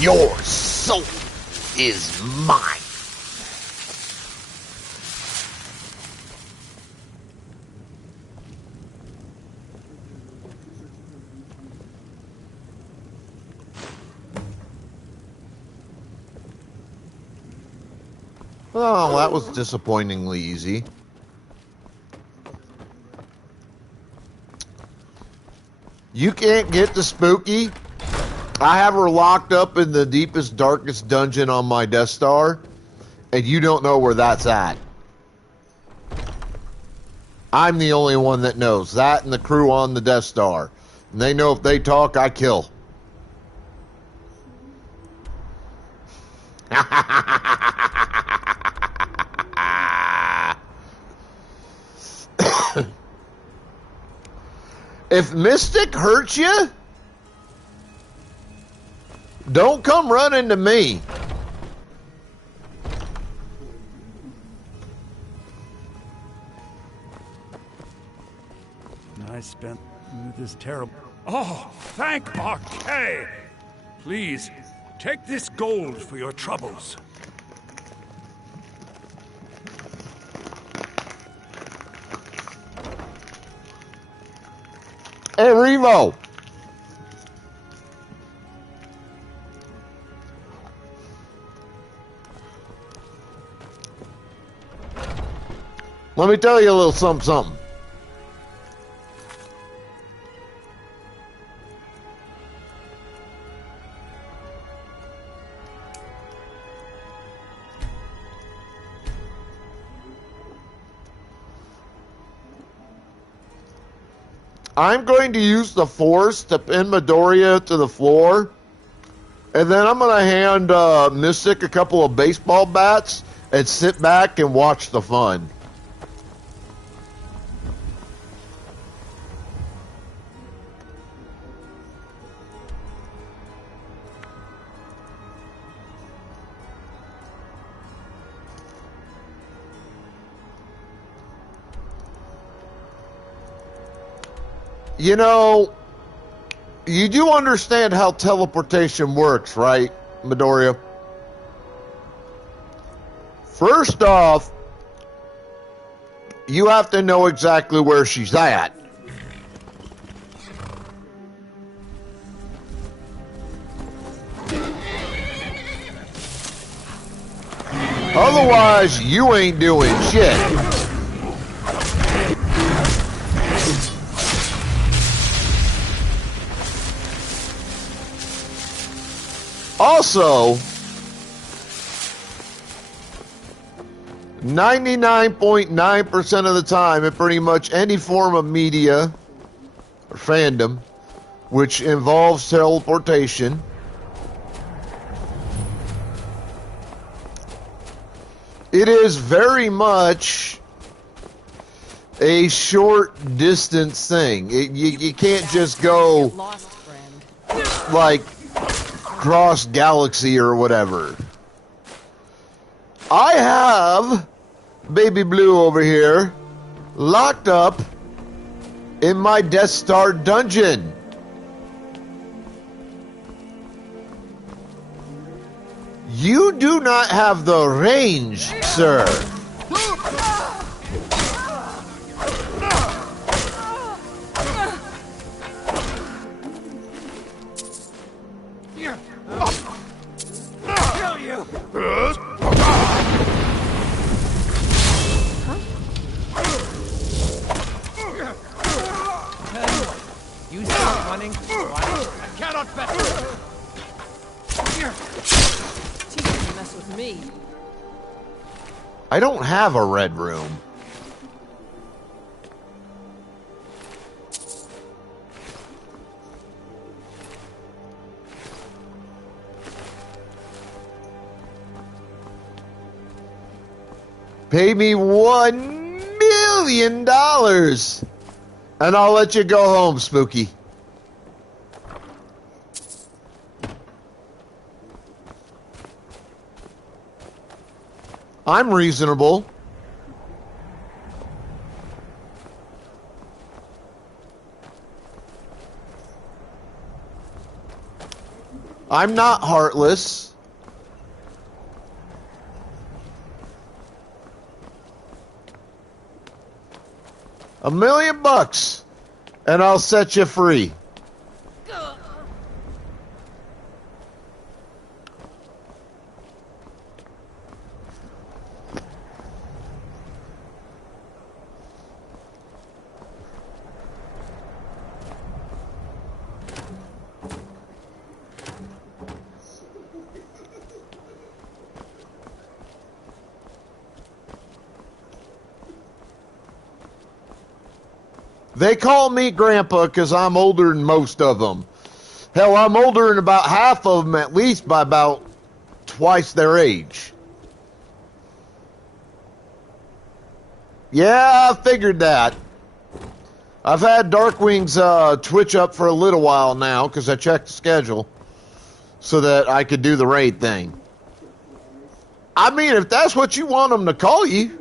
Your soul is mine. Oh, that was disappointingly easy. You can't get the Spooky. I have her locked up in the deepest, darkest dungeon on my Death Star, and you don't know where that's at. I'm the only one that knows. That and the crew on the Death Star. And they know if they talk, I kill. If Mystic hurts you, don't come running to me. I spent this terrible... Oh, thank Archay! Please, take this gold for your troubles. Hey, Revo. Let me tell you a little something. I'm going to use the Force to pin Midoriya to the floor, and then I'm going to hand Mystic a couple of baseball bats and sit back and watch the fun. You know, you do understand how teleportation works, right, Midoriya? First off, you have to know exactly where she's at. Otherwise, you ain't doing shit. Also, 99.9% of the time in pretty much any form of media or fandom which involves teleportation, it is very much a short distance thing. You can't just go like cross galaxy or whatever. I have Baby Blue over here locked up in my Death Star dungeon. You do not have the range, sir. Kill you! You start running. I cannot bet. Teach you mess with me. I don't have a red room. Pay me $1 million, and I'll let you go home, Spooky. I'm reasonable. I'm not heartless. $1 million, and I'll set you free. They call me Grandpa because I'm older than most of them. Hell, I'm older than about half of them, at least by about twice their age. Yeah, I figured that. I've had Darkwing's Twitch up for a little while now because I checked the schedule so that I could do the raid thing. I mean, if that's what you want them to call you.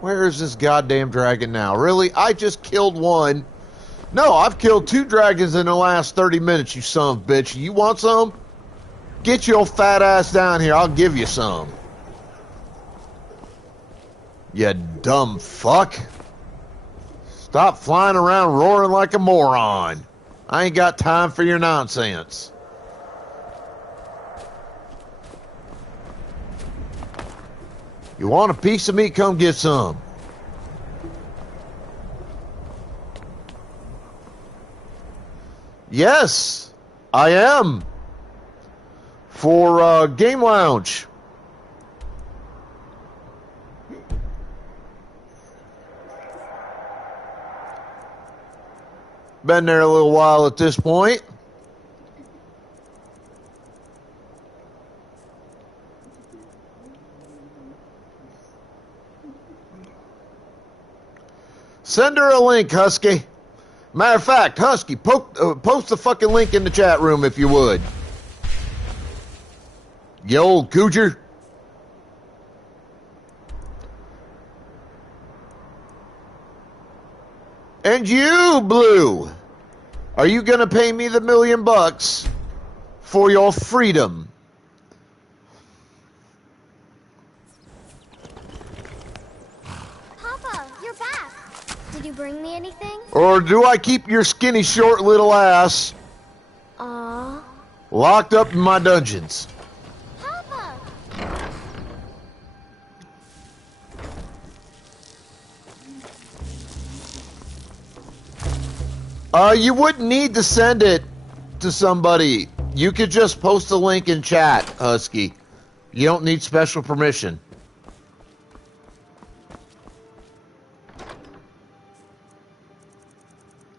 Where is this goddamn dragon now? Really? I just killed one. No, I've killed 2 dragons in the last 30 minutes, you son of a bitch. You want some? Get your fat ass down here. I'll give you some. You dumb fuck. Stop flying around roaring like a moron. I ain't got time for your nonsense. You want a piece of me? Come get some. Yes, I am. For Game Lounge. Been there a little while at this point. Send her a link, Husky. Matter of fact, Husky, post the fucking link in the chat room if you would. You old cooger. And you, Blue, are you going to pay me the $1 million for your freedom? Papa, you're back. Did you bring me anything? Or do I keep your skinny, short little ass locked up in my dungeons? You wouldn't need to send it to somebody. You could just post a link in chat, Husky. You don't need special permission.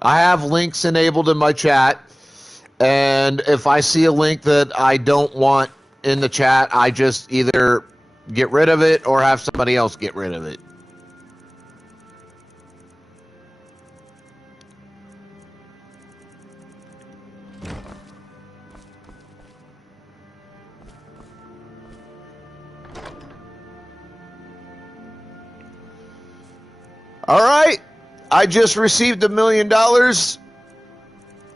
I have links enabled in my chat, and if I see a link that I don't want in the chat, I just either get rid of it or have somebody else get rid of it. All right, I just received $1 million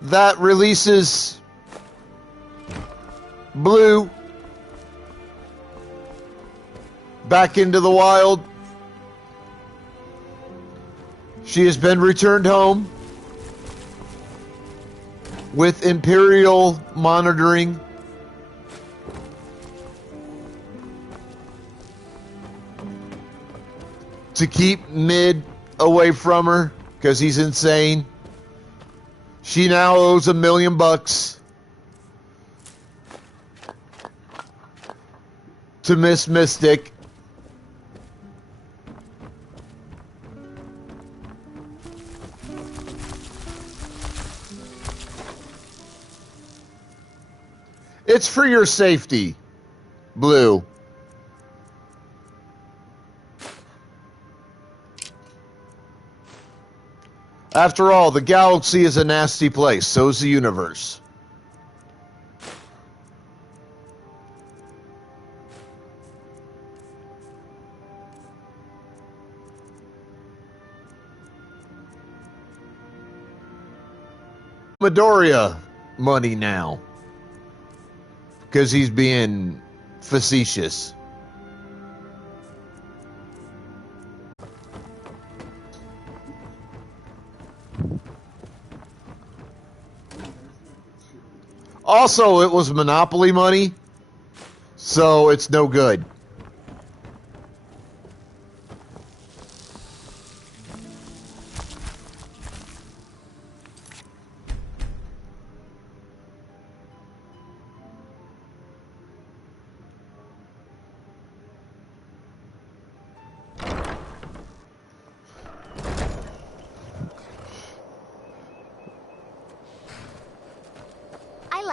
that releases Blue back into the wild. She has been returned home with Imperial monitoring. To keep Mid away from her because he's insane. She now owes $1 million to Miss Mystic. It's for your safety, Blue. After all, the galaxy is a nasty place. So is the universe. Midoriya money now. Because he's being facetious. Also, it was Monopoly money, so it's no good.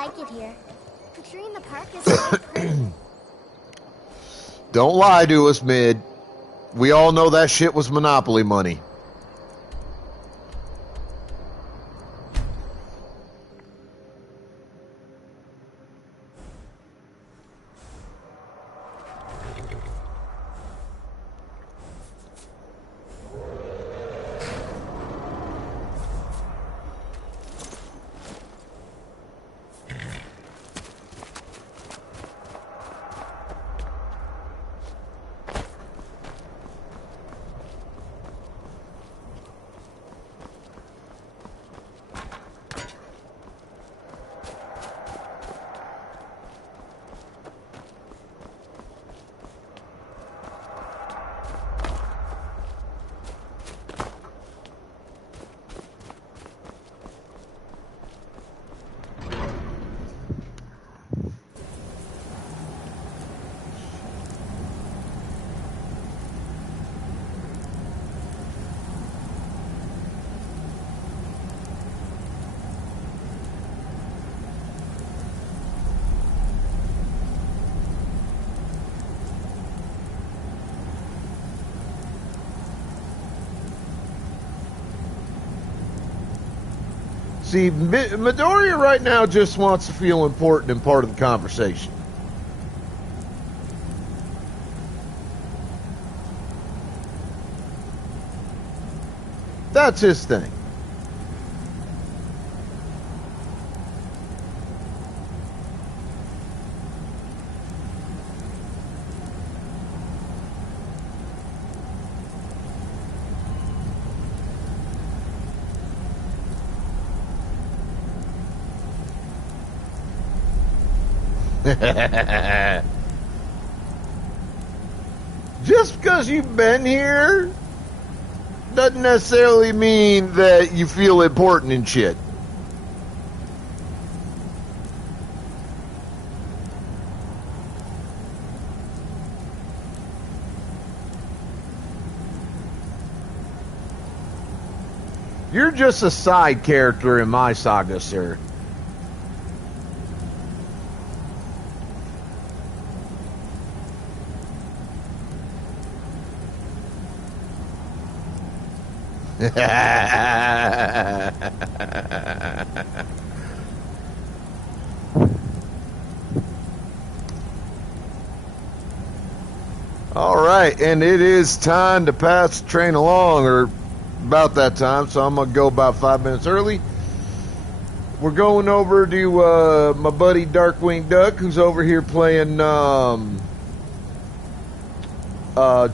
like it here. The tree in the park is so pretty. Don't lie to us, Mid. We all know that shit was Monopoly money. See, Midoriya right now just wants to feel important and part of the conversation. That's his thing. Just because you've been here doesn't necessarily mean that you feel important and shit. You're just a side character in my saga, sir. All right, and it is time to pass the train along, or about that time, so I'm going to go about 5 minutes early. We're going over to my buddy Darkwing Duck, who's over here playing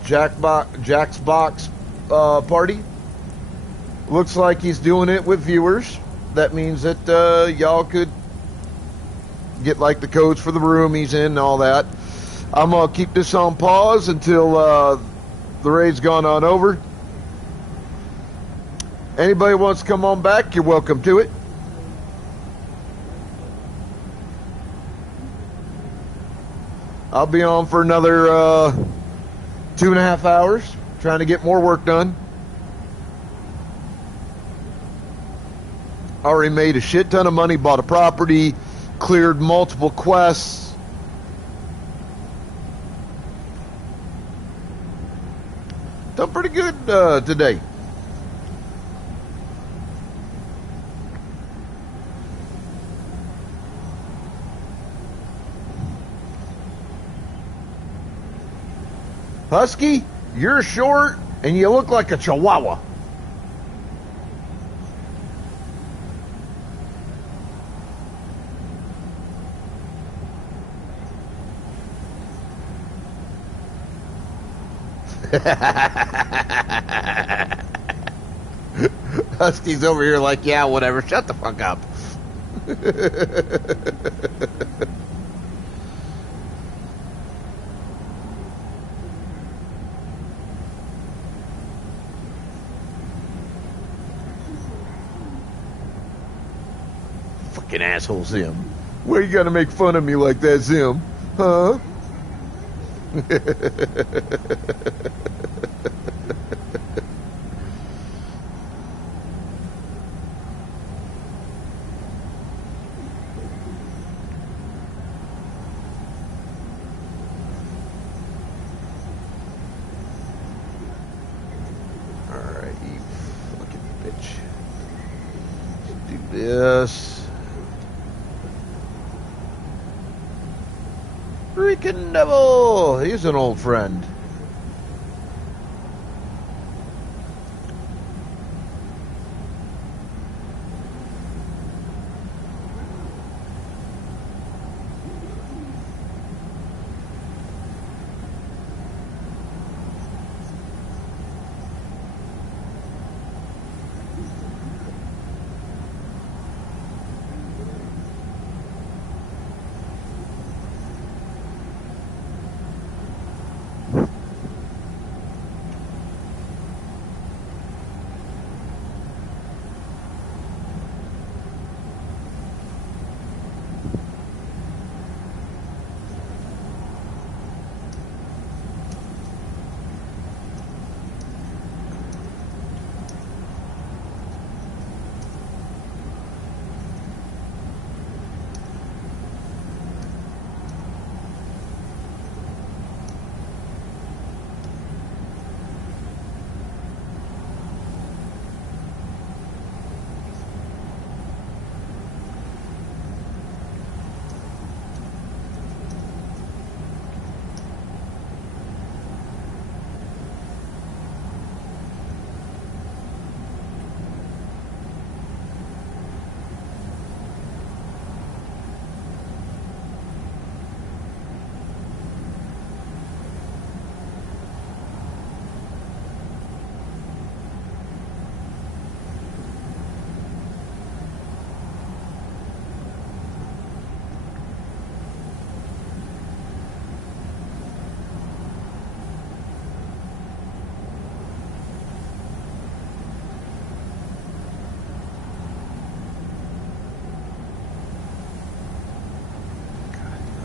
Jack's Box Party. Looks like he's doing it with viewers. That means that y'all could get like the codes for the room he's in and all that. I'm going to keep this on pause until the raid's gone on over. Anybody wants to come on back, you're welcome to it. I'll be on for another 2.5 hours, trying to get more work done. Already made a shit ton of money, bought a property, cleared multiple quests. Done pretty good today. Husky, you're short and you look like a chihuahua. Husky's over here like, yeah, whatever, shut the fuck up. Fucking asshole, Zim. Why you gotta make fun of me like that, Zim? Huh? Yes. Freaking devil! He's an old friend.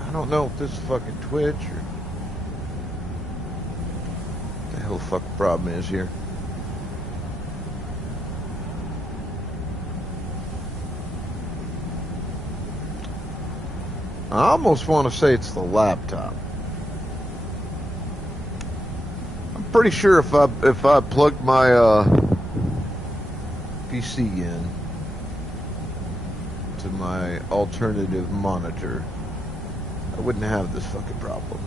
I don't know if this is fucking Twitch or what the hell the fuck problem is here. I almost want to say it's the laptop. I'm pretty sure if I plugged my PC in to my alternative monitor, I wouldn't have this fucking problem.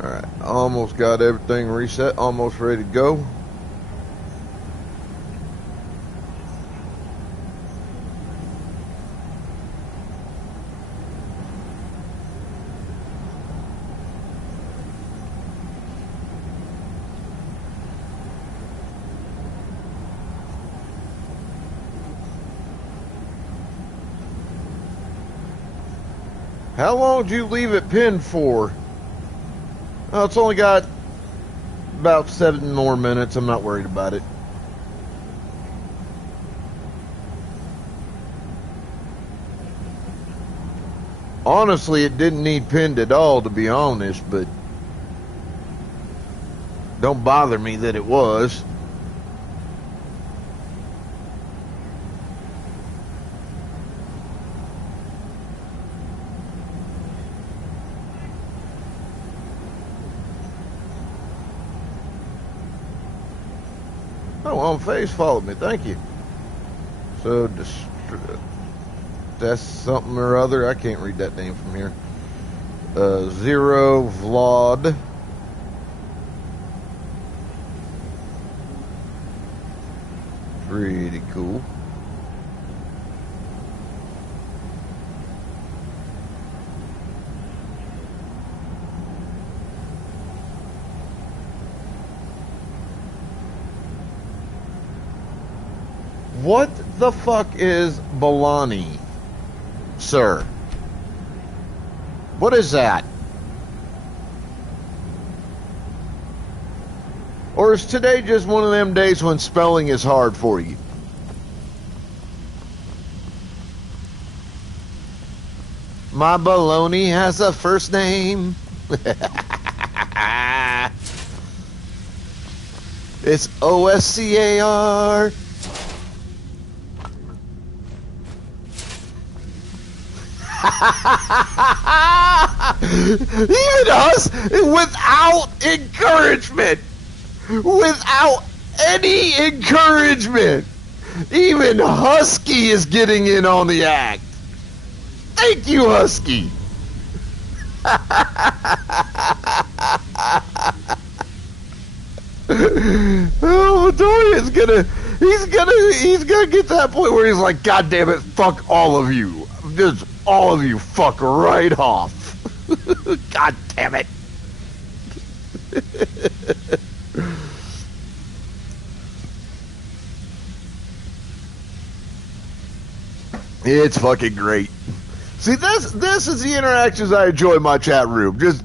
Alright, almost got everything reset, almost ready to go. How long did you leave it pinned for? Oh, it's only got about 7 more minutes. I'm not worried about it. Honestly, it didn't need pinned at all, to be honest, but don't bother me that it was. Oh, on face followed me. Thank you. So, that's something or other. I can't read that name from here. Zero Vlad. Pretty cool. What the fuck is Balani, sir? What is that? Or is today just one of them days when spelling is hard for you? My baloney has a first name. It's Oscar. Even us, without encouragement, without any encouragement, even Husky is getting in on the act. Thank you, Husky. Oh, Dorian's he's gonna get to that point where he's like, God damn it, fuck all of you. Just all of you fuck right off. God damn it. It's fucking great. See, this is the interactions I enjoy in my chat room. Just,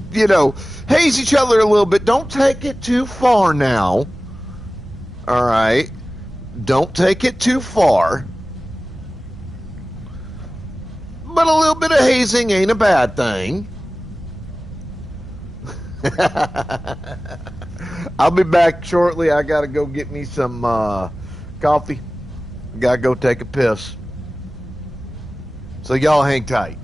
haze each other a little bit. Don't take it too far now. All right? Don't take it too far. But a little bit of hazing ain't a bad thing. I'll be back shortly. I gotta go get me some coffee. Gotta go take a piss. So y'all hang tight.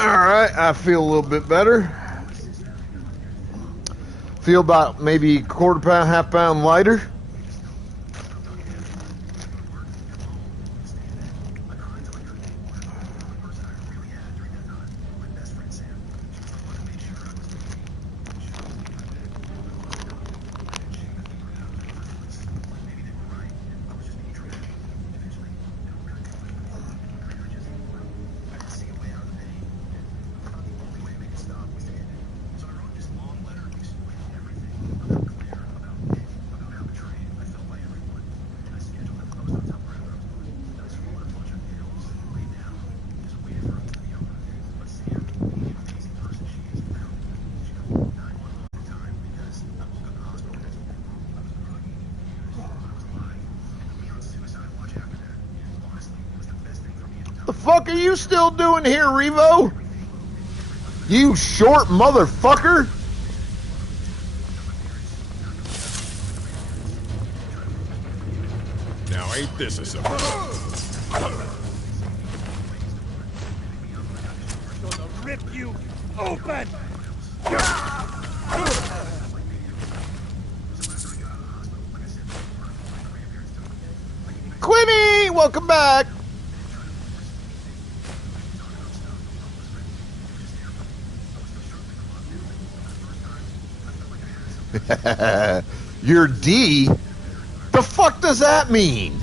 Alright, I feel a little bit better. Feel about maybe quarter pound, half pound lighter. The fuck are you still doing here, Revo? You short motherfucker! Now ain't this a surprise? Gonna rip you open! Quinny, welcome back. You're D? The fuck does that mean?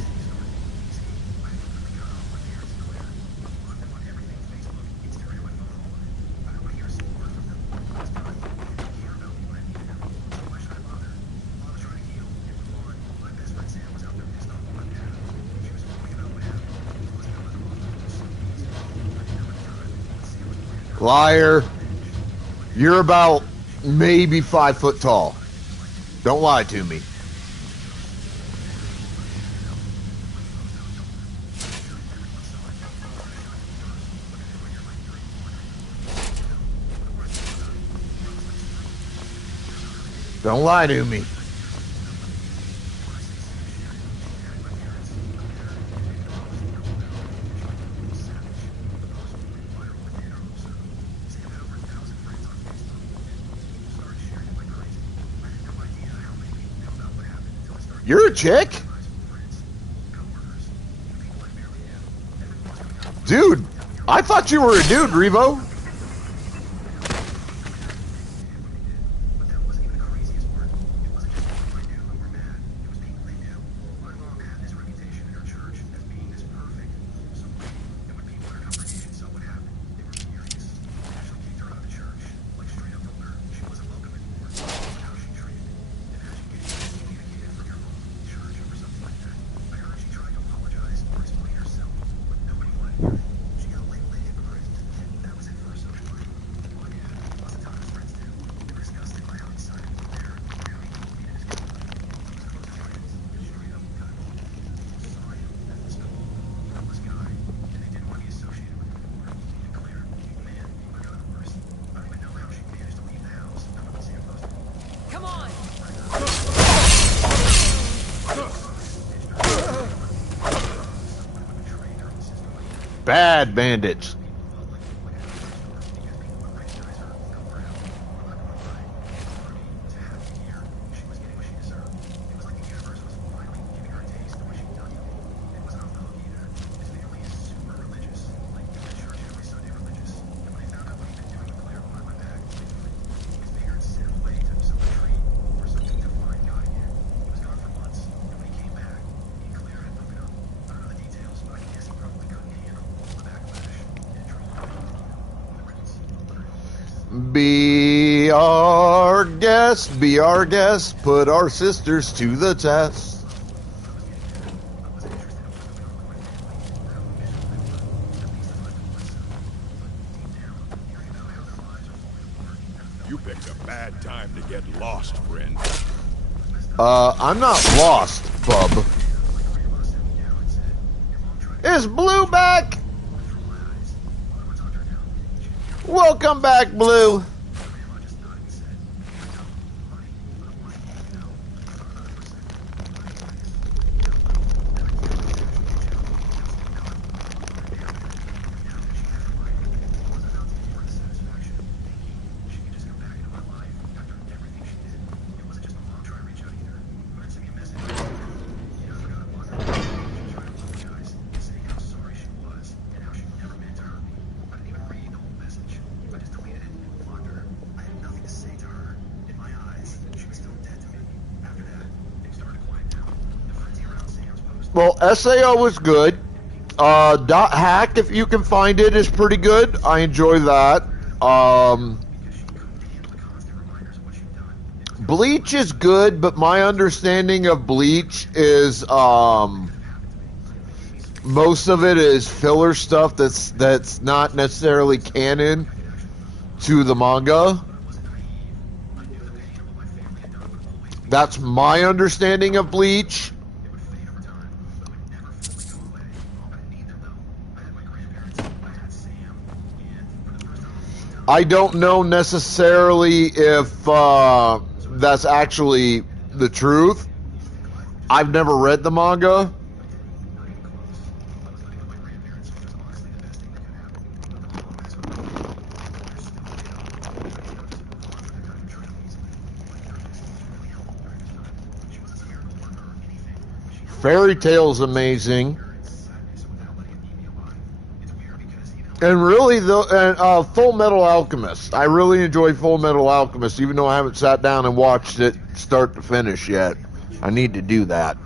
Liar. You're about maybe 5 foot tall. Don't lie to me. Don't lie to me. You're a chick? Dude, I thought you were a dude, Revo. Bad bandits. Be our guest, put our sisters to the test. You picked a bad time to get lost, friend. I'm not lost, bub. Is Blue back? Welcome back, Blue. Well, SAO was good. Dot Hack, if you can find it, is pretty good. I enjoy that. Bleach is good, but my understanding of Bleach is most of it is filler stuff that's not necessarily canon to the manga. That's my understanding of Bleach. I don't know necessarily if that's actually the truth. I've never read the manga. Fairy Tail's amazing. And really, Full Metal Alchemist. I really enjoy Full Metal Alchemist, even though I haven't sat down and watched it start to finish yet. I need to do that.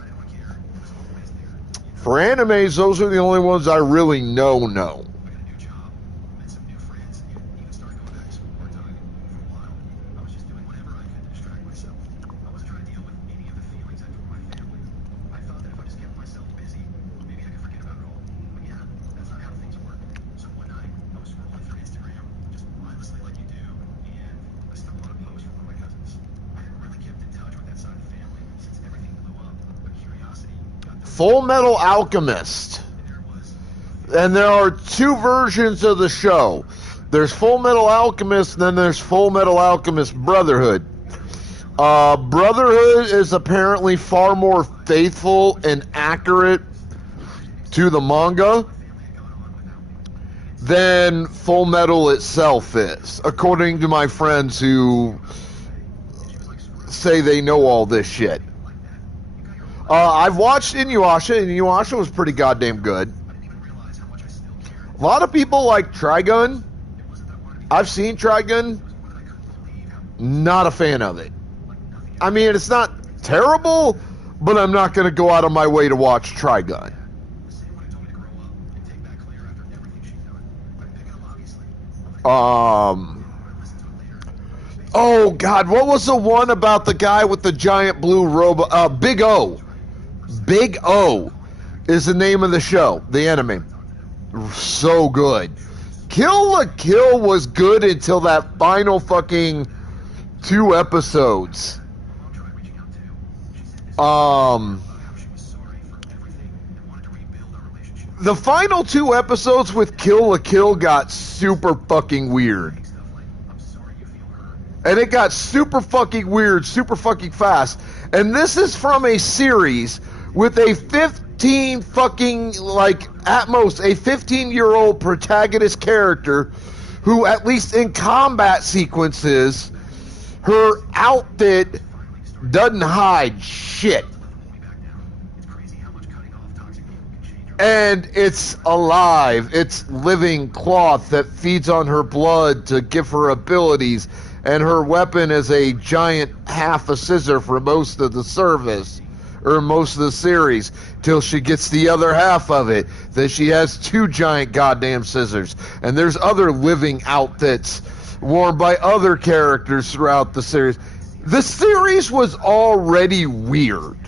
For animes, those are the only ones I really know. Full Metal Alchemist. And there are two versions of the show. There's Full Metal Alchemist, and then there's Full Metal Alchemist Brotherhood. Brotherhood is apparently far more faithful and accurate to the manga than Full Metal itself is, according to my friends who say they know all this shit. I've watched Inuyasha, and Inuyasha was pretty goddamn good. A lot of people like Trigun. I've seen Trigun. Not a fan of it. I mean, it's not terrible, but I'm not going to go out of my way to watch Trigun. Oh, God, what was the one about the guy with the giant blue robe? Big O. Big O is the name of the show, the anime. So good. Kill la Kill was good until that final fucking 2 episodes. The final 2 episodes with Kill la Kill got super fucking weird. And it got super fucking weird, super fucking fast. And this is from a series with a 15 fucking, like, at most, a 15-year-old protagonist character who, at least in combat sequences, her outfit doesn't hide shit. And it's alive. It's living cloth that feeds on her blood to give her abilities. And her weapon is a giant half a scissor for most of the service, or most of the series, till she gets the other half of it. Then she has 2 giant goddamn scissors. And there's other living outfits worn by other characters throughout the series. The series was already weird.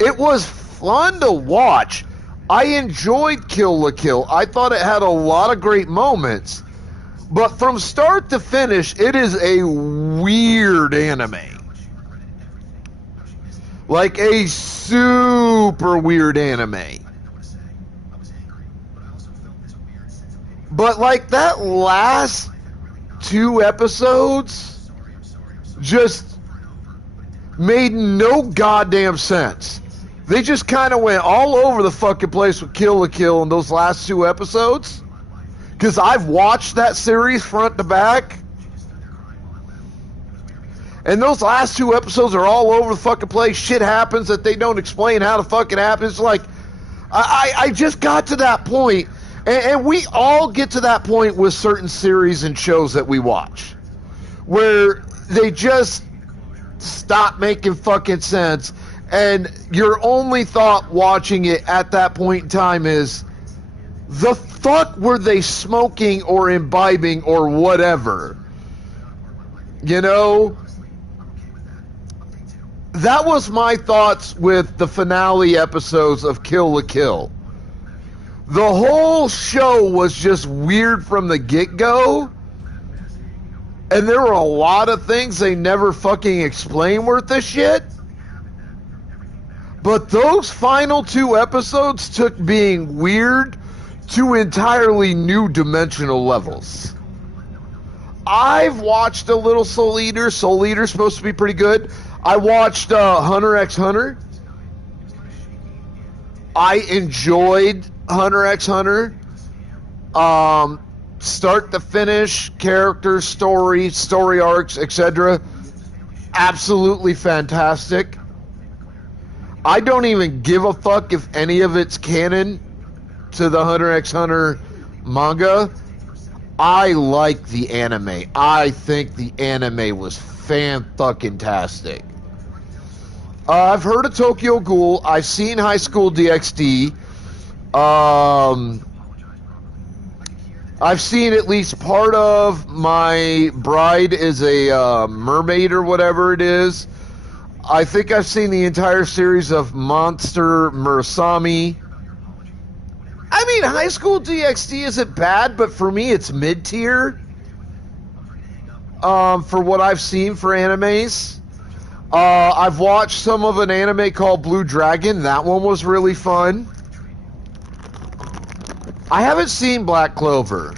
It was fun to watch. I enjoyed Kill la Kill. I thought it had a lot of great moments. But from start to finish, it is a weird anime. Like a super weird anime. But like that last 2 episodes just made no goddamn sense. They just kind of went all over the fucking place with Kill la Kill in those last 2 episodes. Because I've watched that series front to back. And those last 2 episodes are all over the fucking place. Shit happens that they don't explain how the fuck it happens. It's like, I just got to that point. And we all get to that point with certain series and shows that we watch. Where they just stop making fucking sense. And your only thought watching it at that point in time is, the fuck were they smoking or imbibing or whatever? You know? That was my thoughts with the finale episodes of Kill la Kill. The whole show was just weird from the get-go. And there were a lot of things they never fucking explain worth a shit. But those final 2 episodes took being weird to entirely new dimensional levels. I've watched a little Soul Eater. Soul Eater's supposed to be pretty good. I watched Hunter x Hunter. I enjoyed Hunter x Hunter. Start to finish, characters, story arcs, etc. Absolutely fantastic. I don't even give a fuck if any of it's canon to the Hunter x Hunter manga. I like the anime. I think the anime was fan-fucking-tastic. I've heard of Tokyo Ghoul. I've seen High School DxD. I've seen at least part of My Bride is a Mermaid or whatever it is. I think I've seen the entire series of Monster Murasame. I mean, High School DxD isn't bad, but for me it's mid-tier. For what I've seen for animes. I've watched some of an anime called Blue Dragon. That one was really fun. I haven't seen Black Clover.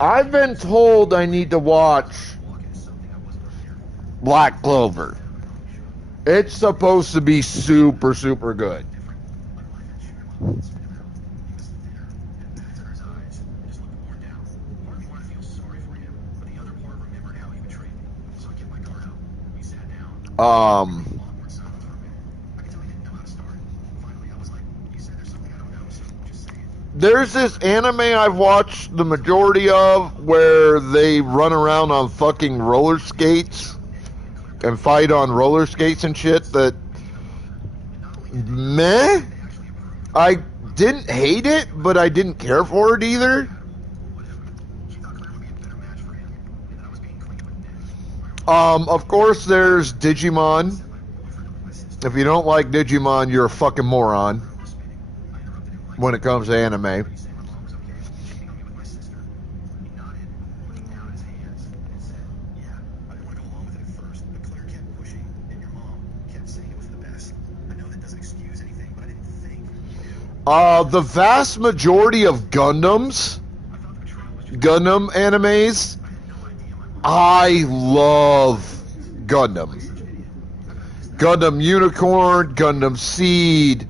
I've been told I need to watch Black Clover. It's supposed to be super, super good. There's this anime I've watched the majority of where they run around on fucking roller skates and fight on roller skates and shit that, meh? I didn't hate it, but I didn't care for it either. Of course, there's Digimon. If you don't like Digimon, you're a fucking moron when it comes to anime. The vast majority of Gundam animes, I love Gundam. Gundam Unicorn, Gundam Seed.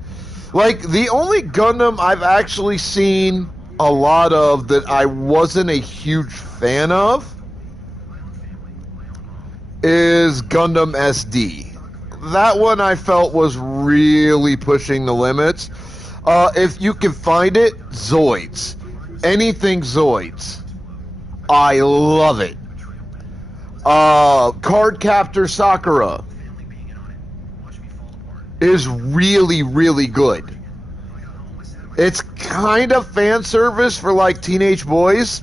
Like, the only Gundam I've actually seen a lot of that I wasn't a huge fan of is Gundam SD. That one I felt was really pushing the limits. If you can find it, Zoids. Anything Zoids. I love it. Card Captor Sakura is really, really good. It's kind of fan service for like teenage boys.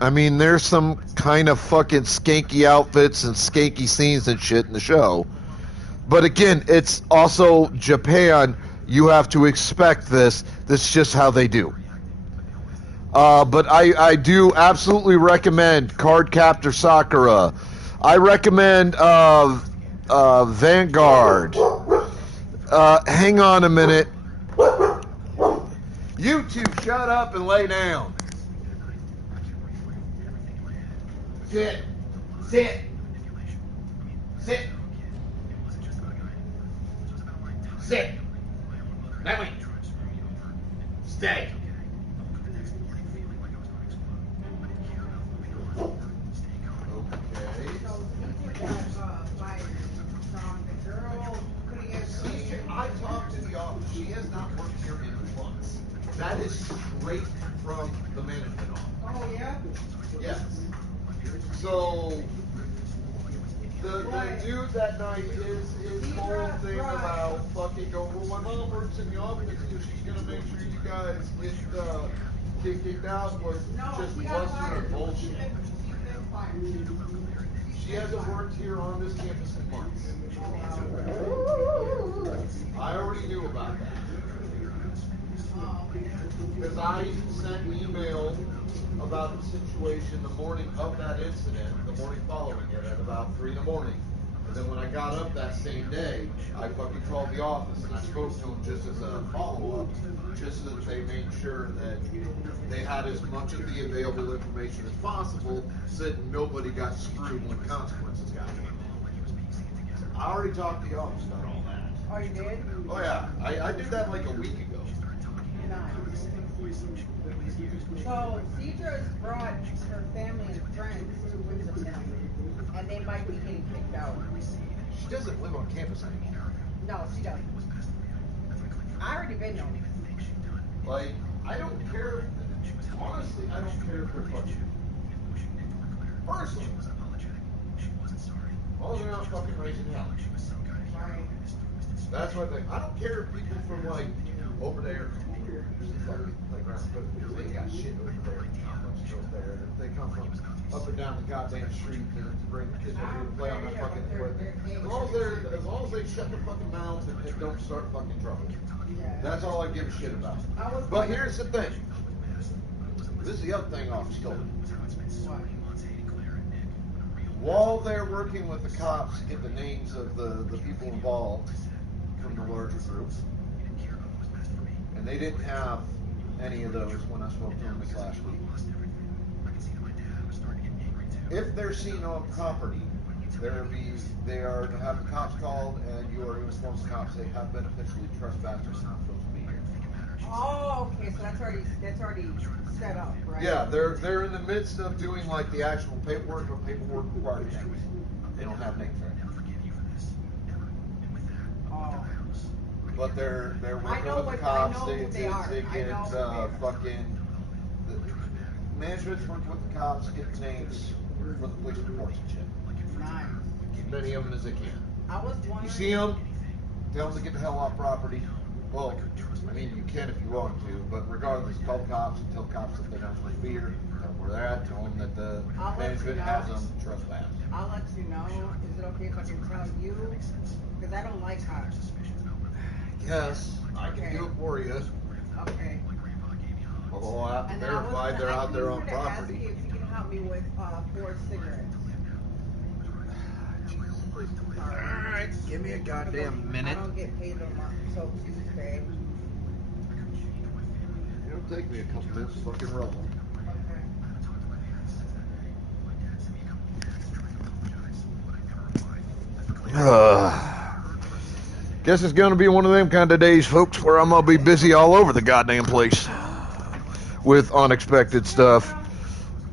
I mean, there's some kind of fucking skanky outfits and skanky scenes and shit in the show. But again, it's also Japan. You have to expect this. This is just how they do. But I do absolutely recommend Card Captor Sakura. I recommend Vanguard. Hang on a minute. You two shut up and lay down. Sit. Sit. Sit. Sit. That way. Stay. That is straight from the management office. Oh, yeah? Yes. So, the dude that night, his whole thing about fucking go, well, my mom works in the office, and she's gonna make sure you guys get kicked out was just bluster and bullshit. She hasn't worked here on this campus in months. I already knew about that. Because I sent an email about the situation the morning of that incident, the morning following it, at about 3 in the morning. And then when I got up that same day, I fucking called the office and I spoke to them just as a follow-up, just so that they made sure that they had as much of the available information as possible so that nobody got screwed when consequences got handled. I already talked to the office about all that. Oh, you did? Oh yeah, I did that like a week ago. Nice. So, Cedra's brought her family and friends to Winston, and they might be getting kicked out. She doesn't live on campus anymore. No, she doesn't. I already been there. Like, I don't care. Honestly, I don't care if they're fucking. Personally. All they're not fucking raising hell. Right. That's what I don't care if people from, like, over there fucking playground, because they got shit over there, not much over there. If they come from up and down the goddamn street to bring the kids over here to play on that fucking equipment. As long as they shut their fucking mouths and don't start fucking trouble. That's all I give a shit about. But here's the thing. This is the other thing off the While they're working with the cops to get the names of the people involved from the larger group, and they didn't have any of those when I spoke to them this last week. If they're seen on property, they are to have the cops called, and you are to inform the cops they have been officially trespassers and not supposed to be here. Oh, okay, so that's already set up, right? Yeah, they're in the midst of doing like the actual paperwork, but paperwork required names. They don't have names right now. Oh. But they're working with the cops. They get fucking management's working with the cops to get the names for the police reports and shit. Nice. As many of them as they can. I was wondering. You see them, tell them to get the hell off property. Well, I mean, you can if you want to, but regardless, call the cops and tell cops that they're not supposed to be here. Tell them where they're at. Tell them that the management has them trespass. I'll let you know. Is it okay if I can tell you? Because I don't like cops. Yes, I can do it for you. Okay. Although I have to verify they're out there on property. If you can help me with 4 cigarettes. Alright, give me a goddamn minute. I don't get paid until Tuesday. It'll take me a couple minutes to fucking roll. Guess it's gonna be one of them kind of days, folks, where I'm gonna be busy all over the goddamn place with unexpected stuff.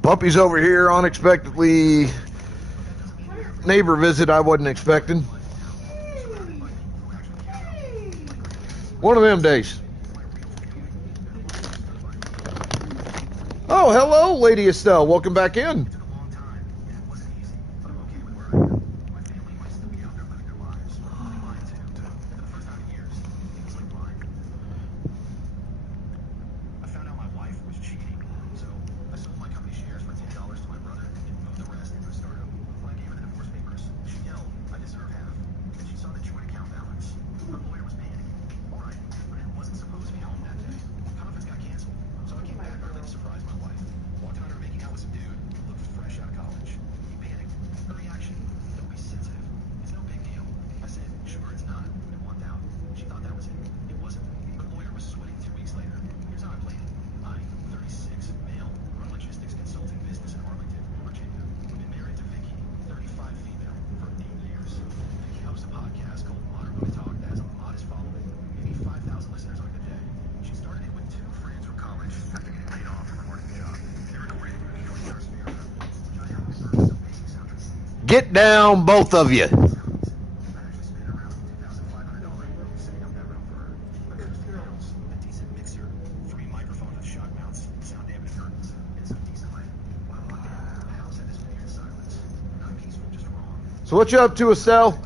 Puppy's over here, unexpectedly. Neighbor visit I wasn't expecting. One of them days. Oh, hello, Lady Estelle. Welcome back in. Get down, both of you. So what you up to, Estelle?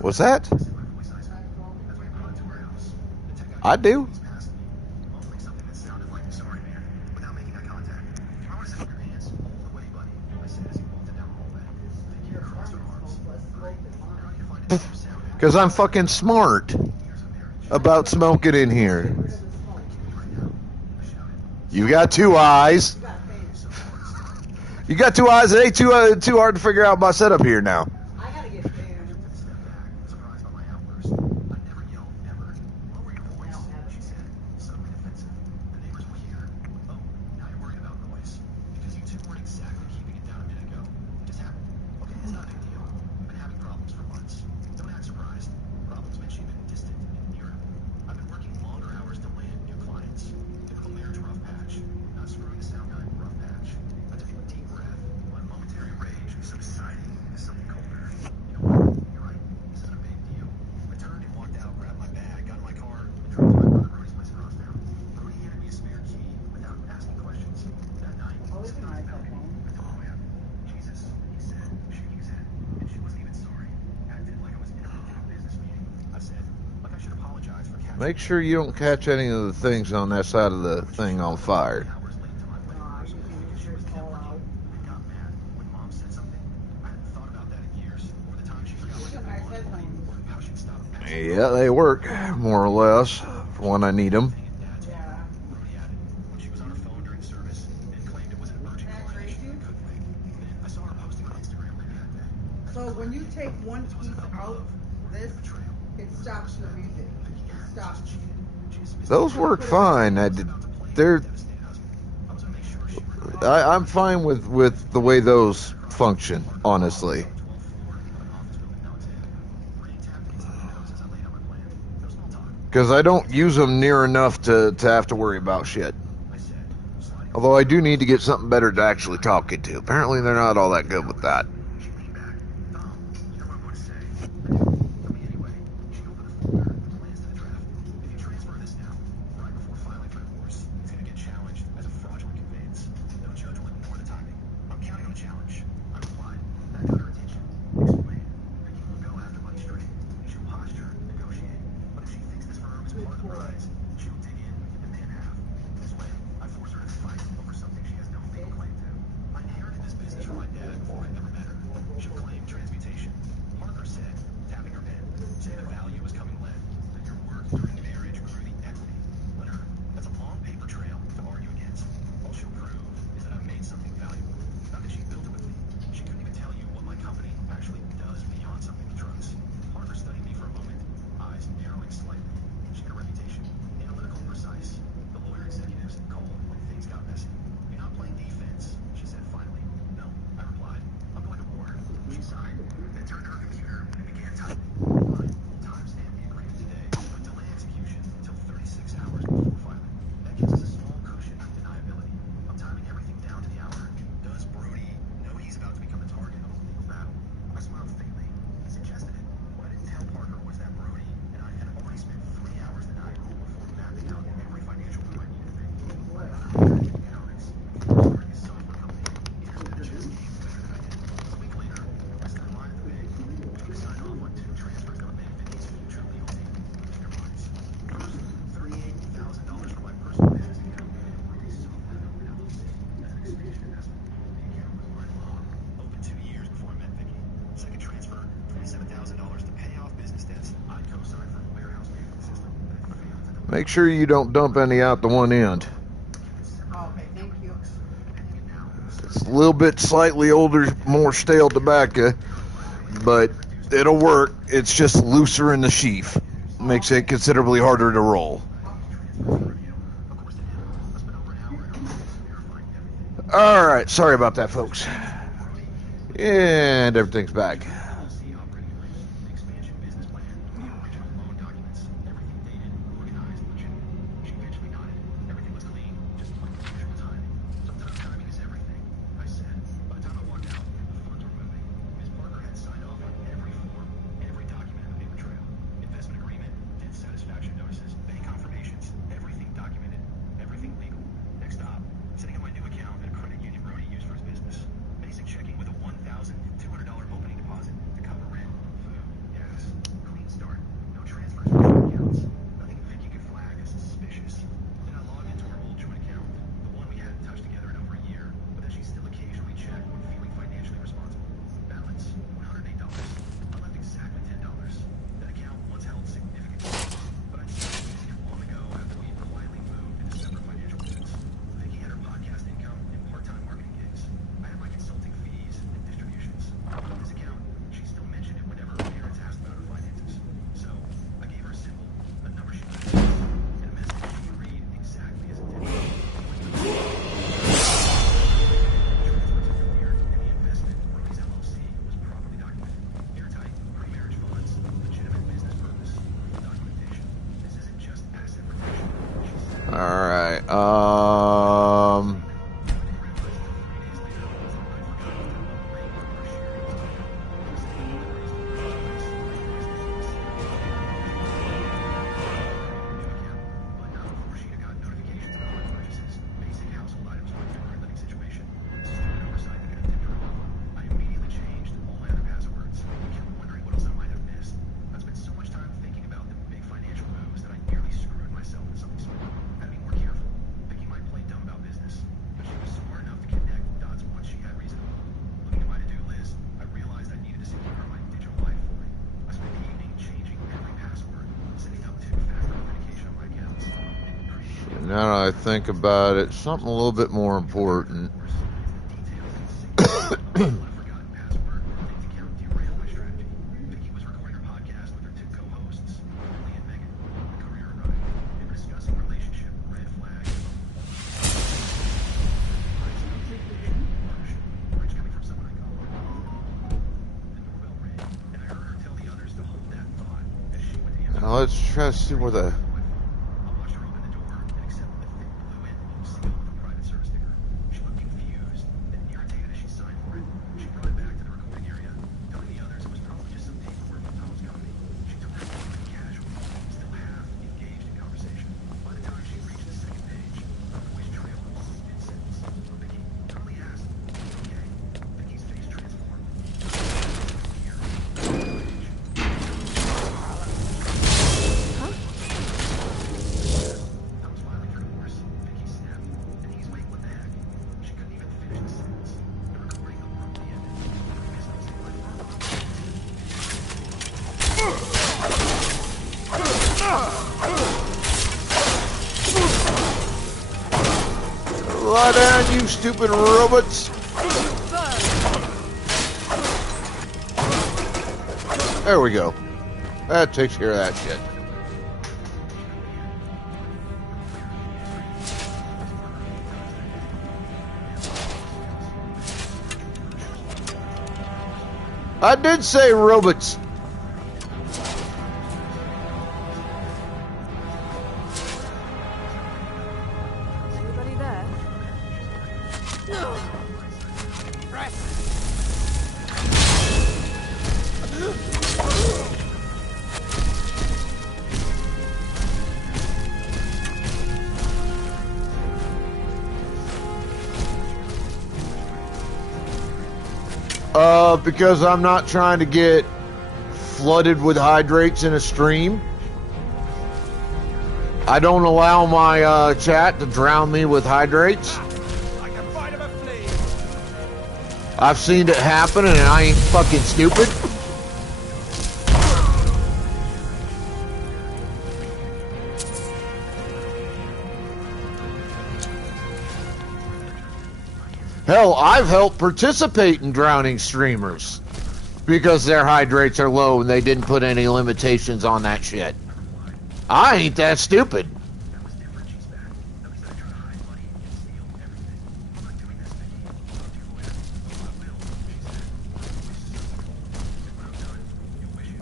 What's that? I do. Because I'm fucking smart about smoking in here. You got two eyes. You got two eyes. It ain't too hard to figure out my setup here now. Make sure you don't catch any of the things on that side of the thing on fire. Yeah, they work, more or less, for when I need them. So when you take one piece out, it stops the music. It stops. Those work fine. I'm fine with the way those function, honestly. Because I don't use them near enough to have to worry about shit. Although I do need to get something better to actually talk into. Apparently they're not all that good with that. Make sure you don't dump any out the one end. Okay, thank you. It's a little bit slightly older, more stale tobacco, but it'll work. It's just looser in the sheath. Makes it considerably harder to roll. Alright, sorry about that, folks. And everything's back. Alright, now that I think about it, something a little bit more important. Now let's try to see where the... Lie down, you stupid robots! There we go. That takes care of that shit. I did say robots. Anybody there? No. Because I'm not trying to get flooded with hydrates in a stream. I don't allow my chat to drown me with hydrates. I've seen it happen and I ain't fucking stupid. Hell, I've helped participate in drowning streamers because their hydrates are low and they didn't put any limitations on that shit. I ain't that stupid.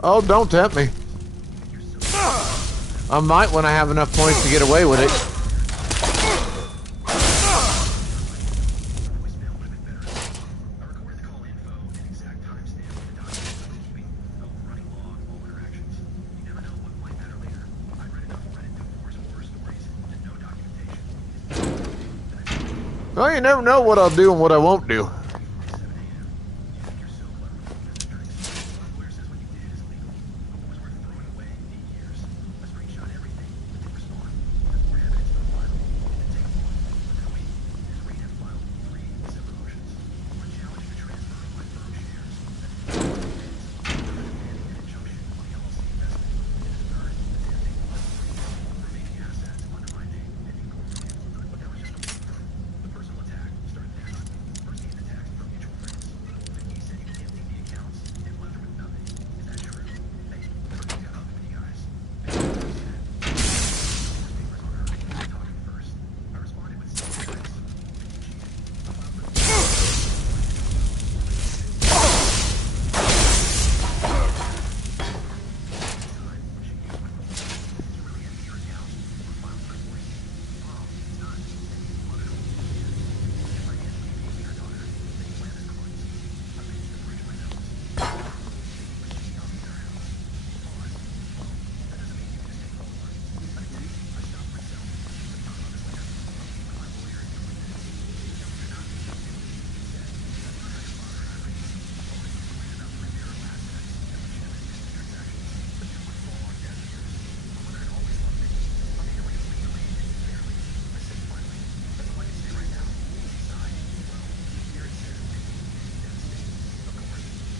Oh, don't tempt me. I might when I have enough points to get away with it. Well, you never know what I'll do and what I won't do.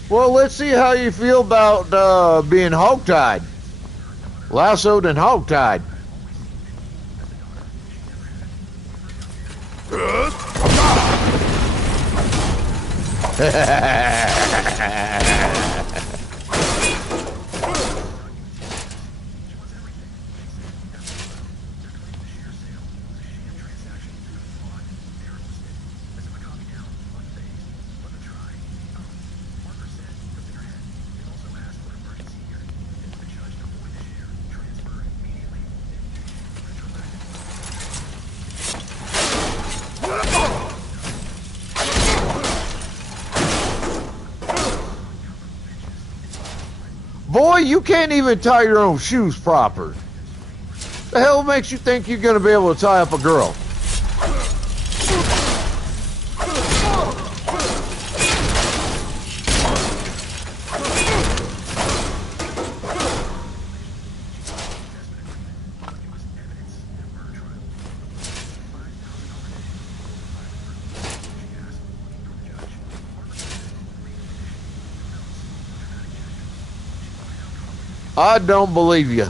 Well, let's see how you feel about being hogtied. Lassoed and hogtied. Boy, you can't even tie your own shoes proper. The hell makes you think you're gonna be able to tie up a girl? I don't believe you.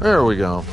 There we go.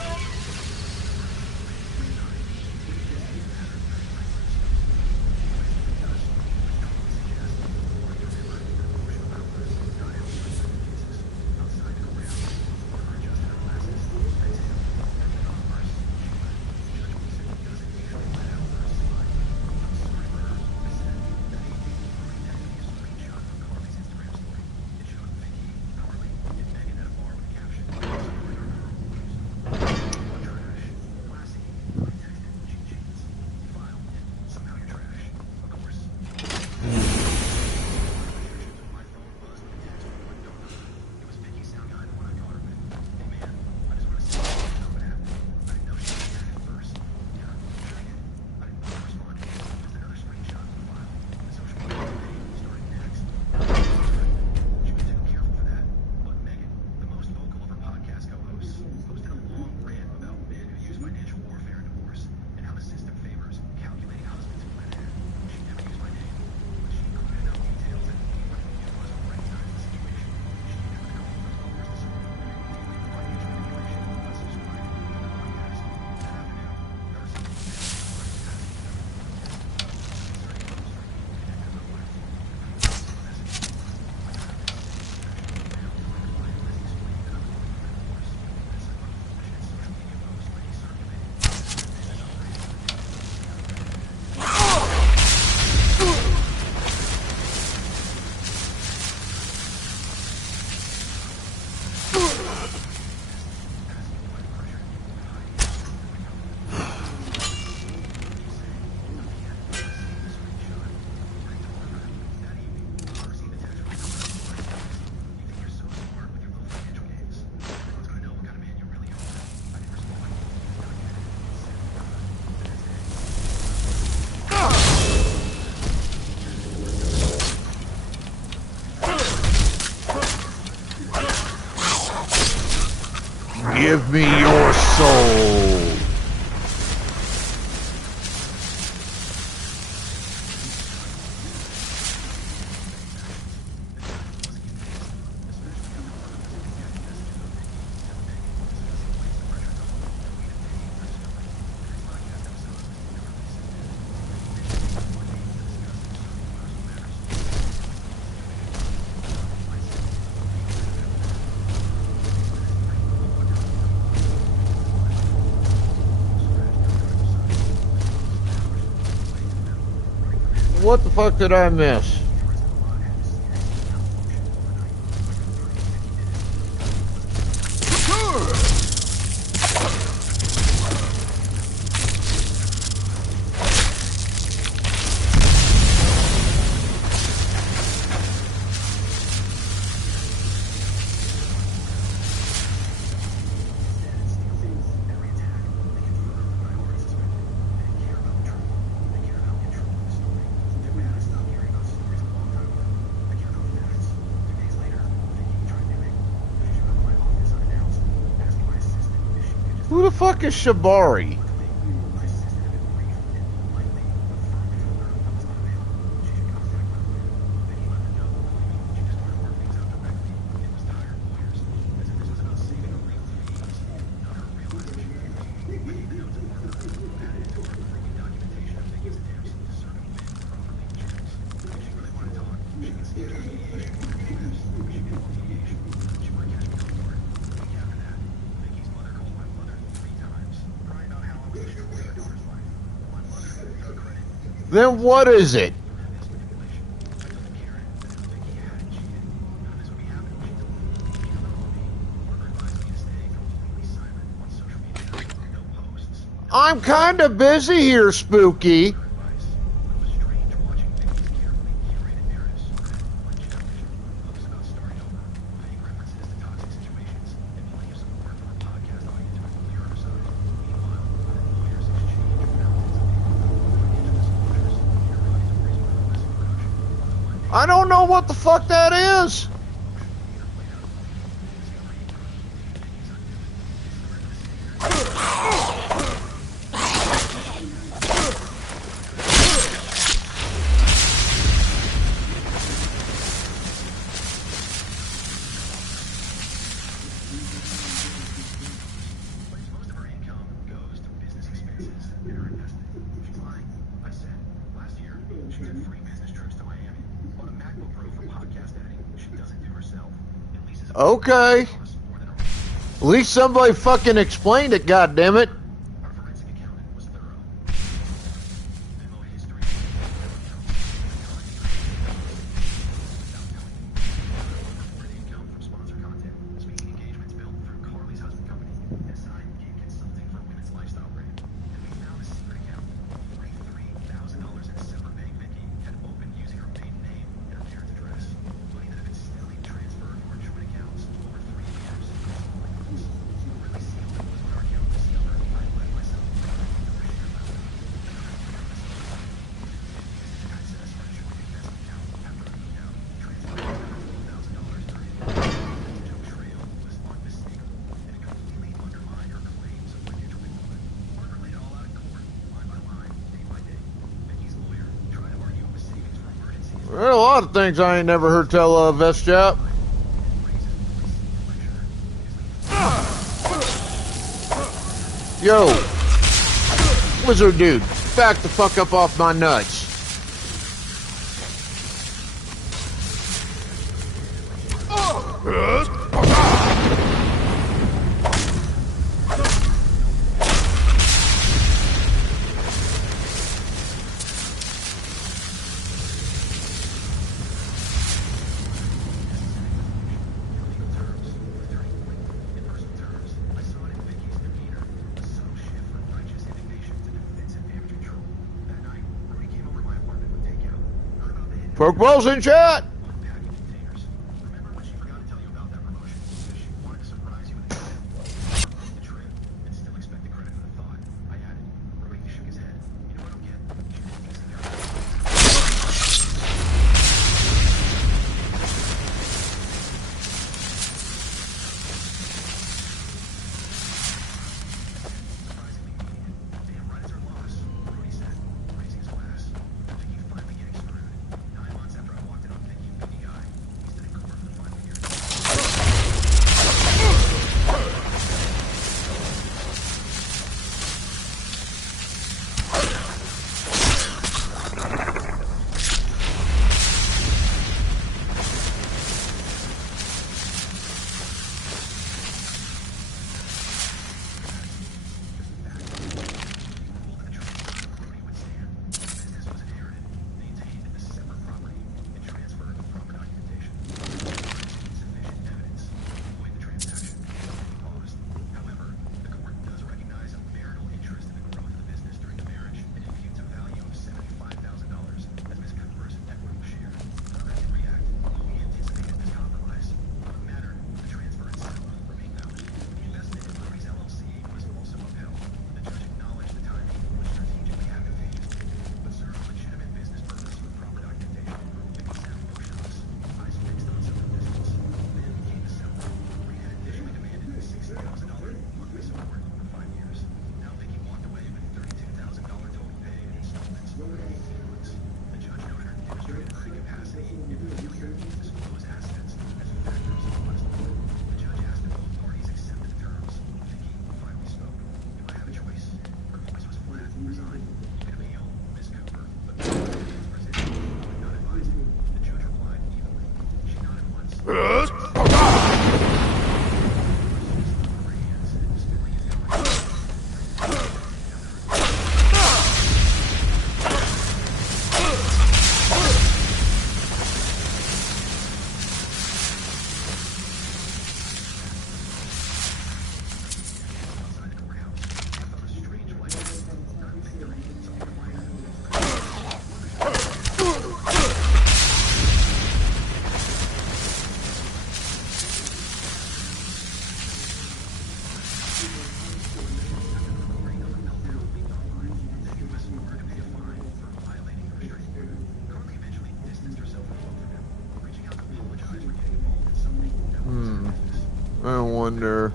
Give me your soul. What the fuck did I miss? Who the fuck is Shibari? Then what is it? I'm kinda busy here, Spooky. I don't know what the fuck that is. Okay. At least somebody fucking explained it, goddammit. There are a lot of things I ain't never heard tell of, Vestjap. Yo, wizard dude, back the fuck up off my nuts. Folkwell's in chat. wonder.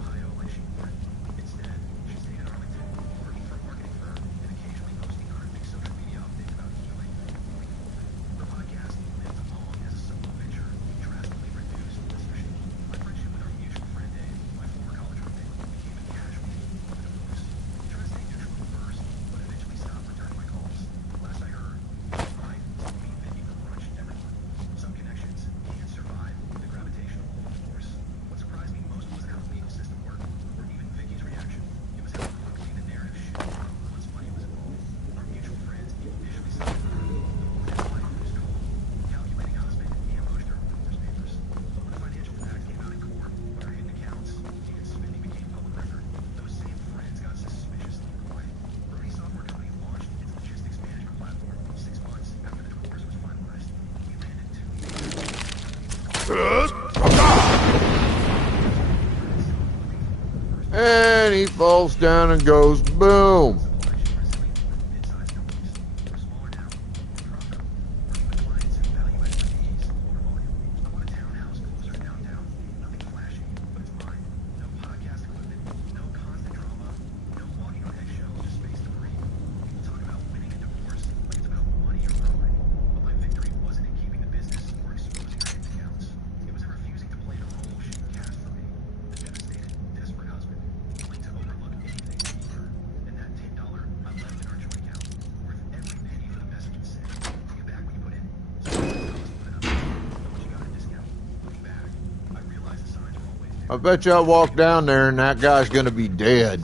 And he falls down and goes boom. I bet you I walk down there and that guy's gonna be dead.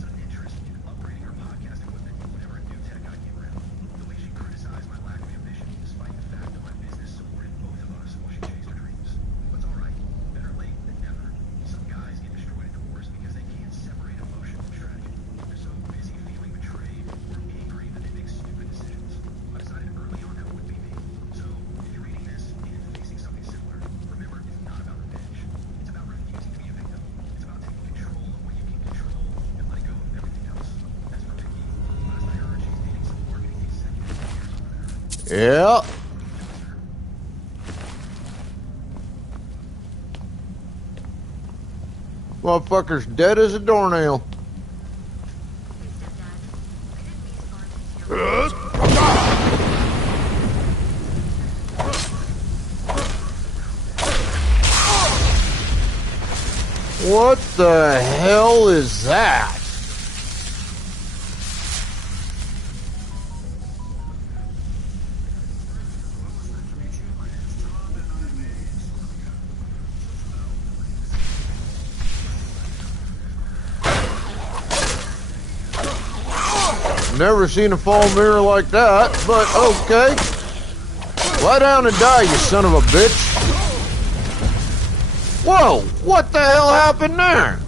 Yeah. Motherfucker's dead as a doornail. What the hell is that? Never seen a fall mirror like that, but okay. Lie down and die, you son of a bitch. Whoa, what the hell happened there?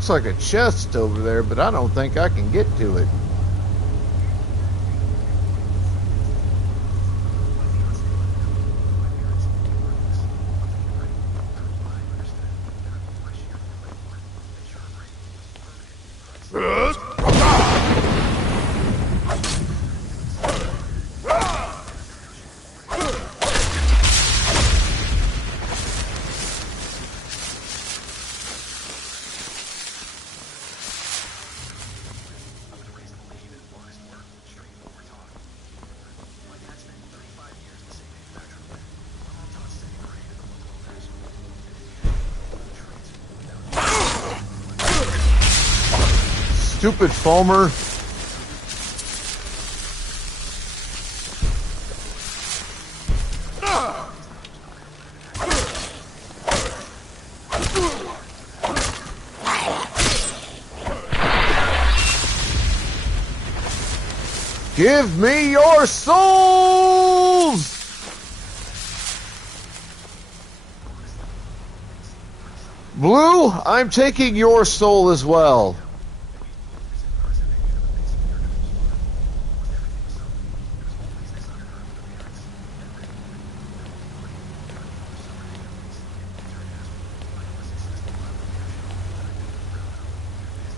looks like a chest over there, but I don't think I can get to it. Stupid Fulmer. Give me your souls! Blue, I'm taking your soul as well.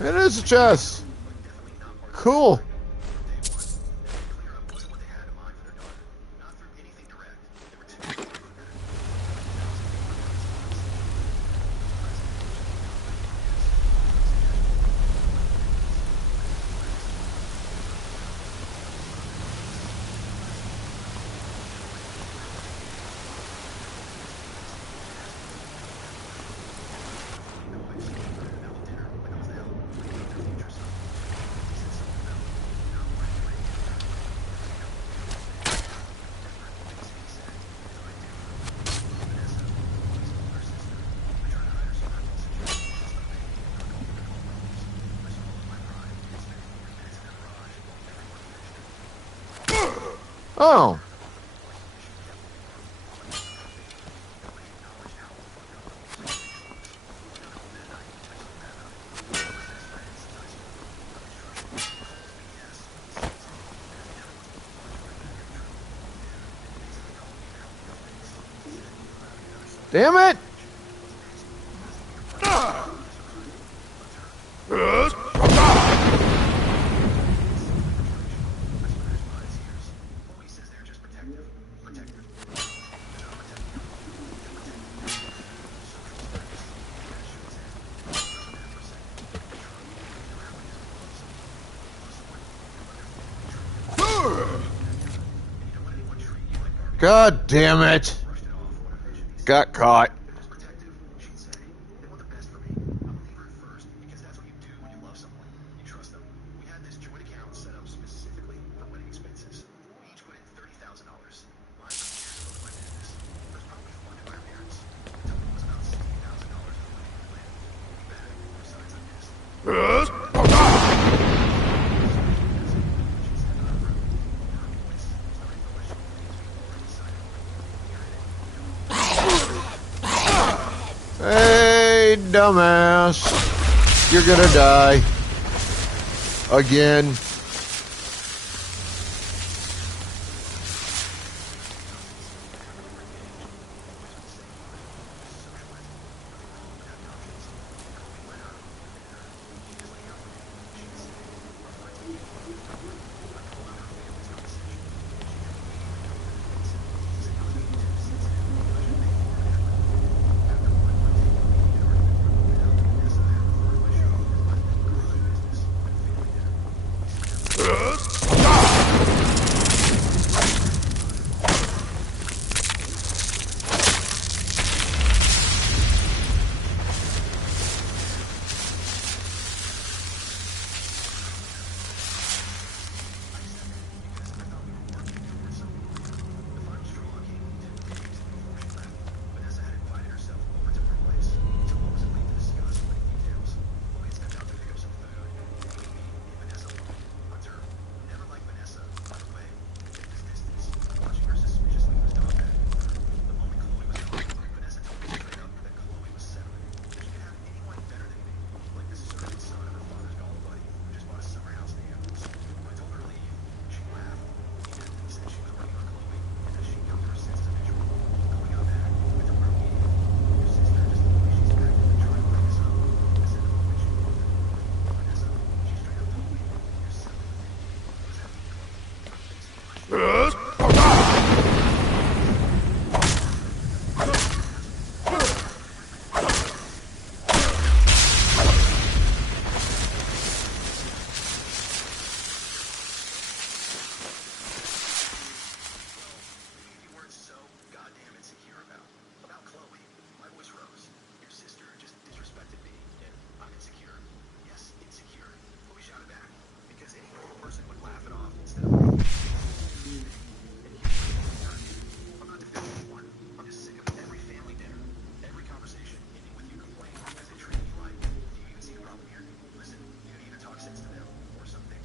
It is a chest. Cool. Oh. Damn it! God damn it! Got caught. Hey, dumbass. You're gonna die. Again.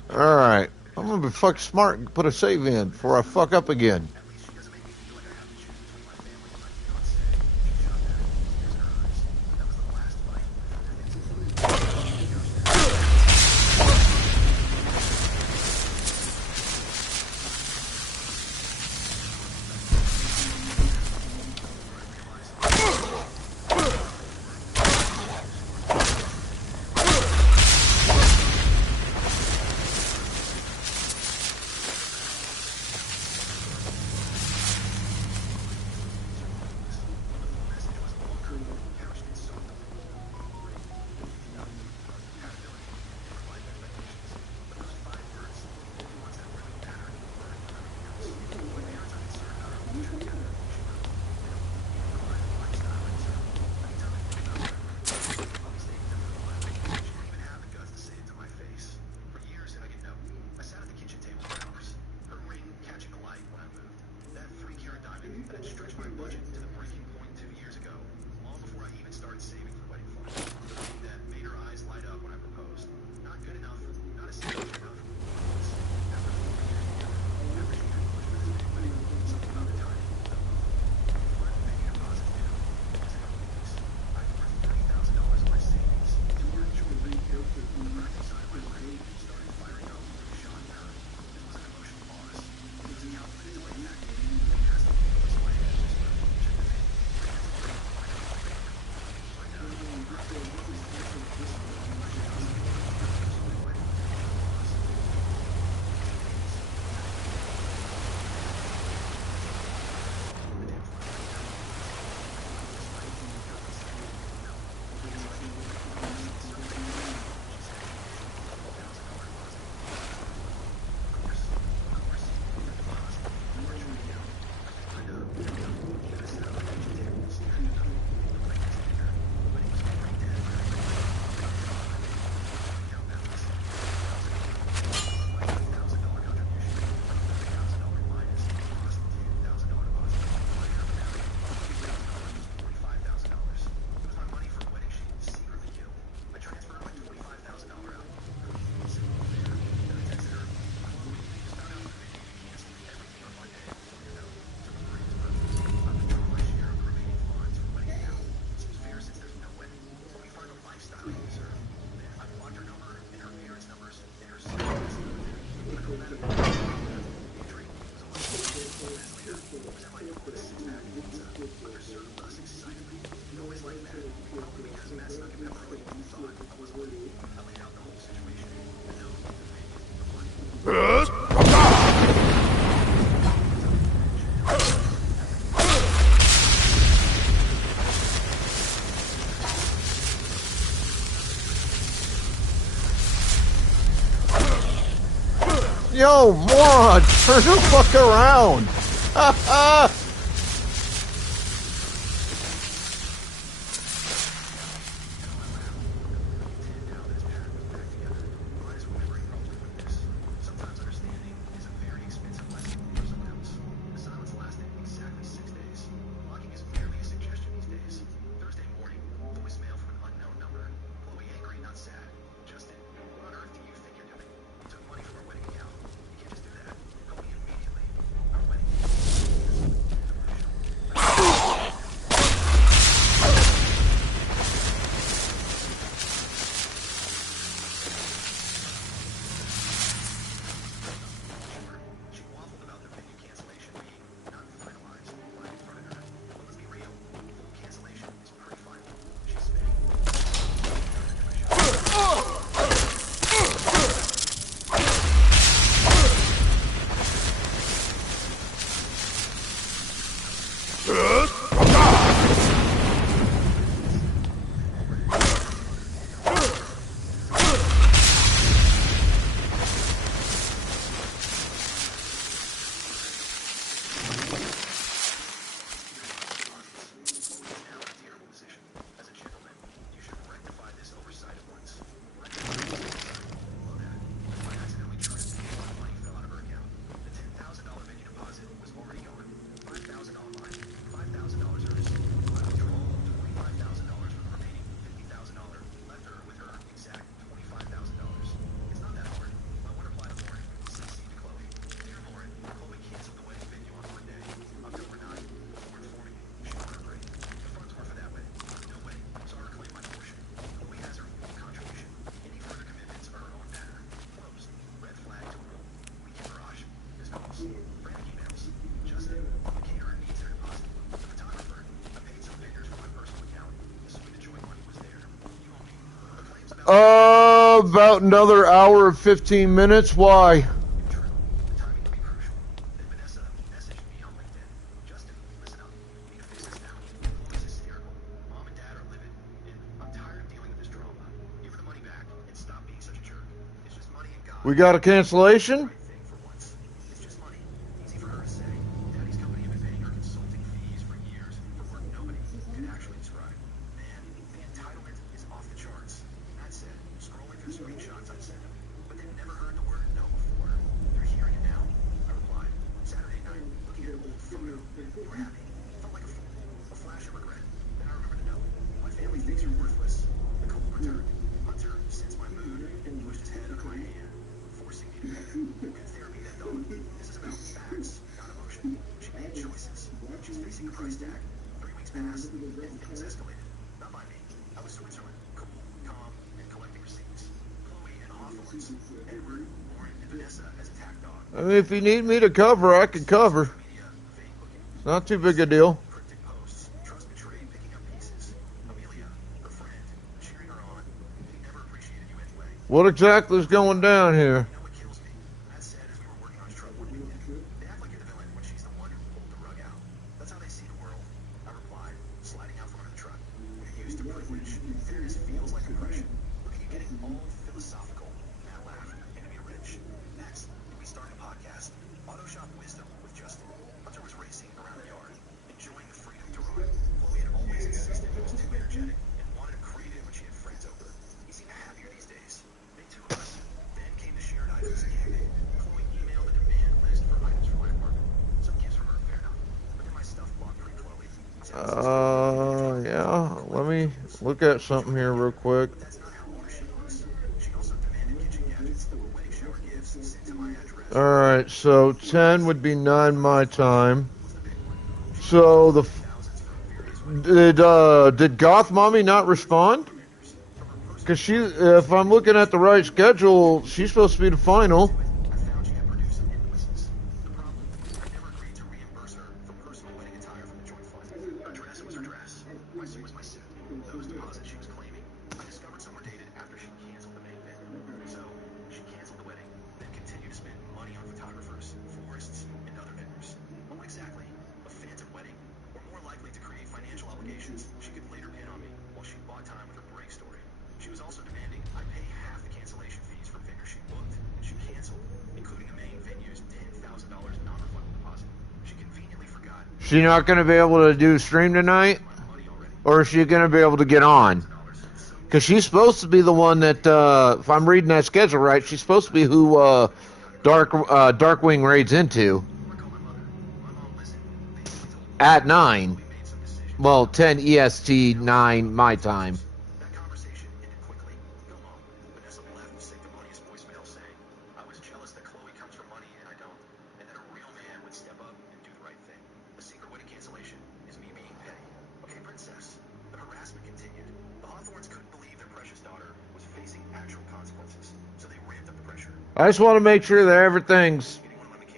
Alright. I'm gonna be fucking smart and put a save in before I fuck up again. Yo, moron! Turn the fuck around! About another hour and 15 minutes. Why? We got a cancellation? I mean, if you need me to cover, I can cover. It's not too big a deal. What exactly is going down here? Yeah, let me look at something here real quick. Alright, so 10 would be 9 my time. So did Goth Mommy not respond? Because if I'm looking at the right schedule, she's supposed to be the final. She not going to be able to do stream tonight? Or is she going to be able to get on? Because she's supposed to be the one that, if I'm reading that schedule right, she's supposed to be who Darkwing raids into. At 9. Well, 10 EST, 9 my time. I just want to make sure that everything's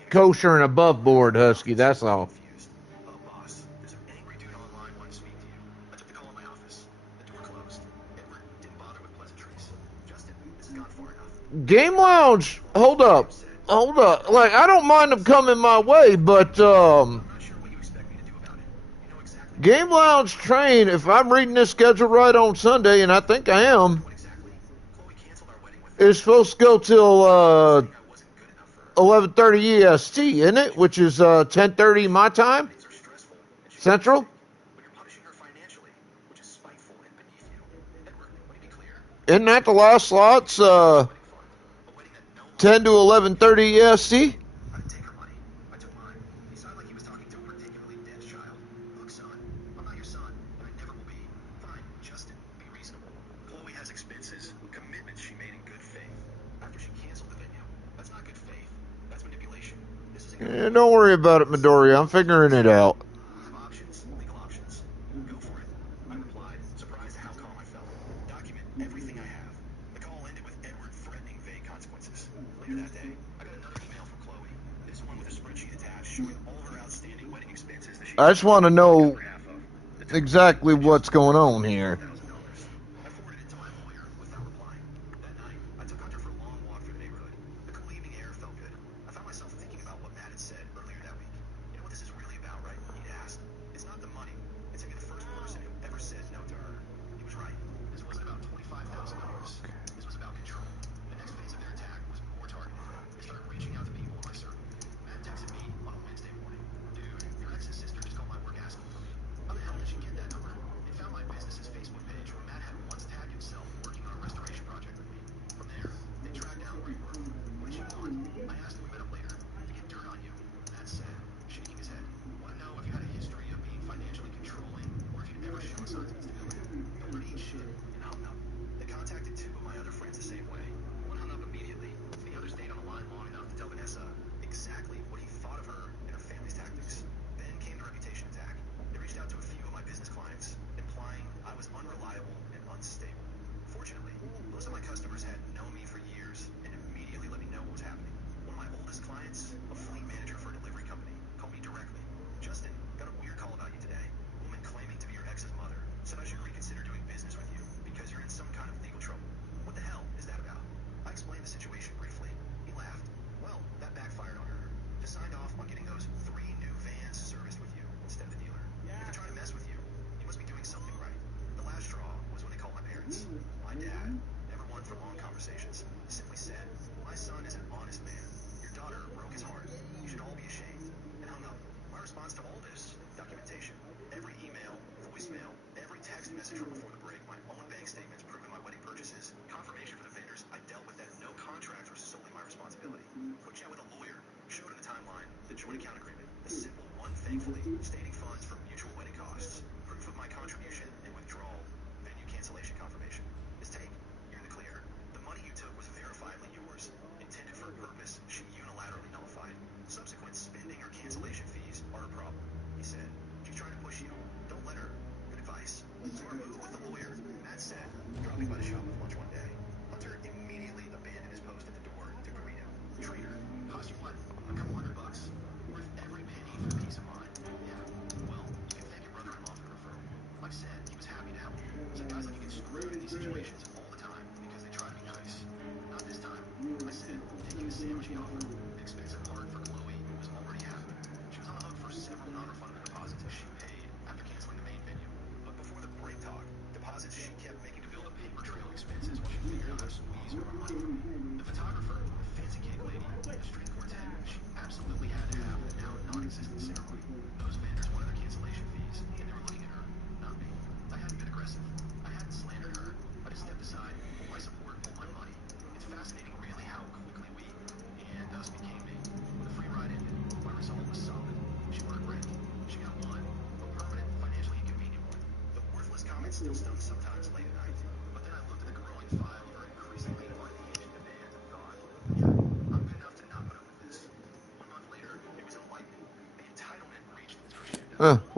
kosher and above board, Husky. That's all. Game Lounge, hold up. Like, I don't mind them coming my way, but Game Lounge train, if I'm reading this schedule right on Sunday, and I think I am, is supposed to go till 11:30 EST, isn't it? Which is 10:30 my time, Central. Isn't that the last slots? 10 to 11:30 EST. Yeah, don't worry about it, Midoriya. I'm figuring it out. I just want to know exactly what's going on here.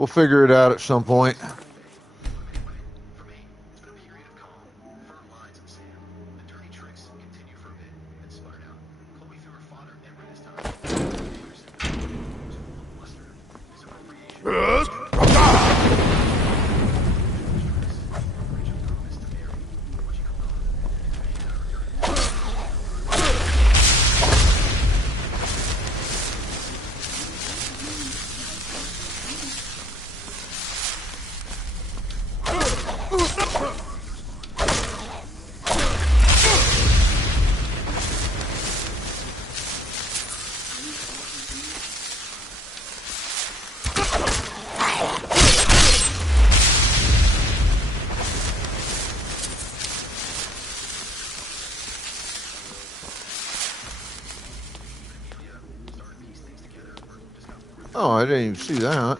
We'll figure it out at some point. Oh, I didn't even see that.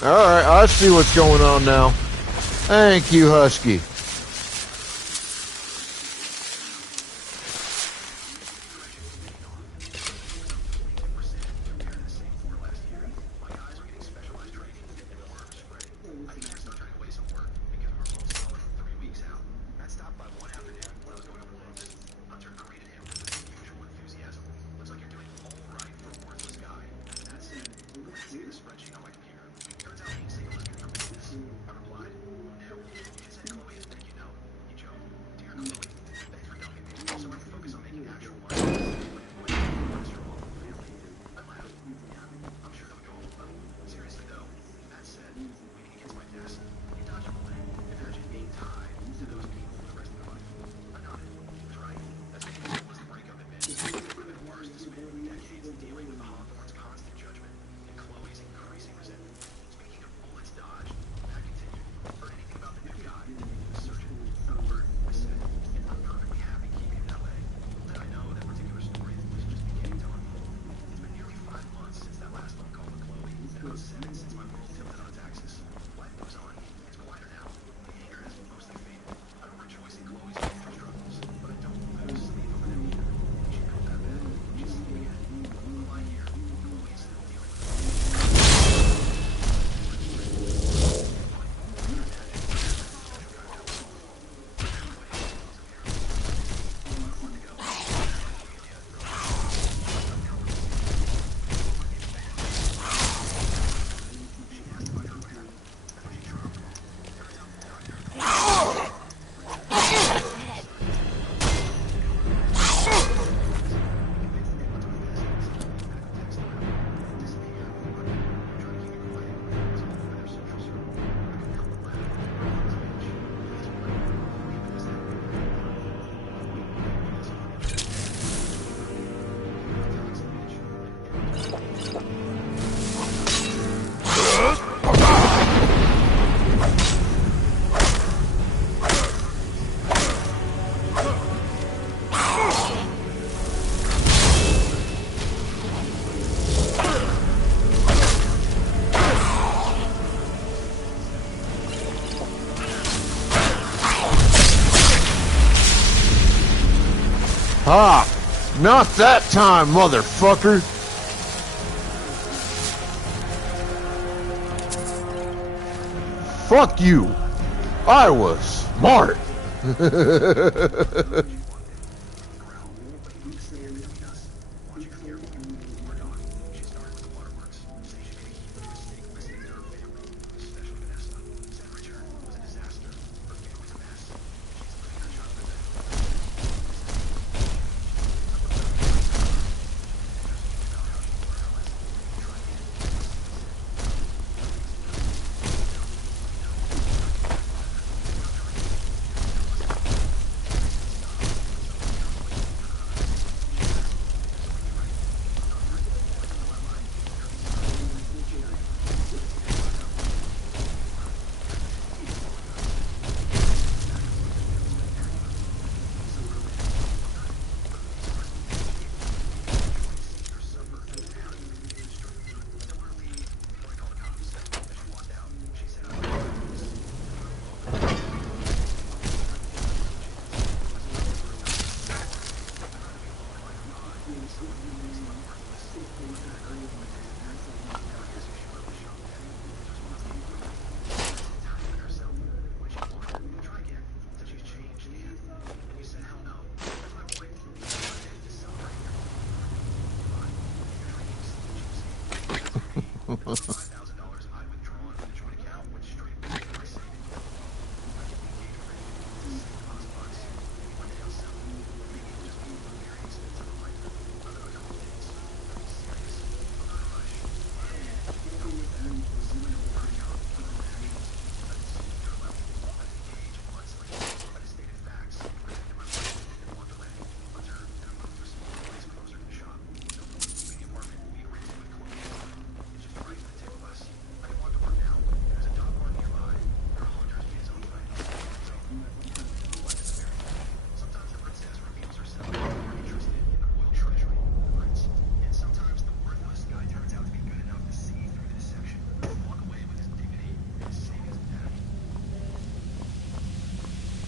All right, I see what's going on now. Thank you, Husky. Ha! Not that time, motherfucker! Fuck you! I was smart!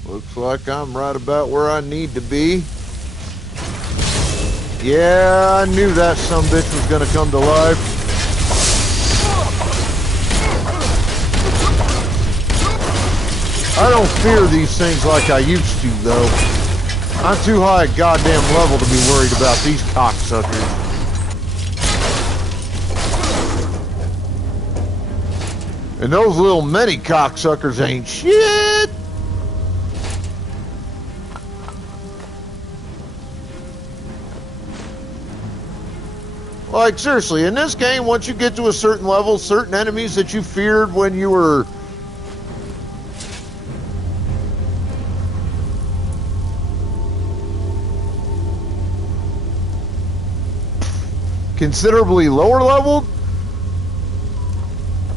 Looks like I'm right about where I need to be. Yeah, I knew that sumbitch was gonna come to life. I don't fear these things like I used to, though. I'm too high a goddamn level to be worried about these cocksuckers. And those little mini cocksuckers ain't shit. Like, seriously, in this game, once you get to a certain level, certain enemies that you feared when you were considerably lower leveled,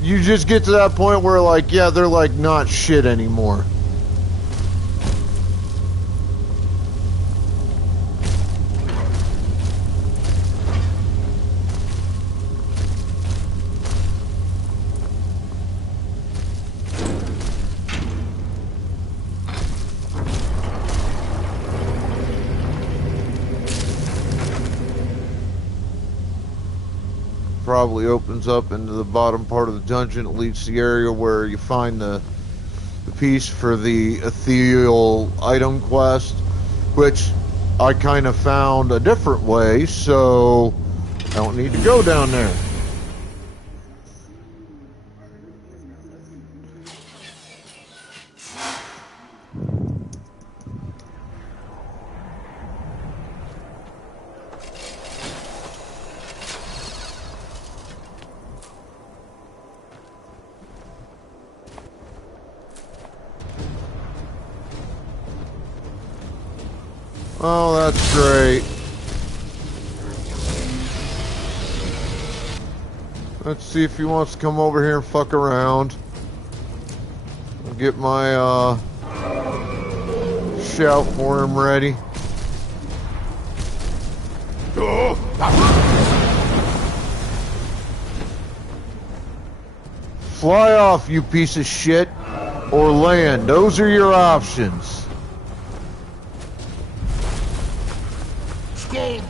you just get to that point where, like, yeah, they're like not shit anymore. Probably opens up into the bottom part of the dungeon. It leads to the area where you find the piece for the ethereal item quest, which I kind of found a different way, so I don't need to go down there. Oh, that's great. Let's see if he wants to come over here and fuck around. I'll get my shout for him ready. Fly off, you piece of shit, or land. Those are your options. Really?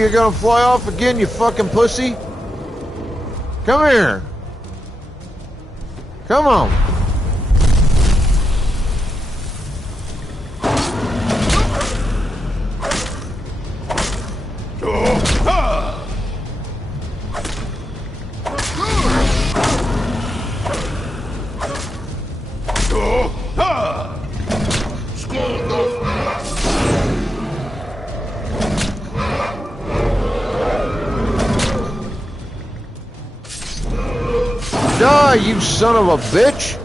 You're gonna fly off again, you fucking pussy? Come here. Come on. Die, you son of a bitch!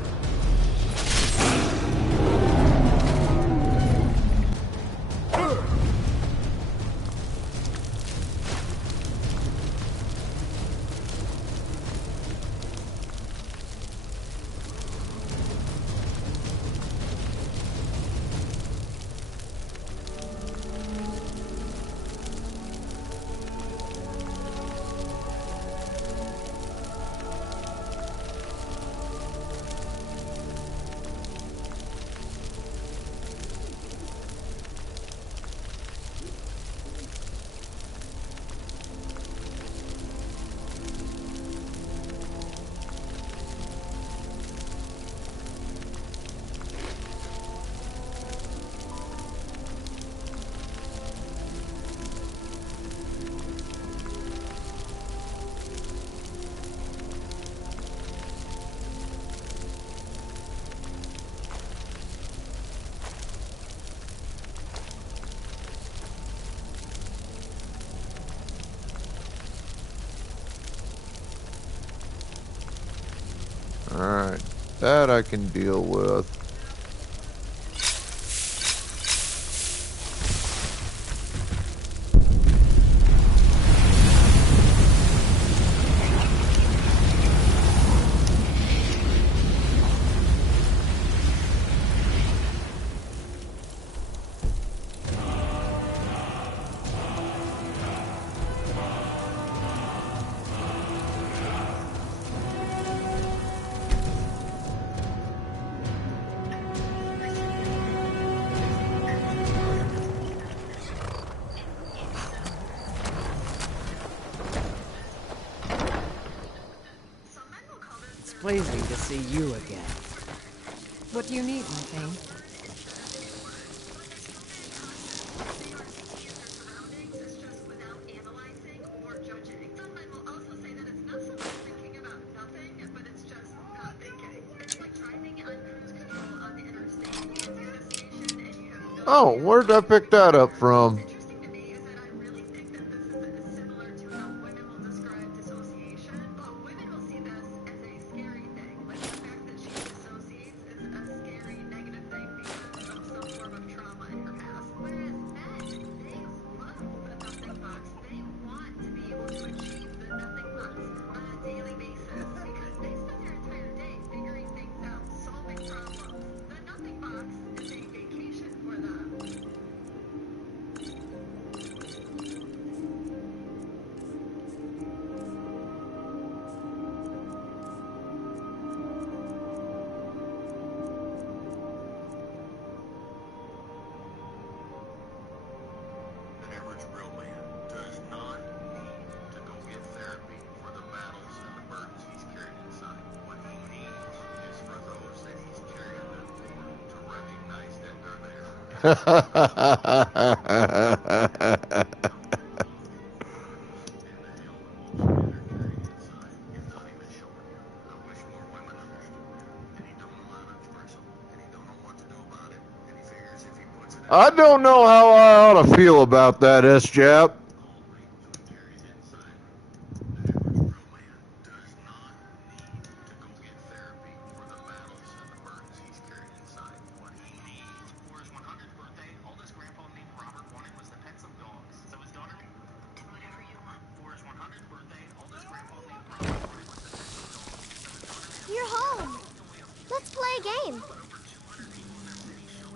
Alright, that I can deal with. It's pleasing to see you again. What do you need, my thing? Oh, where'd I pick that up from? I don't know how I ought to feel about that, S-Jap. You're home. Let's play a game.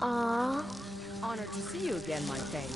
Aww. Honored to see you again, my thing.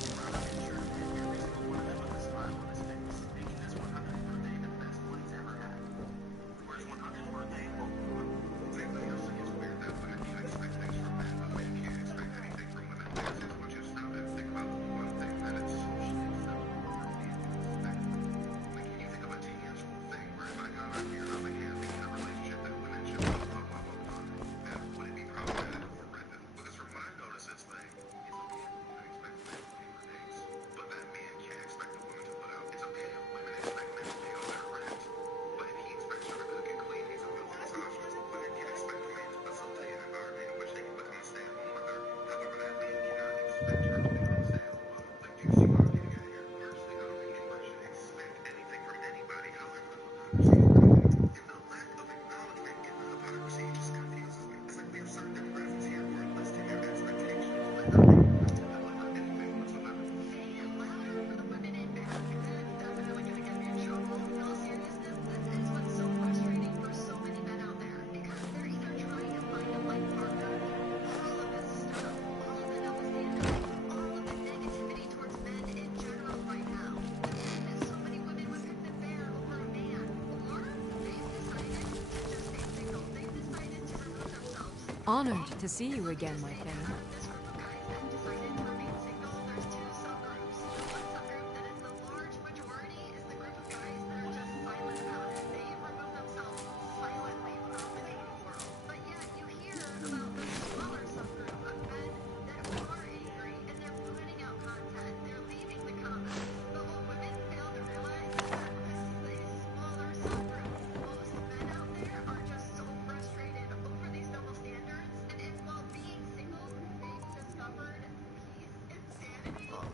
Honored to see you again, my friend.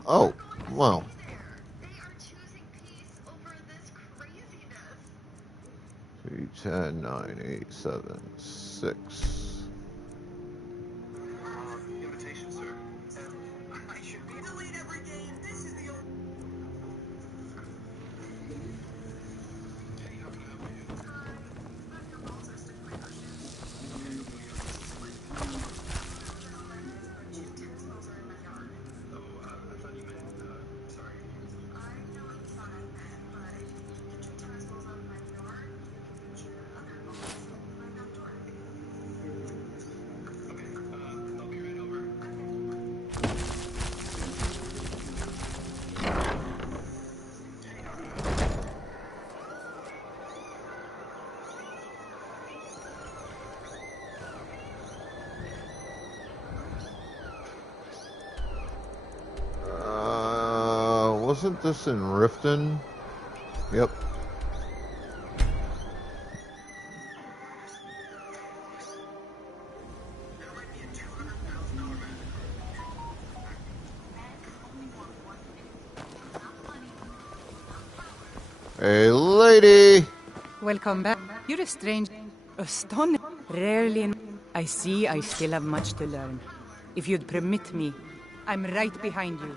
Oh, well. 3, 10, 9, 8, 7, 6. Invitation, sir. I should be delete every game. This is the old. Hey, how can I help you? Oh, I thought you meant, sorry. I know what you thought I meant, but if you can get your tennis balls out of my yard, you can get your other balls in my back door. Okay, I'll be right over. Wasn't this in Riften? Yep. Hey, lady! Welcome back. You're a stranger. Astonished. Rarely in... I see I still have much to learn. If you'd permit me, I'm right behind you.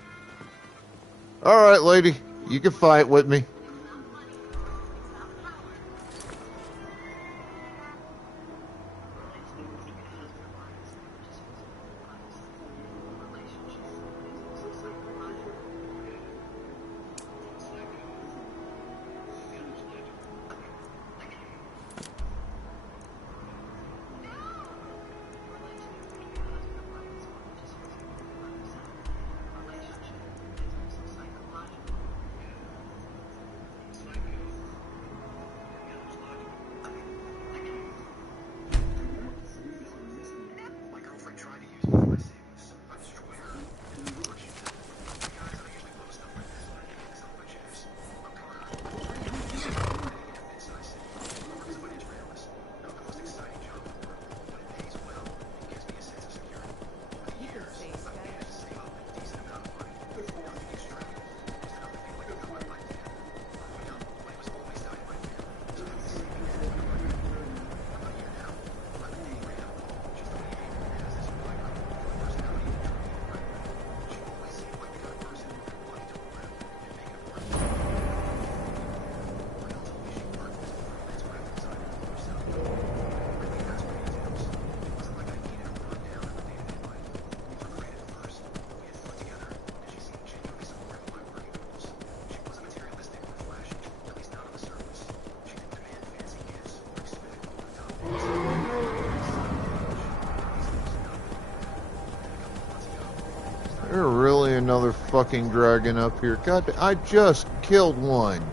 Alright, lady. You can fight with me. There's really another fucking dragon up here. God, I just killed one.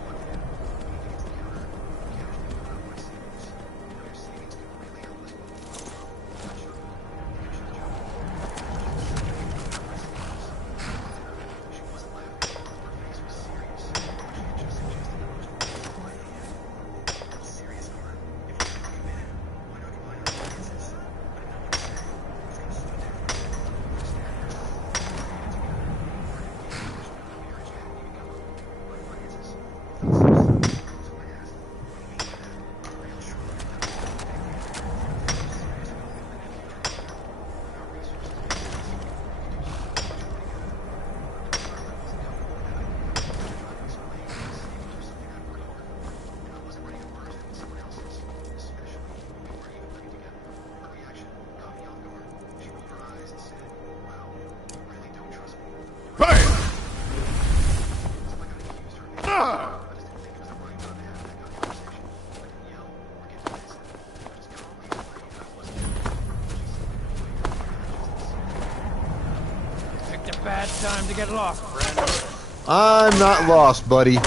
time to get lost, friend. I'm not lost, buddy.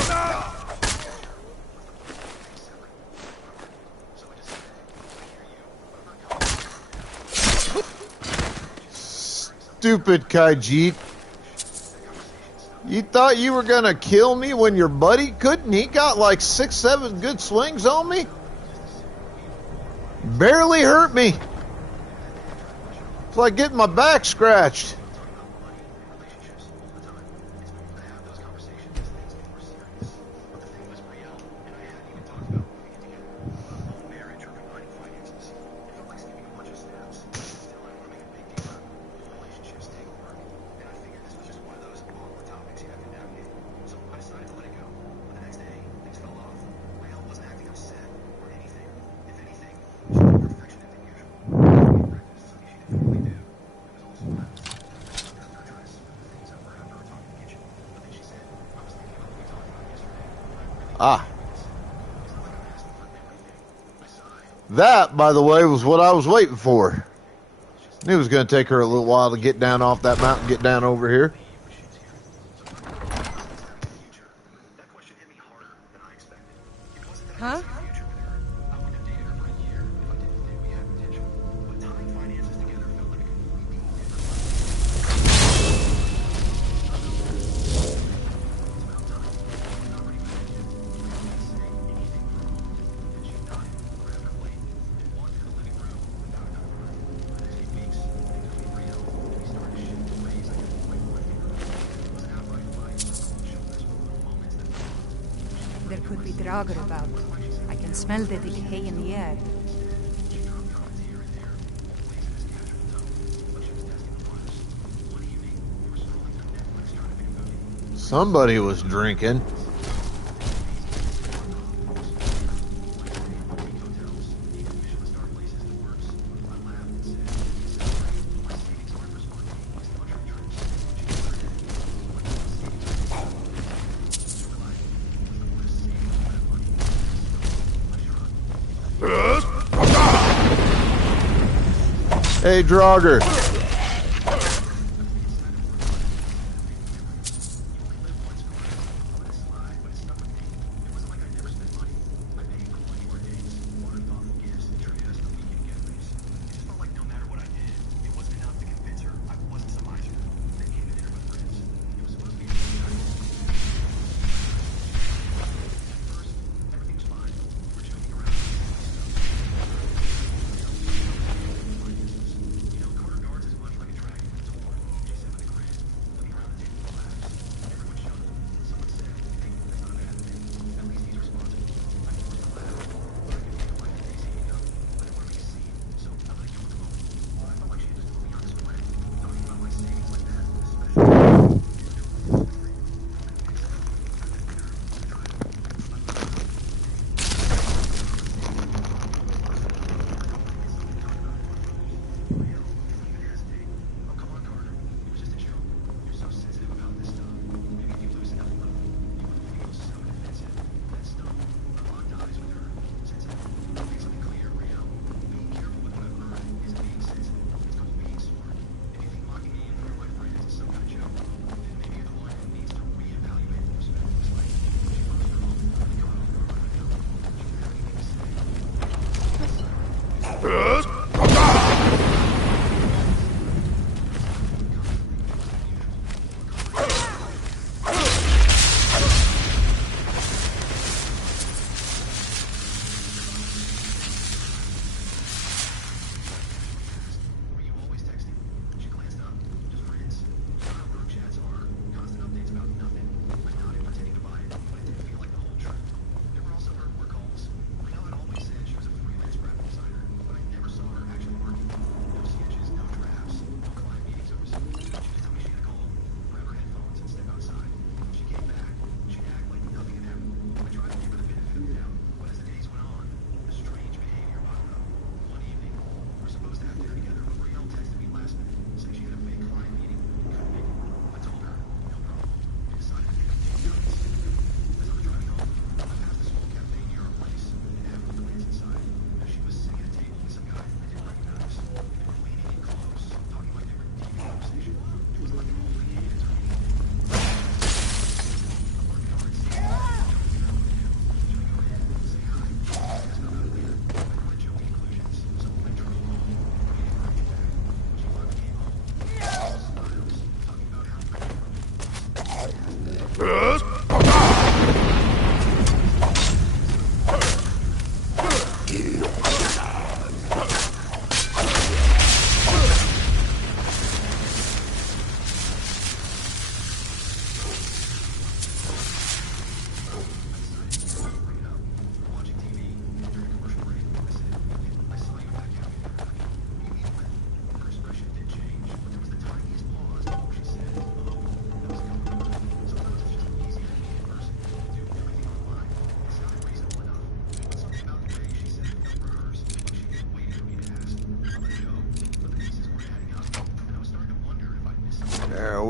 Stupid Khajiit. You thought you were gonna kill me when your buddy couldn't? He got like 6, 7 good swings on me. Barely hurt me. It's like getting my back scratched. Ah. That, by the way, was what I was waiting for. Knew it was going to take her a little while to get down off that mountain, get down over here. Huh? There could be Draugr about. I can smell the decay in the air. Somebody was drinking. Hey, Draugr.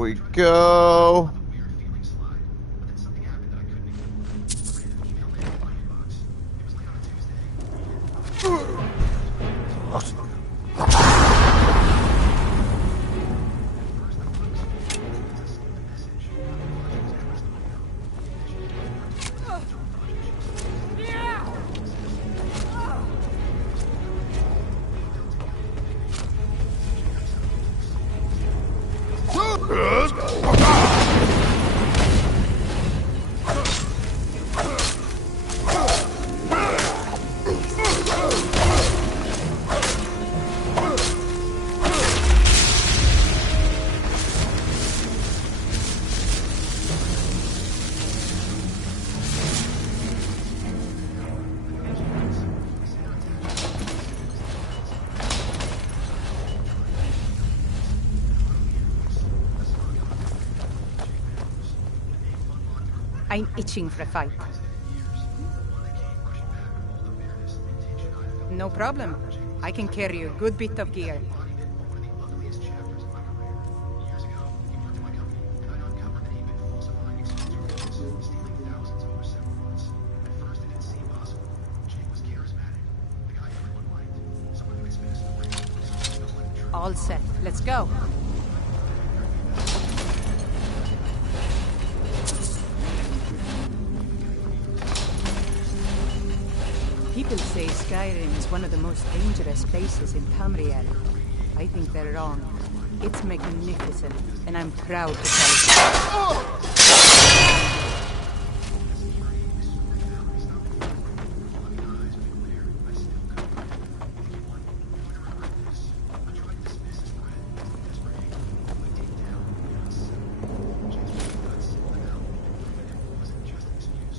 we go. I'm itching for a fight. No problem. I can carry a good bit of gear. All set. Let's go. People say Skyrim is one of the most dangerous places in Tamriel. I think they're wrong. It's magnificent, and I'm proud to tell you.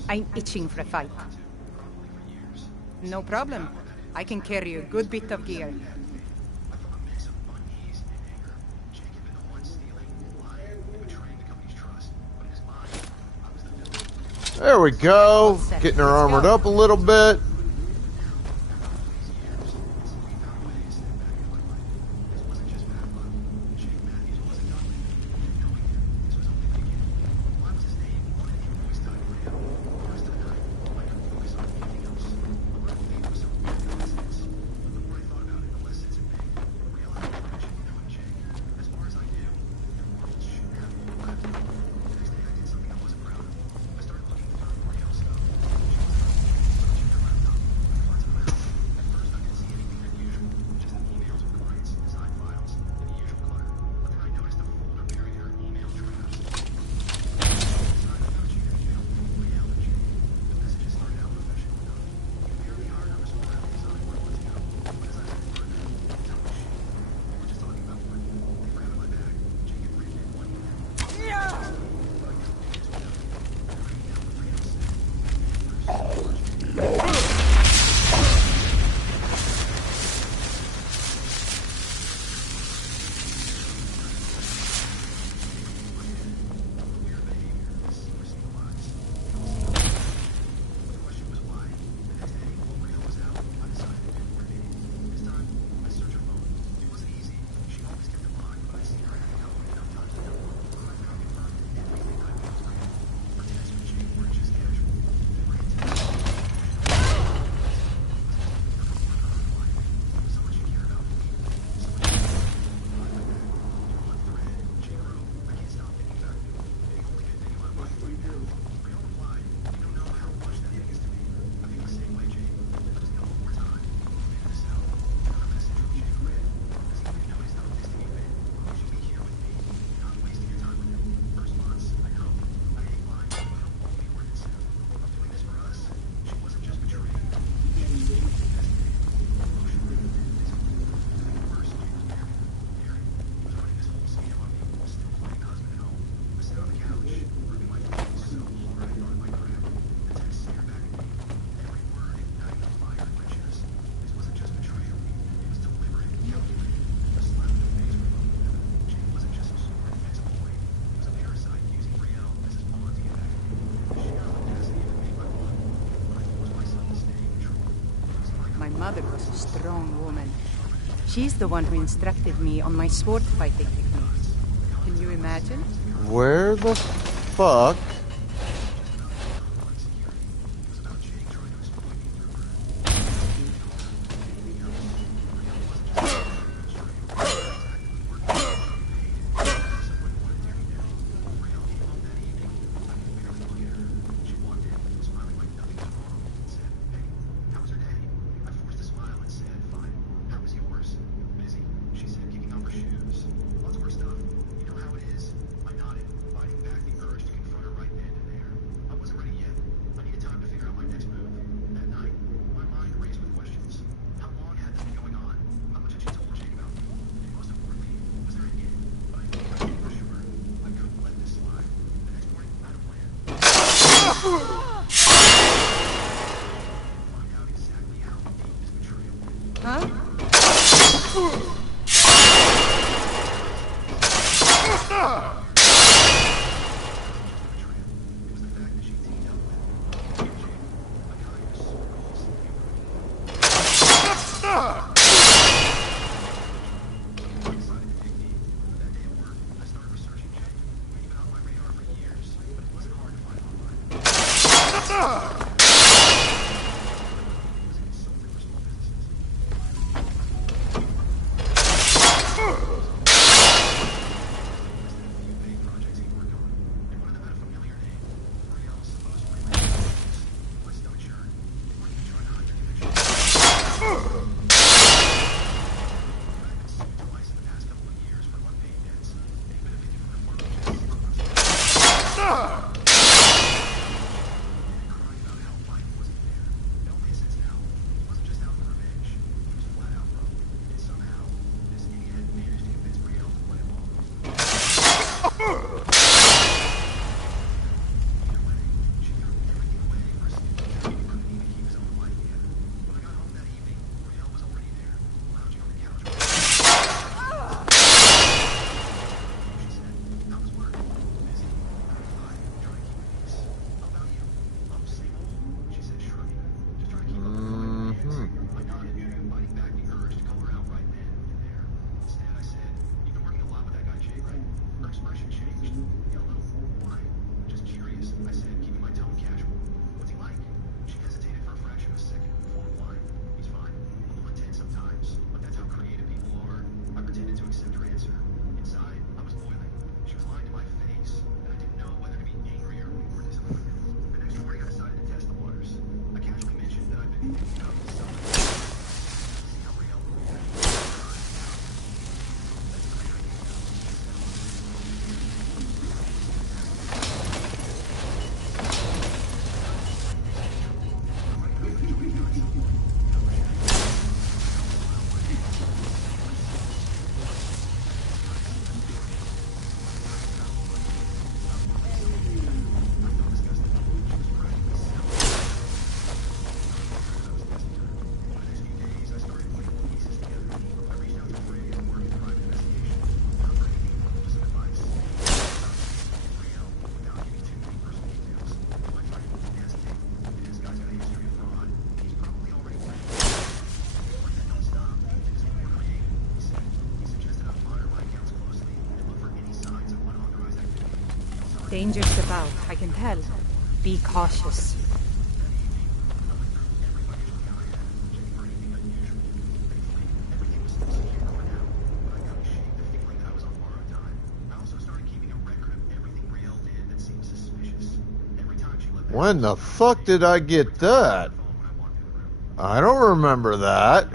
I'm itching for a fight. No problem. I can carry a good bit of gear. There we go. Getting her armored up a little bit. My mother was a strong woman. She's the one who instructed me on my sword fighting techniques. Can you imagine? Where the fuck? Danger's about, I can tell. Be cautious. When the fuck did I get that? I don't remember that.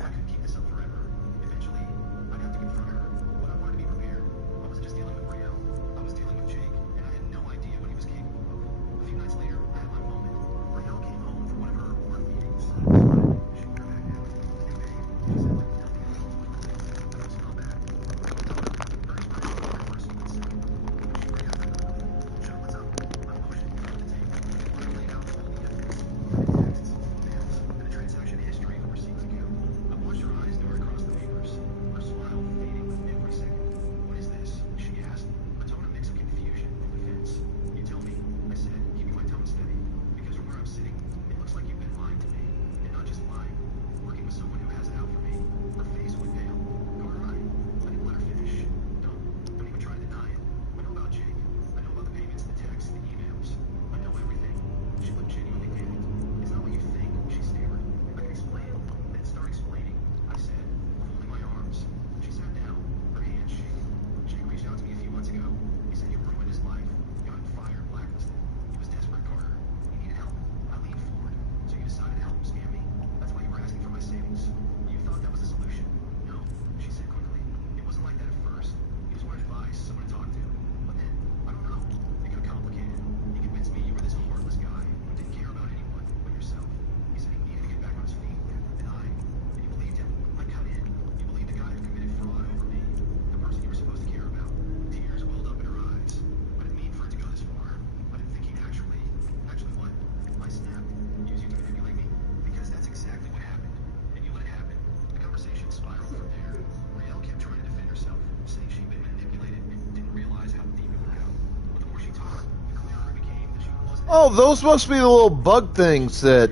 Oh, those must be the little bug things that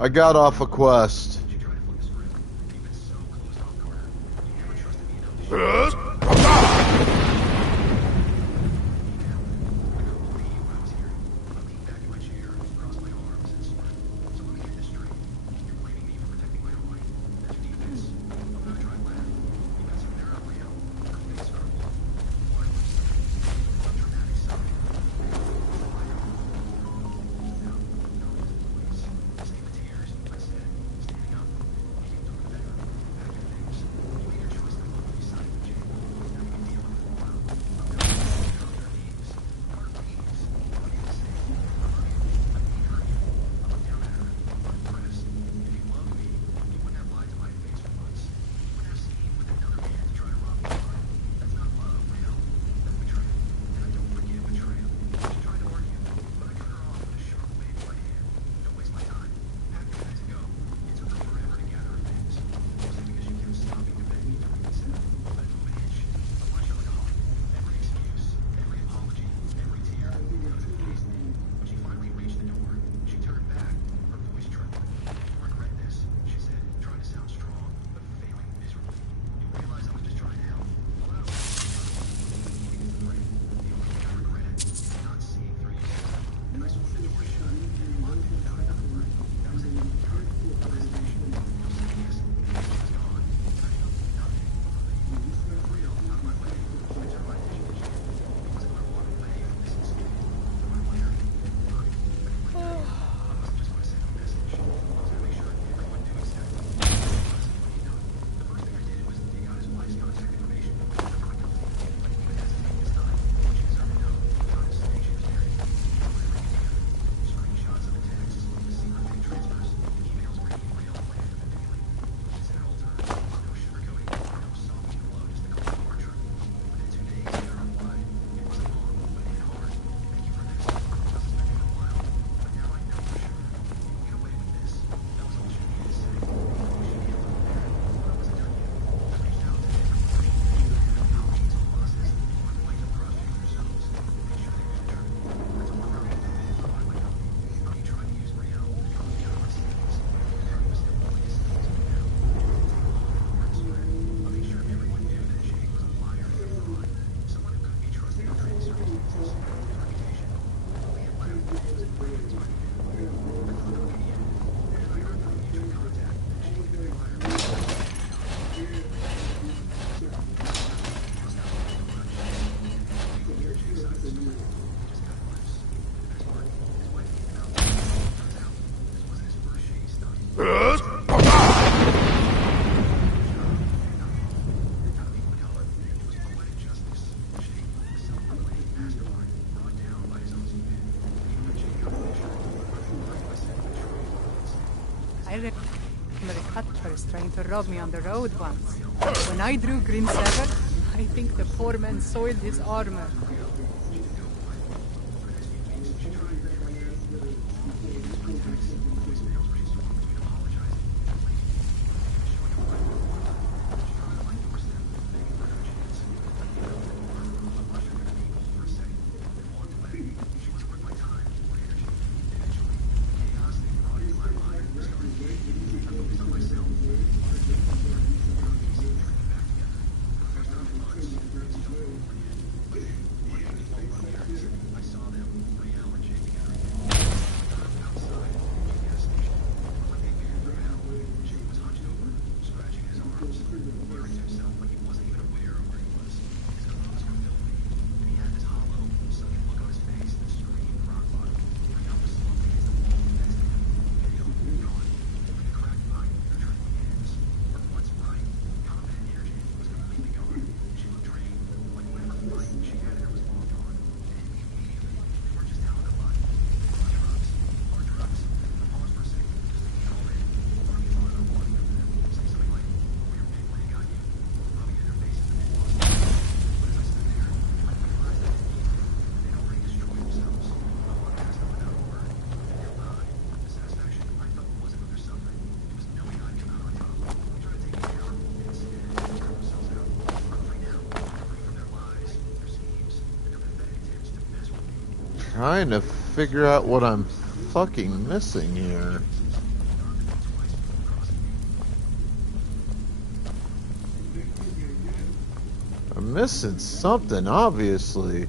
I got off a quest. I remember the cutpurse trying to rob me on the road once. When I drew Green Sever, I think the poor man soiled his armor. trying to figure out what I'm fucking missing here. I'm missing something, obviously.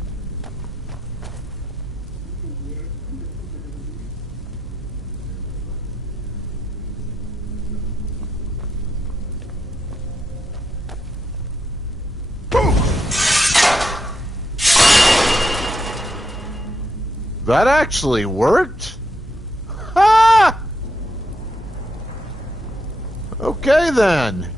That actually worked? Ah! Okay then.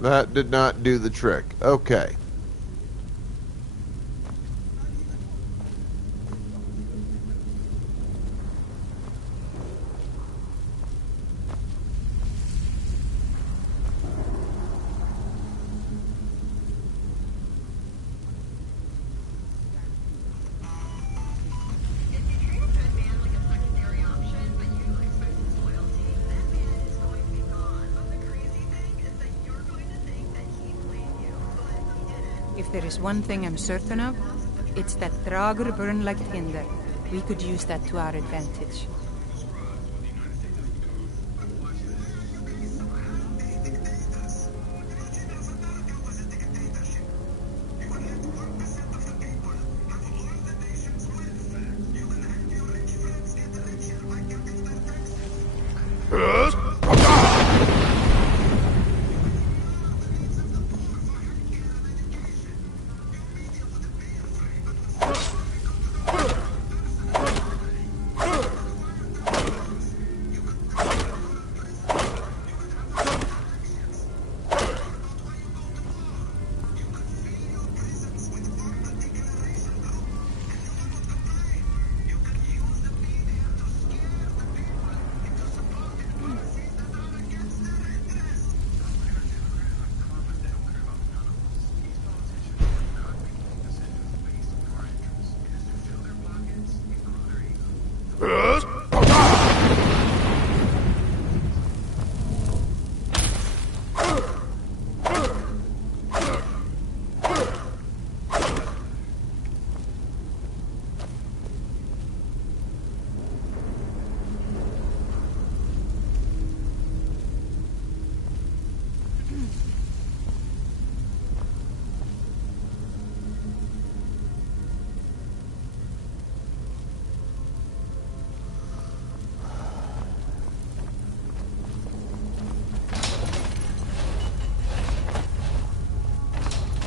That did not do the trick. Okay. If there is one thing I'm certain of, it's that Draugr burn like tinder. We could use that to our advantage.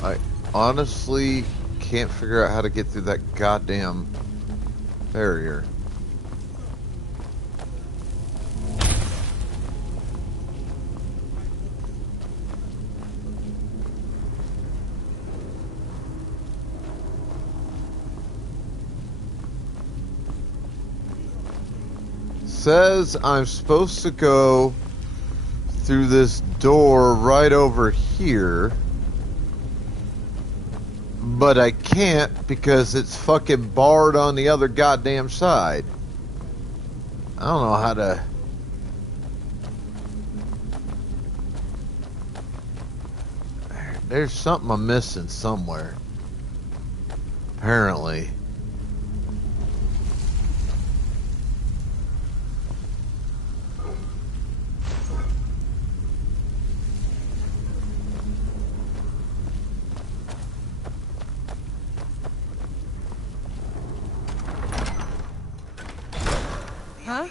I honestly can't figure out how to get through that goddamn barrier. Says I'm supposed to go through this door right over here, but I can't because it's fucking barred on the other goddamn side. I don't know how to... There's something I'm missing somewhere. Apparently. Huh?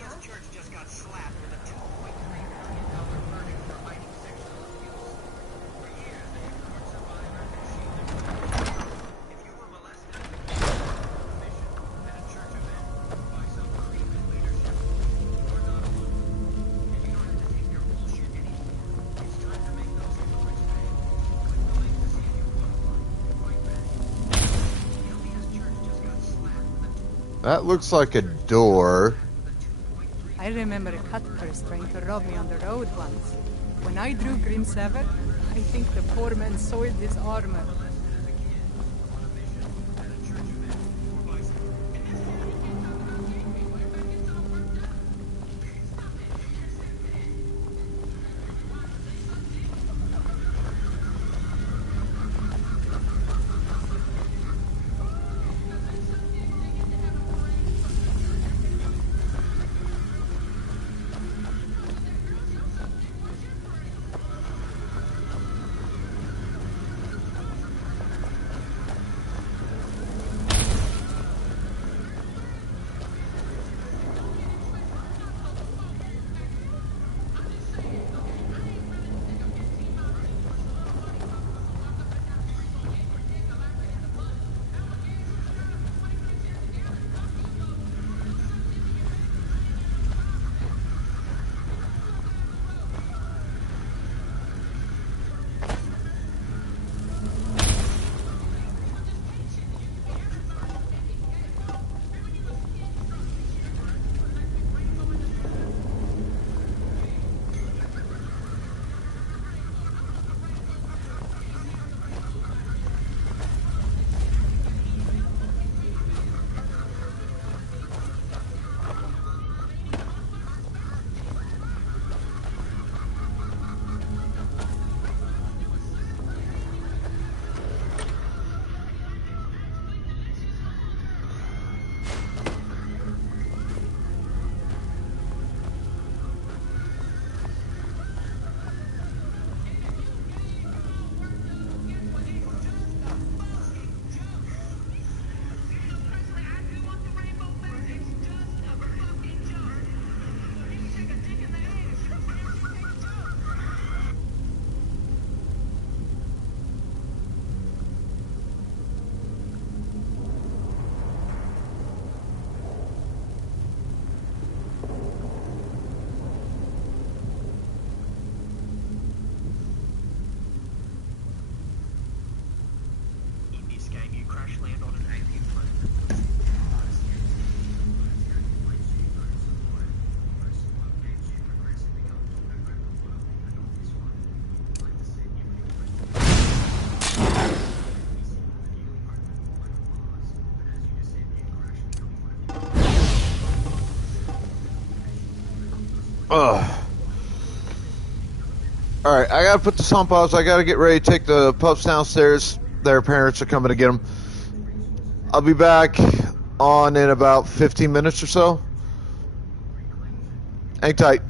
That looks like a door. I remember a cut purse trying to rob me on the road once. When I drew Grim Sever, I think the poor man soiled his armor. Alright, I gotta put this on pause. I gotta get ready to take the pups downstairs. Their parents are coming to get them. I'll be back on in about 15 minutes or so. Hang tight.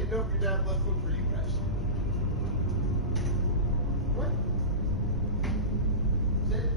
didn't know if your dad left one for you guys. What? Sit.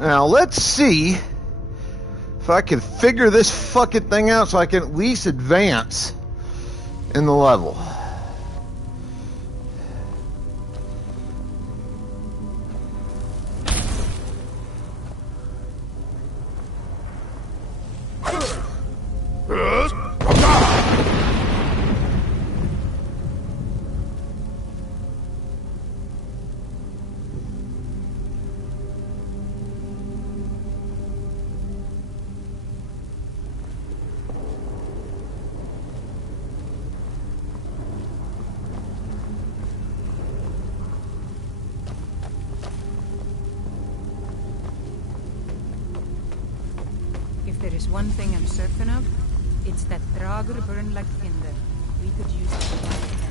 Now, let's see if I can figure this fucking thing out so I can at least advance in the level. If there is one thing I'm certain of, it's that Draugr burn like tinder. We could use it to our advantage.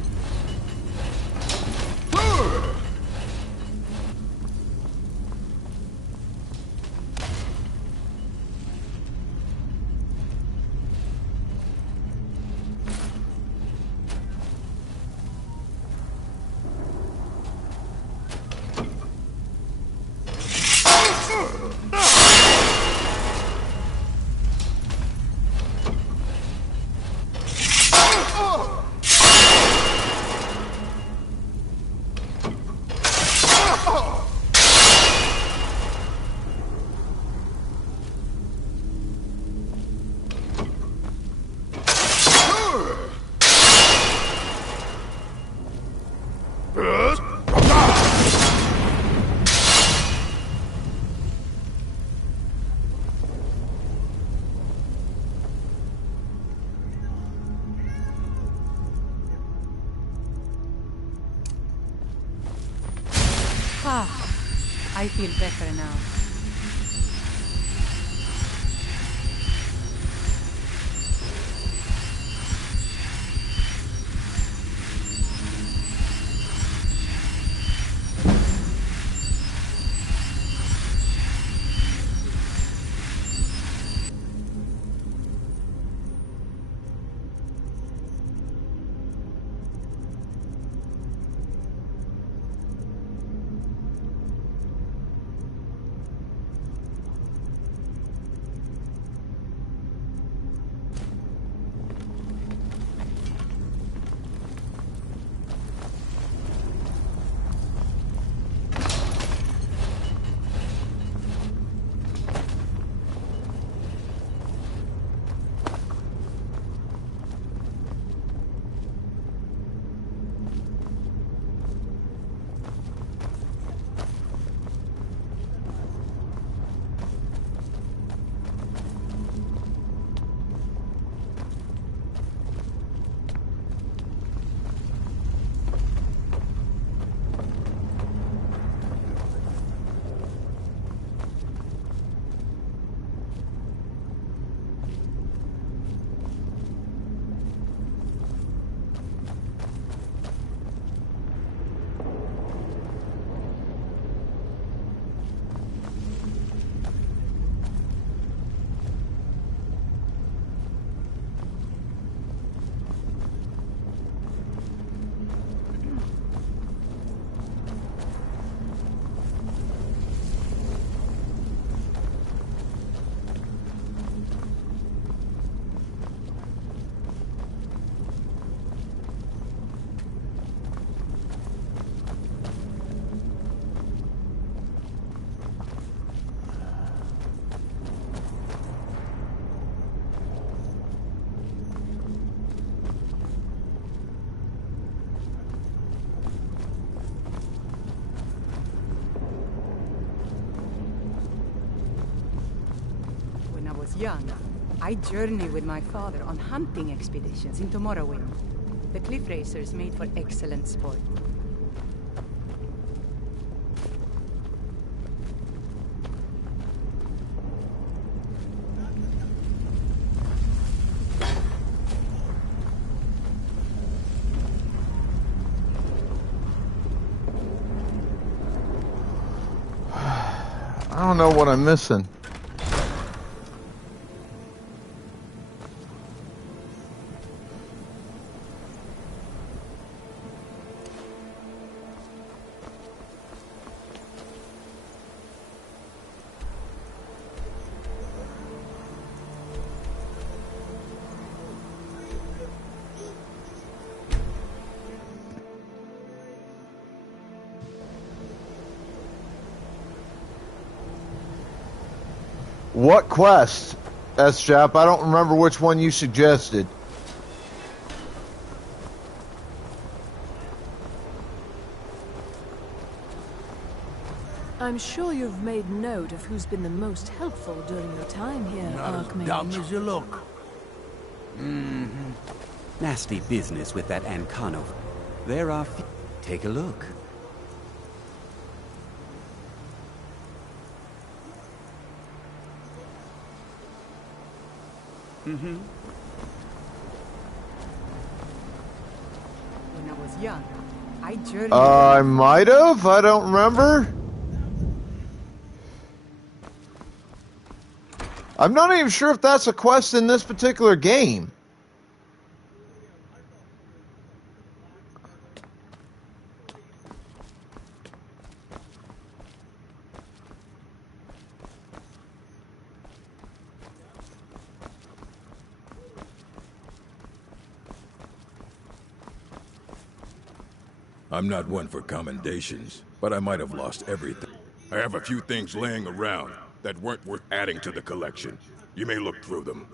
I feel better now. Young, I journeyed with my father on hunting expeditions into Morrowind. The cliff racers made for excellent sport. I don't know what I'm missing. What quest, S-Chap? I don't remember which one you suggested. I'm sure you've made note of who's been the most helpful during your time here, Not Archmage. as dumb as you look. Nasty business with that Ancano. There are... Take a look. When I was young, I journeyed... I might have. I don't remember. I'm not even sure if that's a quest in this particular game. I'm not one for commendations, but I might have lost everything. I have a few things laying around that weren't worth adding to the collection. You may look through them.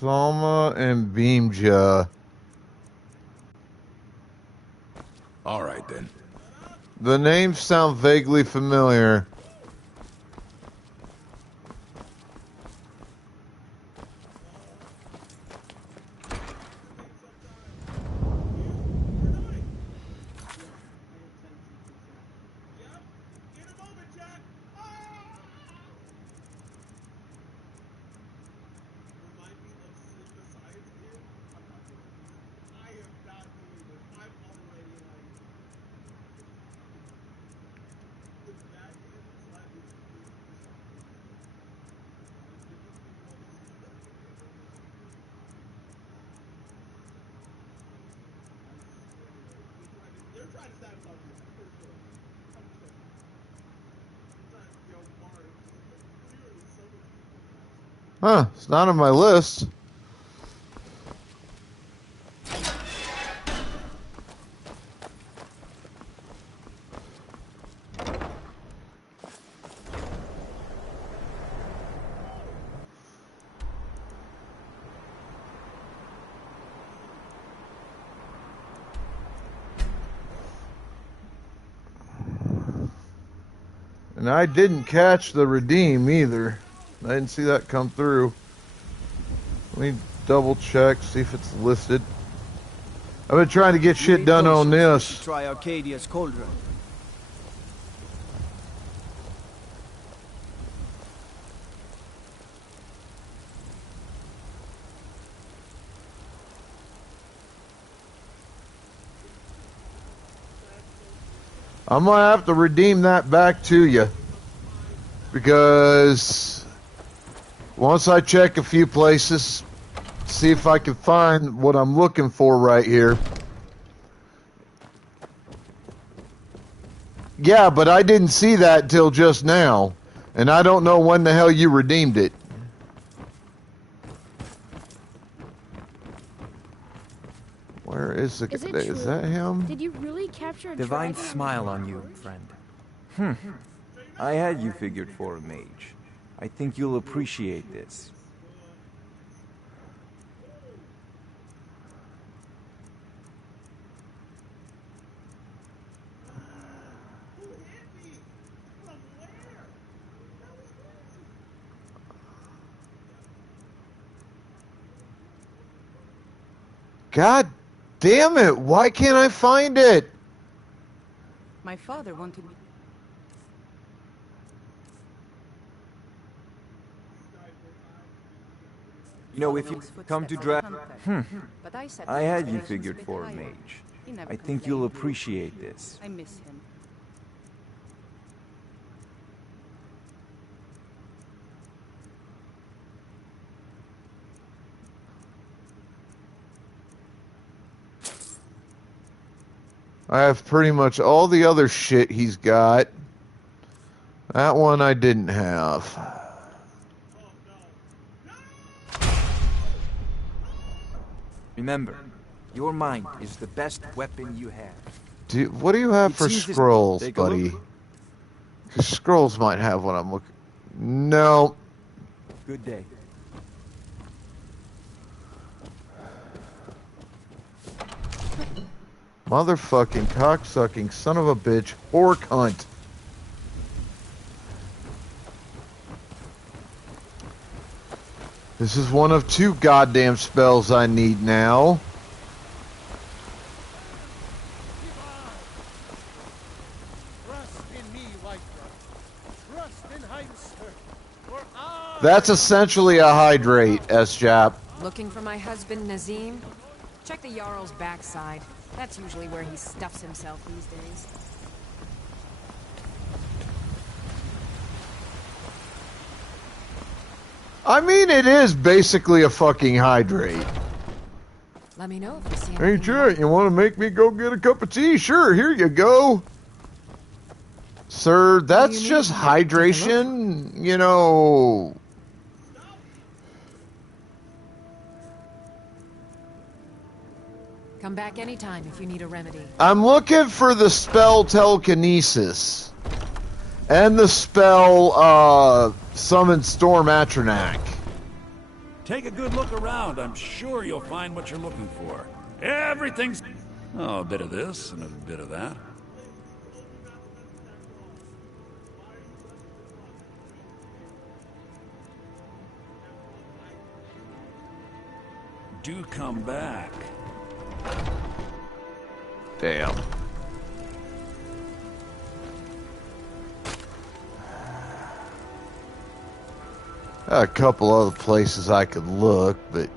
Salma and Beamja. All right, then. The names sound vaguely familiar. Huh, it's not on my list. And I didn't catch the redeem either. I didn't see that come through. Let me double check, see if it's listed. I've been trying to get shit done on this. Try Arcadia's cauldron. I'm gonna have to redeem that back to you, because once I check a few places, see if I can find what I'm looking for right here. Yeah, but I didn't see that till just now, and I don't know when the hell you redeemed it. Where is the guy? Is that him? Did you really capture a Divine dragon? smile on you, friend. I had you figured for a mage. I think you'll appreciate this. God damn it, why can't I find it? My father wanted me... You know, if you come to drag... But I said I had you figured for a mage. I think you'll appreciate this. I miss him. I have pretty much all the other shit he's got. That one I didn't have. Remember, your mind is the best weapon you have. What do you have for seems this- scrolls, Take a look. buddy? 'Cause scrolls might have what I'm looking. No. Good day. Motherfucking cocksucking son of a bitch, whore cunt. This is one of 2 goddamn spells I need now. That's essentially a hydrate, S-Jap. Looking for my husband, Nazim? Check the Jarl's backside. That's usually where he stuffs himself these days. I mean, it is basically a fucking hydrate. Let me know if you see Hey, anything. Chet, you want to make me go get a cup of tea? Sure, here you go. Sir, that's just hydration, you know. Come back anytime if you need a remedy. I'm looking for the spell telekinesis. And the spell, summon Storm Atronak. Take a good look around. I'm sure you'll find what you're looking for. Everything's... Oh, a bit of this and a bit of that. Do come back. Damn. A couple other places I could look, but...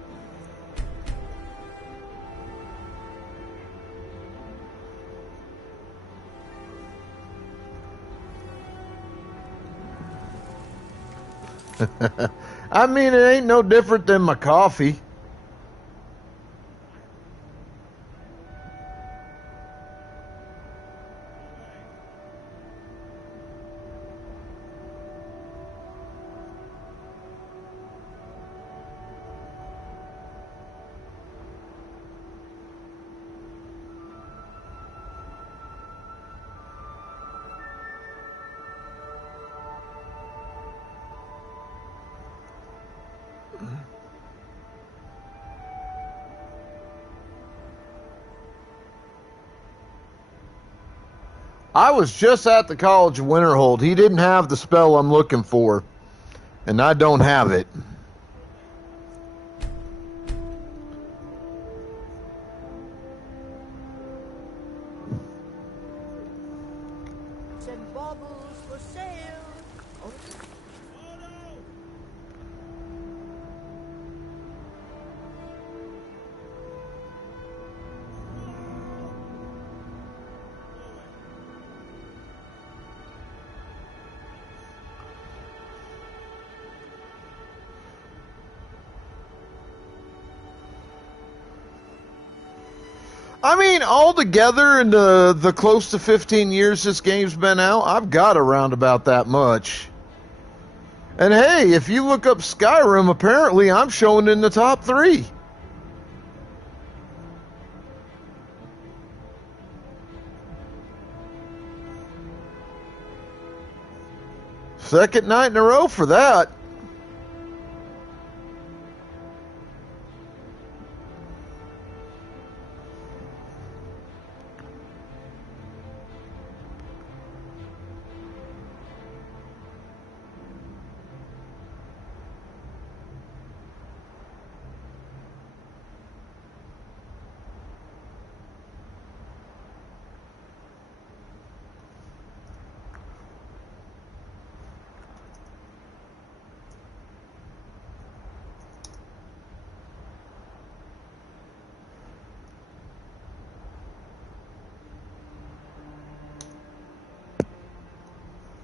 I mean, it ain't no different than my coffee. I was just at the College of Winterhold. He didn't have the spell I'm looking for. And I don't have it. And baubles for sale. I mean, altogether in the close to 15 years this game's been out, I've got around about that much. And hey, if you look up Skyrim, apparently I'm showing in the top 3. Second night in a row for that.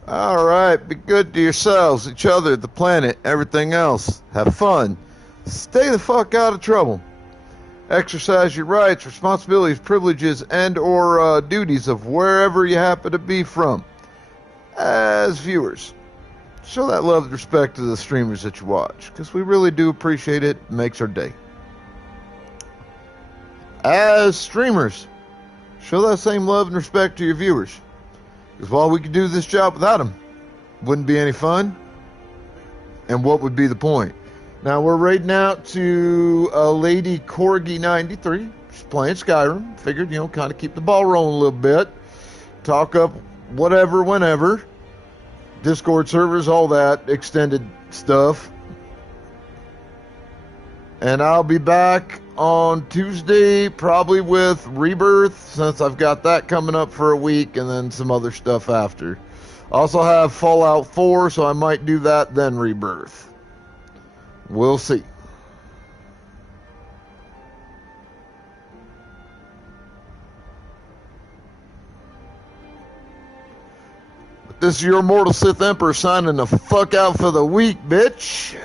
Alright, be good to yourselves, each other, the planet, everything else. Have fun. Stay the fuck out of trouble. Exercise your rights, responsibilities, privileges, and or duties of wherever you happen to be from. as viewers, show that love and respect to the streamers that you watch, because we really do appreciate it. It makes our day. As streamers, show that same love and respect to your viewers, because while we could do this job without them, wouldn't be any fun, and what would be the point? Now we're raiding out to a Lady Corgi 93. She's playing Skyrim. Figured, kind of keep the ball rolling a little bit. Talk up whatever, whenever. Discord servers, all that extended stuff. And I'll be back on Tuesday, probably with Rebirth, since I've got that coming up for a week, and then some other stuff after. Also have Fallout 4, so I might do that, then Rebirth. We'll see. But this is your Immortal Sith Emperor signing the fuck out for the week, bitch.